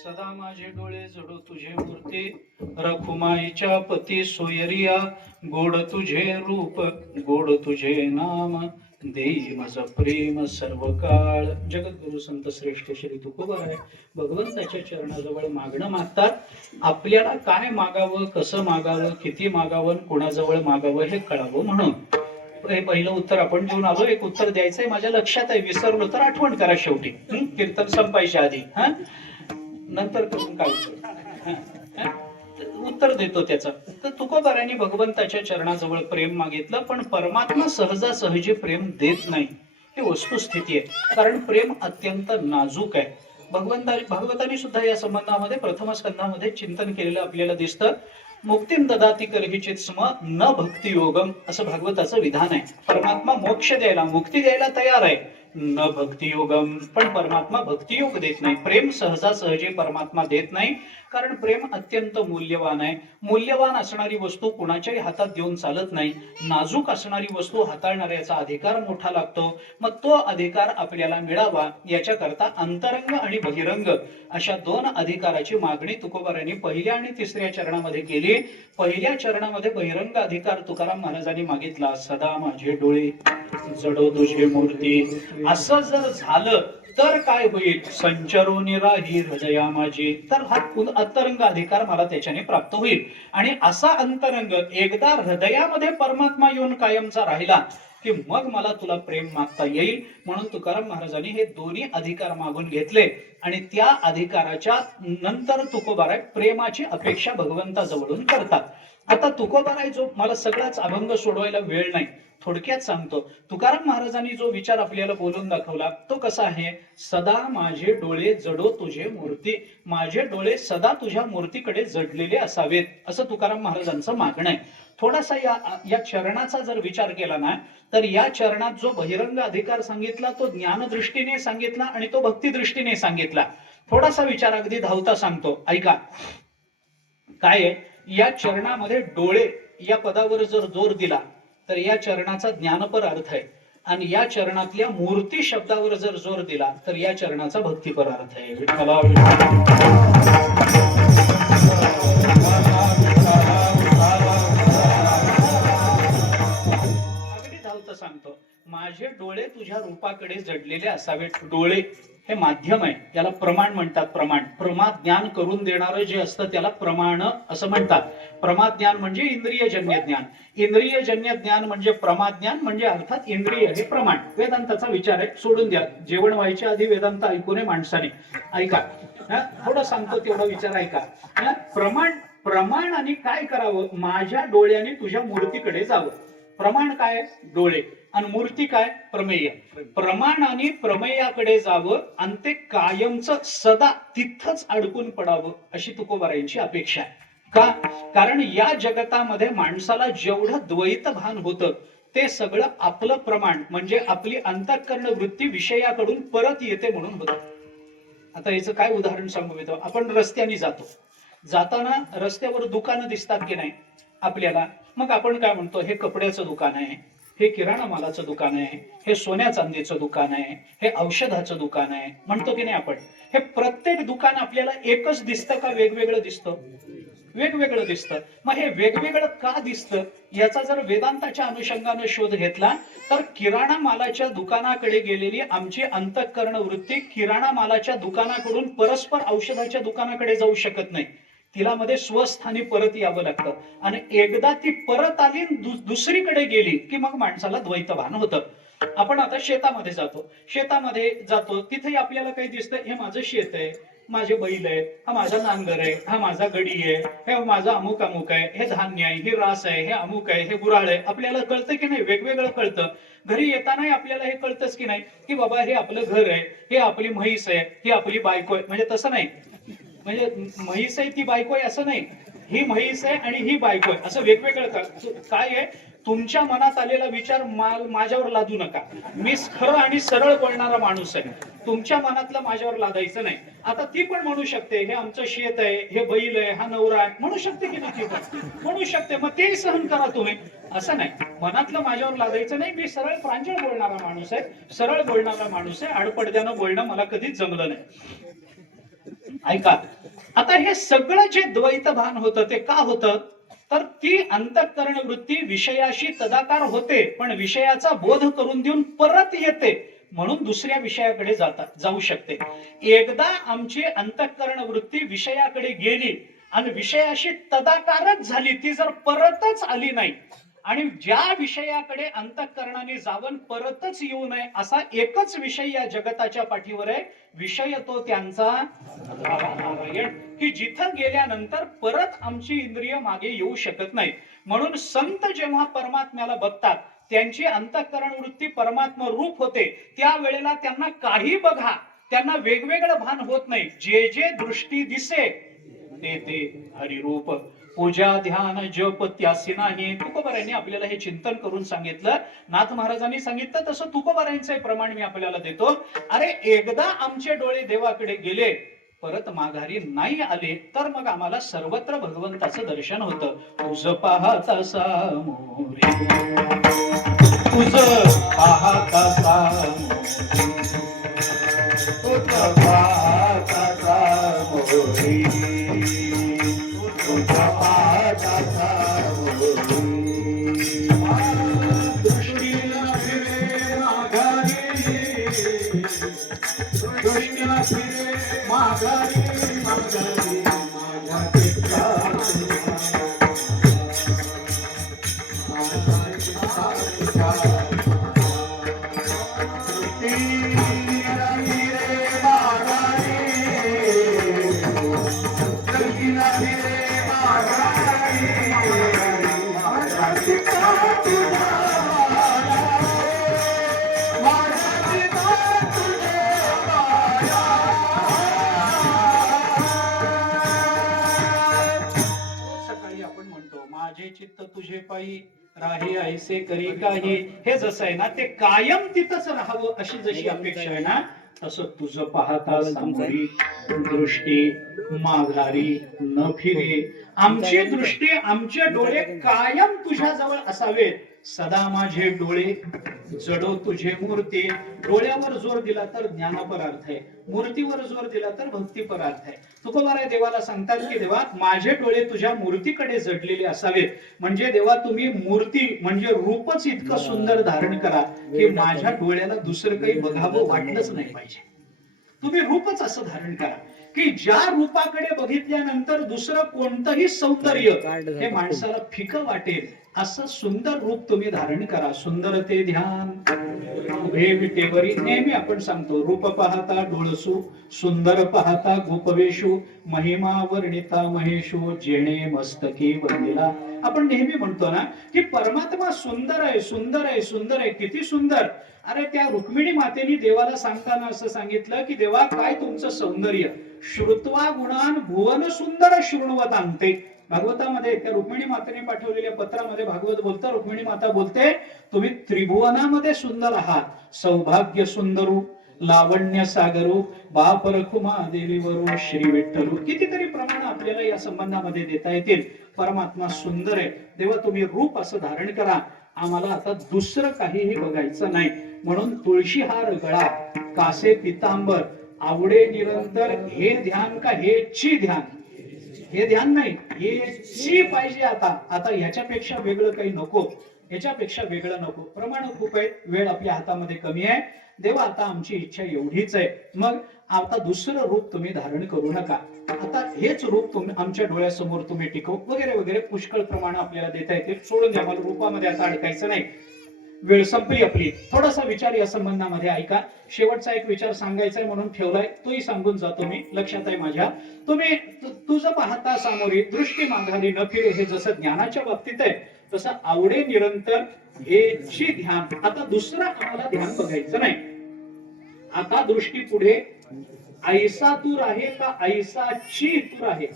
सदा माझे डोळे जडो तुझे मूर्ती रखुमाईच्या पती सोयरिया गोड तुझे रूप गोड तुझे नाम देई मज प्रेम सर्व काळ. जगद्गुरु संत श्रेष्ठ श्री तुकोबाराय भगवंताच्या चरणाजवळ मागणं मागतात. आपल्याला काय मागावं, कसं मागावं, किती मागावं, कोणाजवळ मागावं हे कळावं म्हणून. हे पहिलं उत्तर आपण घेऊन आलो. एक उत्तर द्यायचंय माझ्या लक्षात आहे, विसरलो तर आठवण करा शेवटी. कीर्तन संपायच्या आधी नंतर करून काय उत्तर देतो त्याचं. तर तुकोबारायांनी भगवंताच्या चरणाजवळ प्रेम मागितलं, पण परमात्मा सहजासहजी प्रेम देत नाही, ही वस्तुस्थिती आहे. कारण प्रेम अत्यंत नाजूक आहे. भागवतांनी सुद्धा या संबंधामध्ये प्रथम स्कंधामध्ये चिंतन केलेलं आपल्याला दिसतं. मुक्तीम ददाती करहिचित स्म न भक्ती योगम असं भागवताचं विधान आहे. परमात्मा मोक्ष द्यायला, मुक्ती द्यायला तयार आहे, न भक्तियोगम, पण परमात्मा भक्तियोग देत नाही. प्रेम सहजासहजी परमात्मा देत नाही, कारण प्रेम अत्यंत मूल्यवान आहे. मूल्यवान असणारी वस्तू कुणाच्याही हातात देऊन चालत नाही. नाजूक असणारी वस्तू हाताळणाऱ्याचा अधिकार मोठा लागतो. मग तो अधिकार आपल्याला मिळावा याच्याकरता अंतरंग आणि बहिरंग अशा दोन अधिकाराची मागणी तुकोबारांनी पहिल्या आणि तिसऱ्या चरणामध्ये केली. पहिल्या चरणामध्ये बहिरंग अधिकार तुकाराम महाराजांनी मागितला, सदा माझे डोळे जडो तुझे मूर्ती. असं जर झालं तर काय होईल, संचरो निराही हृदया माझी, तर हा अंतरंग अधिकार मला त्याच्याने प्राप्त होईल. आणि असा अंतरंग एकदा हृदयामध्ये परमात्मा येऊन कायमचा राहिला की मग मला तुला प्रेम मागता येईल. म्हणून तुकाराम महाराजांनी हे दोन्ही अधिकार मागून घेतले आणि त्या अधिकाराच्या नंतर तुकोबाराय प्रेमाची अपेक्षा भगवंताजवळून करतात. आता तुकोबाराय जो, मला सगळाच अभंग सोडवायला वेळ नाही, थोडक्यात सांगतो. तुकाराम महाराजांनी जो विचार आपल्याला बोलून दाखवला तो कसा आहे, सदा माझे डोळे जडो तुझे मूर्ती, माझे डोळे सदा तुझ्या मूर्तीकडे जडलेले असावेत, असं तुकाराम महाराजांचं मागणं आहे. थोडासा या चरणाचा जर विचार केला ना, तर या चरणात जो बहिरंग अधिकार सांगितला तो ज्ञान दृष्टीने सांगितला आणि तो भक्ती दृष्टीने सांगितला. थोडासा विचार अगदी धावता सांगतो, ऐका. काय आहे, या चरणामध्ये डोळे या पदावर जर जोर दिला तर या चरणाचा ज्ञानपर अर्थ आहे, आणि या चरणातल्या मूर्ती शब्दावर जर जोर दिला तर या चरणाचा भक्तीपर अर्थ आहे. विठ्ठला अगदी धावतं सांगतो, माझे डोळे तुझ्या रूपाकडे जडलेले असावेत. डोळे हे माध्यम आहे, याला प्रमाण म्हणतात. प्रमाण ज्ञान करून देणारं जे असतं त्याला प्रमाण असं म्हणतात. प्रमाद ज्ञान म्हणजे इंद्रियजन्य ज्ञान, इंद्रियजन्य ज्ञान म्हणजे प्रमाद ज्ञान, म्हणजे अर्थात इंद्रिय हे प्रमाण. वेदांताचा विचार आहे, सोडून द्या, जेवण व्हायच्या आधी वेदांत ऐकू नये माणसाने. ऐका, थोडं सांगतो तेवढा विचार ऐका. प्रमाण आणि काय करावं, माझ्या डोळ्याने तुझ्या मूर्तीकडे जावं. प्रमाण काय, डोळे, आणि मूर्ती काय, प्रमेय. प्रमाण आणि प्रमेयाकडे जावं आणि ते कायमचं सदा तिथंच अडकून पडावं अशी तुकोबारायांची अपेक्षा आहे. का, कारण या जगतामध्ये माणसाला जेवढं द्वैत भान होतं ते सगळं आपलं प्रमाण म्हणजे आपली अंतःकरण वृत्ती विषयाकडून परत येते म्हणून होतं. आता याचं काय उदाहरण सांगू मी, आपण रस्त्याने जातो, जाताना रस्त्यावर दुकानं दिसतात की नाही आपल्याला, मग आपण काय म्हणतो, हे कपड्याचं दुकान आहे, हे किराणा मालाचं दुकान आहे, हे सोन्या चांदीचं दुकान आहे, हे औषधाचं दुकान आहे, म्हणतो की नाही आपण. हे प्रत्येक दुकान आपल्याला एकच दिसतं का वेगवेगळं दिसतं, वेगवेगळं दिसतं. मग हे वेगवेगळं का दिसतं याचा जर वेदांताच्या अनुषंगाने शोध घेतला तर किराणा मालाच्या दुकानाकडे गेलेली आमची अंतःकरण वृत्ती किराणा मालाच्या दुकानाकडून परस्पर औषधाच्या दुकानाकडे जाऊ शकत नाही, तिला मध्ये स्वस्थानी परत यावं लागतं. आणि एकदा ती परत आली दुसरीकडे गेली की मग माणसाला द्वैत भान होतं. आपण आता शेतामध्ये जातो, तिथे आपल्याला काही दिसतं, हे माझं शेत आहे, माझे बैल आहे, हा माझा नांगर आहे, हा माझा गडी आहे, हे माझा अमुक आहे, हे धान्य आहे, ही रास आहे, हे अमुक आहे, हे गुराळ आहे. आपल्याला कळतं की नाही, वेगवेगळं कळतं. घरी येताना आपल्याला हे कळतंच की नाही की बाबा हे आपलं घर आहे, हे आपली म्हैस आहे, ही आपली बायको आहे. म्हणजे तसं नाही, म्हणजे म्हैस आहे ती बायको आहे असं नाही, ही म्हैस आहे आणि ही बायको आहे असं वेगवेगळं काय आहे. तुमच्या मनात आलेला विचार माझ्यावर लादू नका. मी खरं आणि सरळ बोलणारा माणूस आहे, तुमच्या मनातलं माझ्यावर लादायचं नाही. आता ती पण म्हणू शकते हे आमचं शेत आहे, हे बैल आहे, हा नवरा आहे, म्हणू शकते की नाही, म्हणू शकते, मग तेही सहन करा तुम्ही. असं नाही, मनातलं माझ्यावर लादायचं नाही. मी सरळ प्रांजळ बोलणारा माणूस आहे, सरळ बोलणारा माणूस आहे, आडपडद्यानं बोलणं मला कधीच जमलं नाही. ऐका, आता हे सगळं जे द्वैत भान होतं ते का होतं, तर ती अंतःकरण वृत्ती विषयाशी तदाकार होते पण विषयाचा बोध करून देऊन परत येते म्हणून दुसऱ्या विषयाकडे जाऊ शकते. एकदा आमची अंतःकरण वृत्ती विषयाकडे गेली आणि विषयाशी तदाकारच झाली, ती जर परतच आली नाही आणि ज्या विषयाकडे अंतःकरणाने जावं परतच येऊ नये असा एकच विषय या जगताच्या पाठीवर आहे, विषय तो त्यांचा नारायण, की जिथं गेल्यानंतर परत आमची इंद्रिय मागे येऊ शकत नाही. म्हणून संत जेव्हा परमात्म्याला बघतात त्यांची अंतःकरण वृत्ती परमात्मा रूप होते, त्यावेळेला त्यांना काही बघा, त्यांना वेगवेगळं भान होत नाही. जे जे दृष्टी दिसे ते ते हरिरूप. पूजा ध्यान जप त्यासी नाही. तुकोबारायांनी आपल्याला हे चिंतन करून सांगितलं. नाथ महाराजांनी सांगितलं तसं तुकोबारायांचं प्रमाण मी आपल्याला देतो. अरे एकदा आमचे डोळे देवाकडे गेले, परत माघारी नाही आले, तर मग आम्हाला सर्वत्र भगवंताचं दर्शन होतं. तुझ पाहता सामोरे, तुझ पाहता सामोरे, तुझ पाहता सामोरी, तुझ पाहता सामोरी. दृष्टीला फिरे माघारी, दृष्टीला फिरे माघारी, माघारी माझ्या चित्ताला. सकाळी आपण म्हणतो माझे चित्त तुझे पायी राही ऐसे करी काही. हे जसं आहे ना, ते कायम तिथंच राहावं अशी जशी अपेक्षा आहे ना, तसं तुझं पाहता सामोरी, दृष्टी माघारी न फिरे. आमची दृष्टी आमचे डोळे कायम तुझ्या जवळ असावेत. सदा माझे डोळे जडो तुझे मूर्ती. डोळ्यावर जोर दिला तर ज्ञानापर अर्थ आहे, मूर्तीवर जोर दिला तर भक्तीपर अर्थ आहे. तुकोबाराय देवाला सांगतात की देवा माझे डोळे तुझ्या मूर्तीकडे जडलेले असावेत. म्हणजे देवा तुम्ही मूर्ती म्हणजे रूपच इतकं सुंदर धारण करा की माझ्या डोळ्याला दुसरं काही बघावं वाटलंच नाही पाहिजे. तुम्ही रूपच असं धारण करा की ज्या रूपाकडे बघितल्यानंतर दुसरं कोणतंही सौंदर्य हे माणसाला फिकं वाटेल असं सुंदर रूप तुम्ही धारण करा. सुंदर ते ध्यान उभे विटेवरी. नेहमी आपण सांगतो रूप पाहता डोळसू, सुंदर पाहता गोपवेशू, महिमा वर्णिता महेशू, जेणे मस्तकी वंदिला. आपण नेहमी म्हणतो ना की परमात्मा सुंदर आहे, सुंदर आहे, सुंदर आहे. किती सुंदर. अरे त्या रुक्मिणी मातेने देवाला सांगताना असं सांगितलं की देवा काय तुमचं सौंदर्य. श्रुत्वा गुणान भुवन सुंदर शृण्वतांते. भागवतामध्ये त्या रुक्मिणी मातेने पाठवलेल्या पत्रामध्ये भागवत बोलतं, रुक्मिणी माता बोलते तुम्ही त्रिभुवनामध्ये सुंदर आहात. सौभाग्य सुंदरू, लावण्य सागरू, बाप रखुमा देवीवरू, श्री विठ्ठलू. कितीतरी प्रमाण आपल्याला या संबंधामध्ये देता येतील. परमात्मा सुंदर आहे. देवा तुम्ही रूप असं धारण करा. आम्हाला आता दुसरं काहीही बघायचं नाही. म्हणून तुळशी हार गळा, कासे पितांबर, आवडे निरंतर. हे ध्यान का हे ची ध्यान. हे ध्यान नाही, हे ची पाहिजे. आता ह्याच्यापेक्षा वेगळं काही नको, ह्याच्यापेक्षा वेगळं नको. प्रमाण खूप आहे, वेळ आपल्या हातामध्ये कमी आहे. देवा आता आमची इच्छा एवढीच आहे. मग आता दुसरं रूप तुम्ही धारण करू नका. आता हेच रूप तुम्ही आमच्या डोळ्यासमोर तुम्ही टिकव वगैरे वगैरे पुष्कळ प्रमाण आपल्याला देता येतील. सोडून द्या, मला रूपामध्ये आता अडकायचं नाही. वेळ संपली आपली. थोडासा विचार या संबंधामध्ये ऐका. शेवटचा एक विचार सांगायचा आहे म्हणून ठेवलाय, तोही सांगून जातो मी. लक्षात आहे माझ्या. तुम्ही तुझं पाहता सामोरी, दृष्टी माघारी न फिरे. हे जसं ज्ञानाच्या बाबतीत आहे तसं आवडे निरंतर हेची ध्यान. आता दुसरं आम्हाला ध्यान बघायचं नाही. आता दृष्टी पुढे ऐसा तू राहे का ऐसाची तू राहे.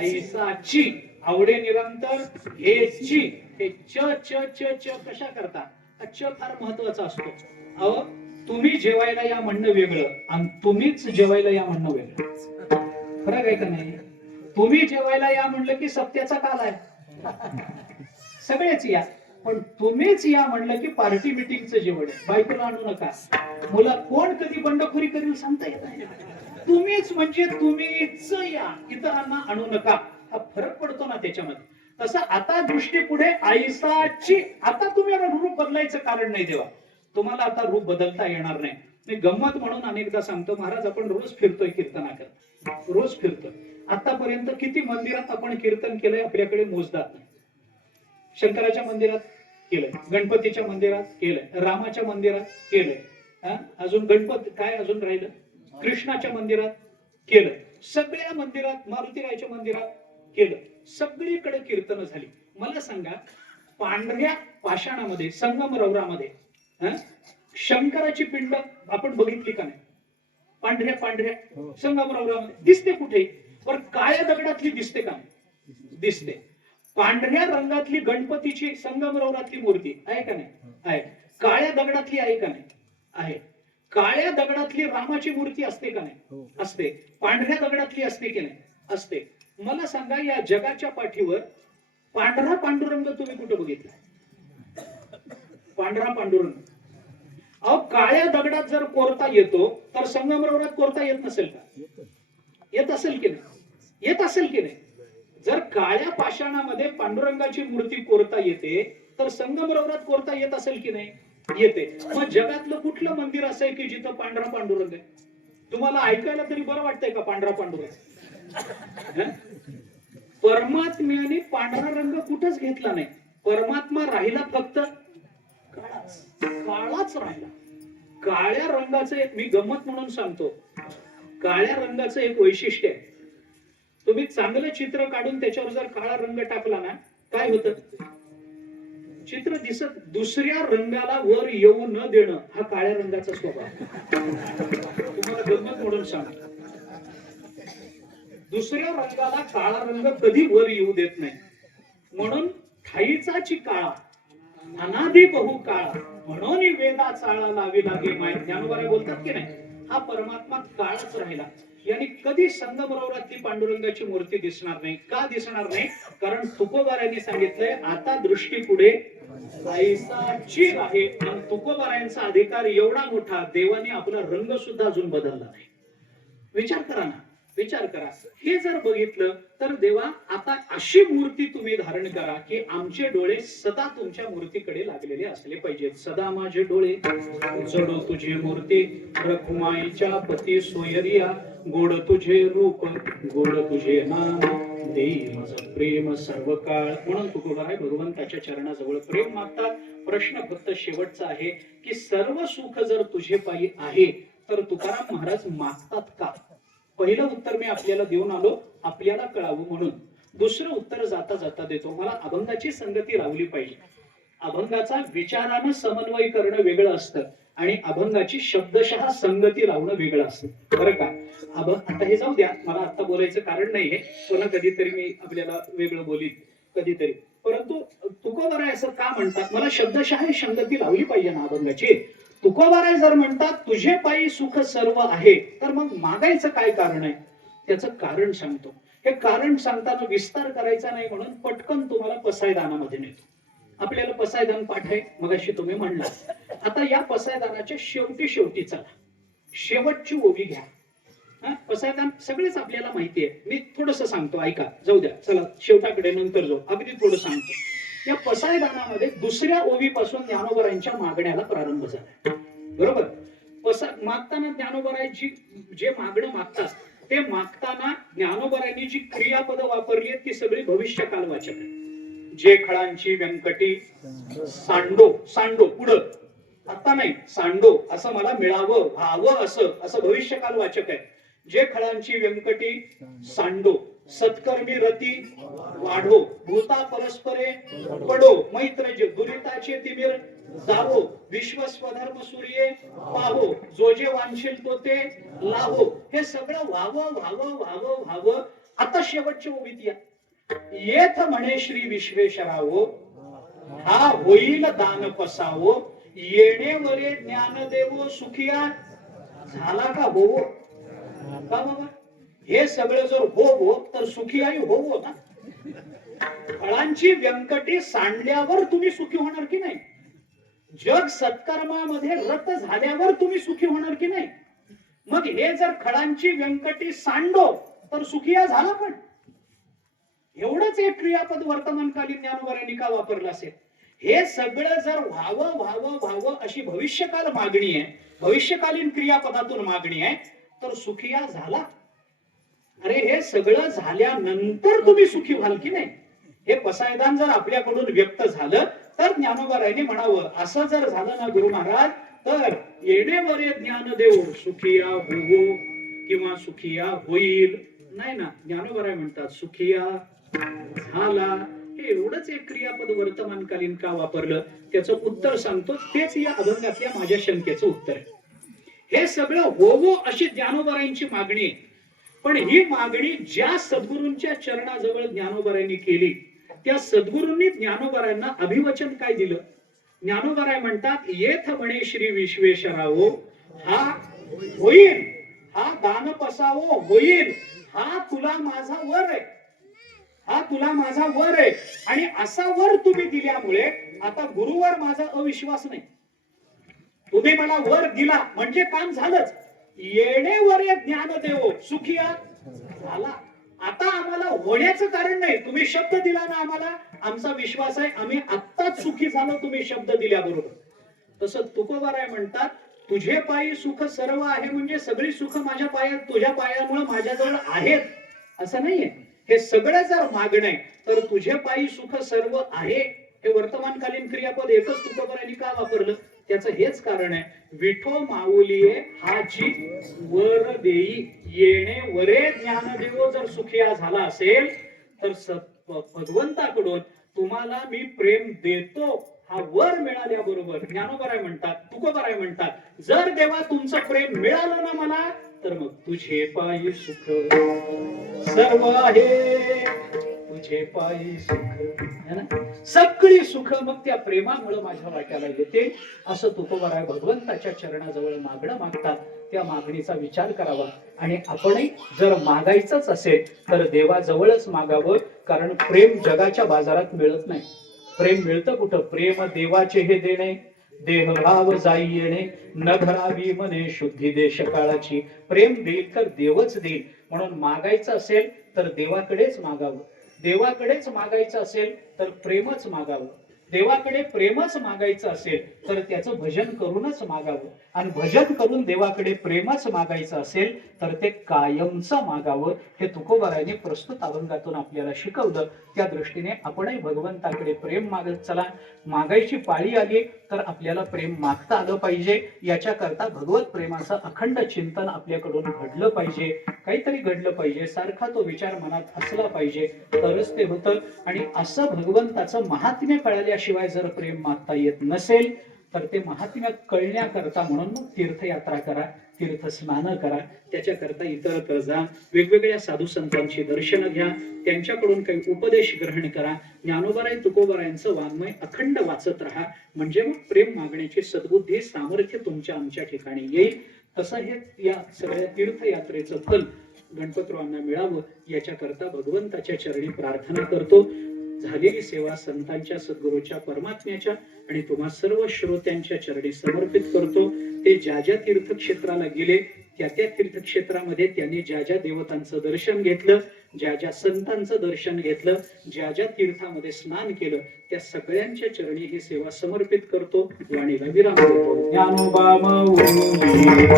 ऐसाची आवडे निरंतर हेची. हे च च च च कशा करता. च फार महत्वाचा असतो. अहो तुम्ही जेवायला या म्हणणं वेगळं आणि तुम्हीच जेवायला या म्हणणं वेगळं. फरक आहे का नाही. तुम्ही जेवायला या म्हणलं की सत्याचा काल आहे, सगळेच या. पण तुम्हीच या म्हणलं की पार्टी मिटिंगचं जेवण आहे. बायकोला आणू नका. मुला कोण कधी बंडखोरी करील सांगता येत नाही. तुम्हीच म्हणजे तुम्हीच या, इतरांना आणू नका. हा फरक पडतो ना त्याच्यामध्ये. तसं आता दृष्टी पुढे ऐसाची. आता तुम्ही रूप बदलायचं कारण नाही देवा. तुम्हाला आता रूप बदलता येणार नाही. मी गंमत म्हणून अनेकदा सांगतो, महाराज आपण रोज फिरतोय कीर्तनाकरता, रोज फिरतोय. आतापर्यंत किती मंदिरात आपण कीर्तन केलंय आपल्याकडे मोजदात नाही. शंकराच्या मंदिरात केलंय, गणपतीच्या मंदिरात केलंय, रामाच्या मंदिरात केलंय, अजून गणपती काय अजून राहिलं, कृष्णाच्या मंदिरात केलंय, सगळ्या मंदिरात, मारुतीरायच्या मंदिरात केलं. सगळीकडे कीर्तन झाली. मला सांगा पांढऱ्या पाषाणामध्ये संगमरवरामध्ये शंकराची पिंड आपण बघितली का नाही. पांढऱ्या पांढऱ्या संगमरवरामध्ये दिसते कुठे. पण काळ्या दगडातली दिसते का नाही. दिसते. पांढऱ्या रंगातली गणपतीची संगमरवरातली मूर्ती आहे का नाही? आहे. काळ्या दगडातली आहे का नाही? आहे. काळ्या दगडातली रामाची मूर्ती असते का नाही? असते. पांढऱ्या दगडातली असते की नाही? असते. मला सांगा, या जगाच्या पाठीवर पांढरा पांडुरंग तुम्ही कुठे बघितला? पांढरा पांडुरंग. अहो, काळ्या दगडात जर कोरता येतो तर संगमरवरात कोरता येत नसेल का? येत असेल की नाही? येत असेल की नाही? जर काळ्या पाषाणामध्ये पांडुरंगाची मूर्ती कोरता येते तर संगमरवरात कोरता येत असेल की नाही? येते. मग जगातलं कुठलं मंदिर असं आहे की जिथं पांढरा पांडुरंग आहे? तुम्हाला ऐकायला तरी बरं वाटतंय का पांढरा पांडुरंग? परमात्म्याने पांढरा रंग कुठंच घेतला नाही. परमात्मा राहिला फक्त काळाच राहिला. काळ्या रंगाचं एक मी गंमत म्हणून सांगतो. काळ्या रंगाचं एक वैशिष्ट्य आहे. तुम्ही चांगलं चित्र काढून त्याच्यावर जर काळा रंग टाकला ना, काय होतं? चित्र दिसत. दुसऱ्या रंगाला वर येऊ न देणं हा काळ्या रंगाचा स्वभाव. तुम्हाला गंमत म्हणून सांगतो. दुसऱ्या रंगाला काळा रंग कधी वर येऊ देत नाही. म्हणून ठाईचाची काळा अनादि बहु काळा म्हणून वेदा चाळा लावी लागे माय. ज्ञानोबा बोलतात की नाही, हा परमात्मा काळच राहिला. यांनी कधी संगमरवरातली पांडुरंगाची मूर्ती दिसणार नाही. का दिसणार नाही? कारण तुकोबारायांनी सांगितलंय, आता दृष्टी पुढे ऐसाची आहे. आणि तुकोबारायांचा अधिकार एवढा मोठा, देवाने आपला रंग सुद्धा अजून बदलला नाही. विचार करा ना, विचार करा. हे जर बघितलं तर देवा, आता अशी मूर्ती तुम्ही धारण करा की आमचे डोळे सदा तुमच्या मूर्तीकडे लागलेले असले पाहिजेत. सदा माझे डोळे जडो तुझी मूर्ती, रखुमाईच्या पती सोयरिया, गोड तुझे रूप गोड तुझे नाम, देई माझं प्रेम सर्व काळ. म्हणून तुकोबाराय भगवंताच्या चरणाजवळ प्रेम मागतात. प्रश्न फक्त शेवटचा आहे की सर्व सुख जर तुझे पायी आहे तर तुकाराम महाराज मागतात का? पहिलं उत्तर मी आपल्याला देऊन आलो, आपल्याला कळावं म्हणून. दुसरं उत्तर जाता जाता देतो. मला अभंगाची संगती लावली पाहिजे. अभंगाचा विचारानं समन्वय करणं वेगळं असतं आणि अभंगाची शब्दशः संगती लावणं वेगळं असतं, बरं का? आता हे जाऊ द्या, मला आता बोलायचं कारण नाहीये. पुन्हा कधीतरी मी आपल्याला वेगळं बोलीन कधीतरी. परंतु तुकोबाराय असं का म्हणतात? मला शब्दशः संगती लावली पाहिजे ना अभंगाची. तुकोबाराय जर म्हणतात तुझे पायी सुख सर्व आहे, तर मग मागायचं काय कारण आहे? त्याचं कारण सांगतो. हे कारण सांगताना विस्तार करायचा नाही म्हणून पटकन तुम्हाला पसायदानामध्ये नेतो. आपल्याला पसायदान पाठ आहे, मगाशी तुम्ही म्हणला. आता या पसायदानाच्या शेवटी चला, शेवटची ओवी घ्या. पसायदान सगळेच आपल्याला माहिती आहे. मी थोडस सांगतो, ऐका. जाऊ द्या, चला शेवटाकडे नंतर जाऊ. अगदी थोडं सांगतो. या पसायदानामध्ये दुसऱ्या ओवीपासून ज्ञानोबरायांच्या मागण्याला प्रारंभ झाला, बरोबर? मागताना ज्ञानोबरायांची जे मागणं मागतात ते मागताना ज्ञानोबरायांनी जी क्रियापद वापरली आहेत ती सगळी भविष्यकाल वाचक आहे. जे खळांची व्यंकटी सांडो पुढं, आता नाही, सांडो असं मला मिळावं व्हावं असं भविष्यकाल वाचक आहे. जे खळांची व्यंकटी सांडो, सत्कर्मी रती वाढो, भूता परस्परे पडो, मैत्र दुरिताचे तिमिर जावो, विश्व स्वधर्म सूर्ये पाहो, जो जे वांछील तो ते लाहो. हे सगळं व्हावं. आता शेवटची ओवीत या. येथ म्हणे श्री विश्वेश्वरावो, हा होईल दान पसावो, येणे वरे ज्ञान देवो, सुखिया झाला का हो? का बाबा? हे सगळं जर हो तर सुखियाही हो ना. फळांची व्यंकटी सांडल्यावर तुम्ही सुखी होणार की नाही? जग सत्कर्मामध्ये रत झाल्यावर तुम्ही सुखी होणार की नाही? मग हे जर खळांची व्यंकटी सांडो तर सुखिया झाला. पण एवढंच एक क्रियापद वर्तमानकालीन ज्ञानोबरायांनी का वापरलं असेल? हे सगळं जर व्हावं अशी भविष्यकाल मागणी आहे, भविष्यकालीन क्रियापदातून मागणी आहे, तर सुखिया झाला. अरे हे सगळं झाल्यानंतर तुम्ही सुखी व्हाल की नाही? हे पसायदान जर आपल्याकडून व्यक्त झालं तर ज्ञानोबरायांनी म्हणावं, असं जर झालं ना गुरु महाराज, तर येणेवरे ज्ञान देव सुखिया होवो किंवा सुखिया होईल. नाही ना, ज्ञानोबराय म्हणतात सुखिया झाला. हे एवढंच एक क्रियापद वर्तमानकालीन का वापरलं? त्याचं उत्तर सांगतो. तेच या अभंगातल्या माझ्या शंकेचं उत्तर आहे. हे सगळं होवो अशी ज्ञानोबरायांची मागणी आहे. पण ही मागणी ज्या सद्गुरूंच्या चरणाजवळ ज्ञानोबारायांनी केली, त्या सद्गुरूंनी ज्ञानोबारायांना अभिवचन काय दिलं? ज्ञानोबाराय म्हणतात, येथ म्हणे श्री विश्वेश्वरावो, हा होईल, हा दान पसावो होईल, हा तुला माझा वर आहे, हा तुला माझा वर आहे. आणि असा वर तुम्ही दिल्यामुळे आता गुरुवर माझा अविश्वास नाही. तुम्ही मला वर दिला म्हणजे काम झालंच. येणे वर ज्ञान देवो सुखिया झाला. आता आम्हाला होण्याचं कारण नाही. तुम्ही शब्द दिला ना आम्हाला, आमचा विश्वास आहे आम्ही आत्ताच सुखी झालो तुम्ही शब्द दिल्याबरोबर. तसं तुकोबाराय म्हणतात, तुझे पायी सुख सर्व आहे, म्हणजे सगळी सुख माझ्या पायात, तुझ्या पायामुळे माझ्याजवळ आहेत असं नाहीये. हे सगळं जर मागणं आहे तर तुझे पायी सुख सर्व आहे हे वर्तमानकालीन क्रियापद एकच तुकोबारायांनी का वापरलं? त्याचं हेच कारण आहे, विठो माऊलीये हाची वर देई, येणे वरे ज्ञान देवो. जर सुखिया झाला असेल तर भगवंताकडून तुम्हाला मी प्रेम देतो हा वर मिळाल्याबरोबर ज्ञानोबाराय म्हणतात, तुकोबाराय म्हणतात, जर देवा तुमचं प्रेम मिळालं ना मला, तर मग तुझे पायी सुख सर्व आहे, तुझे पायी सुख है ना, सगळी सुख मग त्या प्रेमामुळे माझ्या वाट्याला येते. असं तुकोबाराय भगवंताच्या चरणाजवळ मागणं मागतात. त्या मागणीचा विचार करावा आणि आपणही जर मागायचंच असेल तर देवाजवळच मागावं. कारण प्रेम जगाच्या बाजारात मिळत नाही. प्रेम मिळतं कुठं? प्रेम देवाचे हे देणे, देहभाव जाई येणे, न धरावी मने शुद्धी देश काळाची. प्रेम देईल तर देवच देईल. म्हणून मागायचं असेल तर देवाकडेच मागावं. देवाकडेच मागायचं असेल तर प्रेमच मागावं. देवाकडे प्रेमच मागायचं असेल तर त्याचं भजन करूनच मागावं. आणि भजन करून देवाकडे प्रेमच मागायचं असेल तर ते कायमचं मागावं. हे तुकोबारायांनी प्रस्तुत अभंगातून आपल्याला शिकवलं. त्या दृष्टीने आपणही भगवंताकडे प्रेम मागत चला. मागायची पाळी आली तर आपल्याला प्रेम मागता आलं पाहिजे. याच्याकरता भगवत प्रेमाचं अखंड चिंतन आपल्याकडून घडलं पाहिजे. काहीतरी घडलं पाहिजे, सारखा तो विचार मनात असला पाहिजे, तरच ते होतं. आणि असं भगवंताचं महात्म्य कळल्याशिवाय जर प्रेम मागता येत नसेल तर ते महात्म्य कळण्याकरता म्हणून मग तीर्थयात्रा करा, तीर्थस्नान करा. त्याच्याकरता इतरत्र जा, वेगवेगळ्या साधू संतांची दर्शनं घ्या, त्यांच्याकडून काही उपदेश ग्रहण करा. ज्ञानोबाराय तुकोबारायांचं वाङ्मय अखंड वाचत राहा. म्हणजे मग प्रेम मागण्याची सद्बुद्धी सामर्थ्य तुमच्या आमच्या ठिकाणी येईल. तसं हे या सगळ्या तीर्थयात्रेचं फल गणपतरावांना मिळावं याच्याकरता भगवंताच्या चरणी प्रार्थना करतो. झालेली सेवा संतांच्या, सद्गुरूच्या, परमात्म्याच्या आणि तुम्हा सर्व श्रोत्यांच्या चरणी समर्पित करतो. ते ज्या ज्या तीर्थक्षेत्राला गेले त्या त्या तीर्थक्षेत्रामध्ये त्यांनी ज्या ज्या देवतांचं दर्शन घेतलं, ज्या ज्या संतांचं दर्शन घेतलं, ज्या ज्या तीर्थामध्ये स्नान केलं, त्या सगळ्यांच्या चरणी ही सेवा समर्पित करतो. वाणीला विराम देतो. ज्ञानोबा माऊली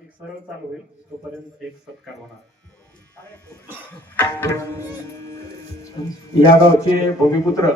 एक सरळ चालू होईल, तोपर्यंत एक सत्कार होणार. या गावचे भूमिपुत्र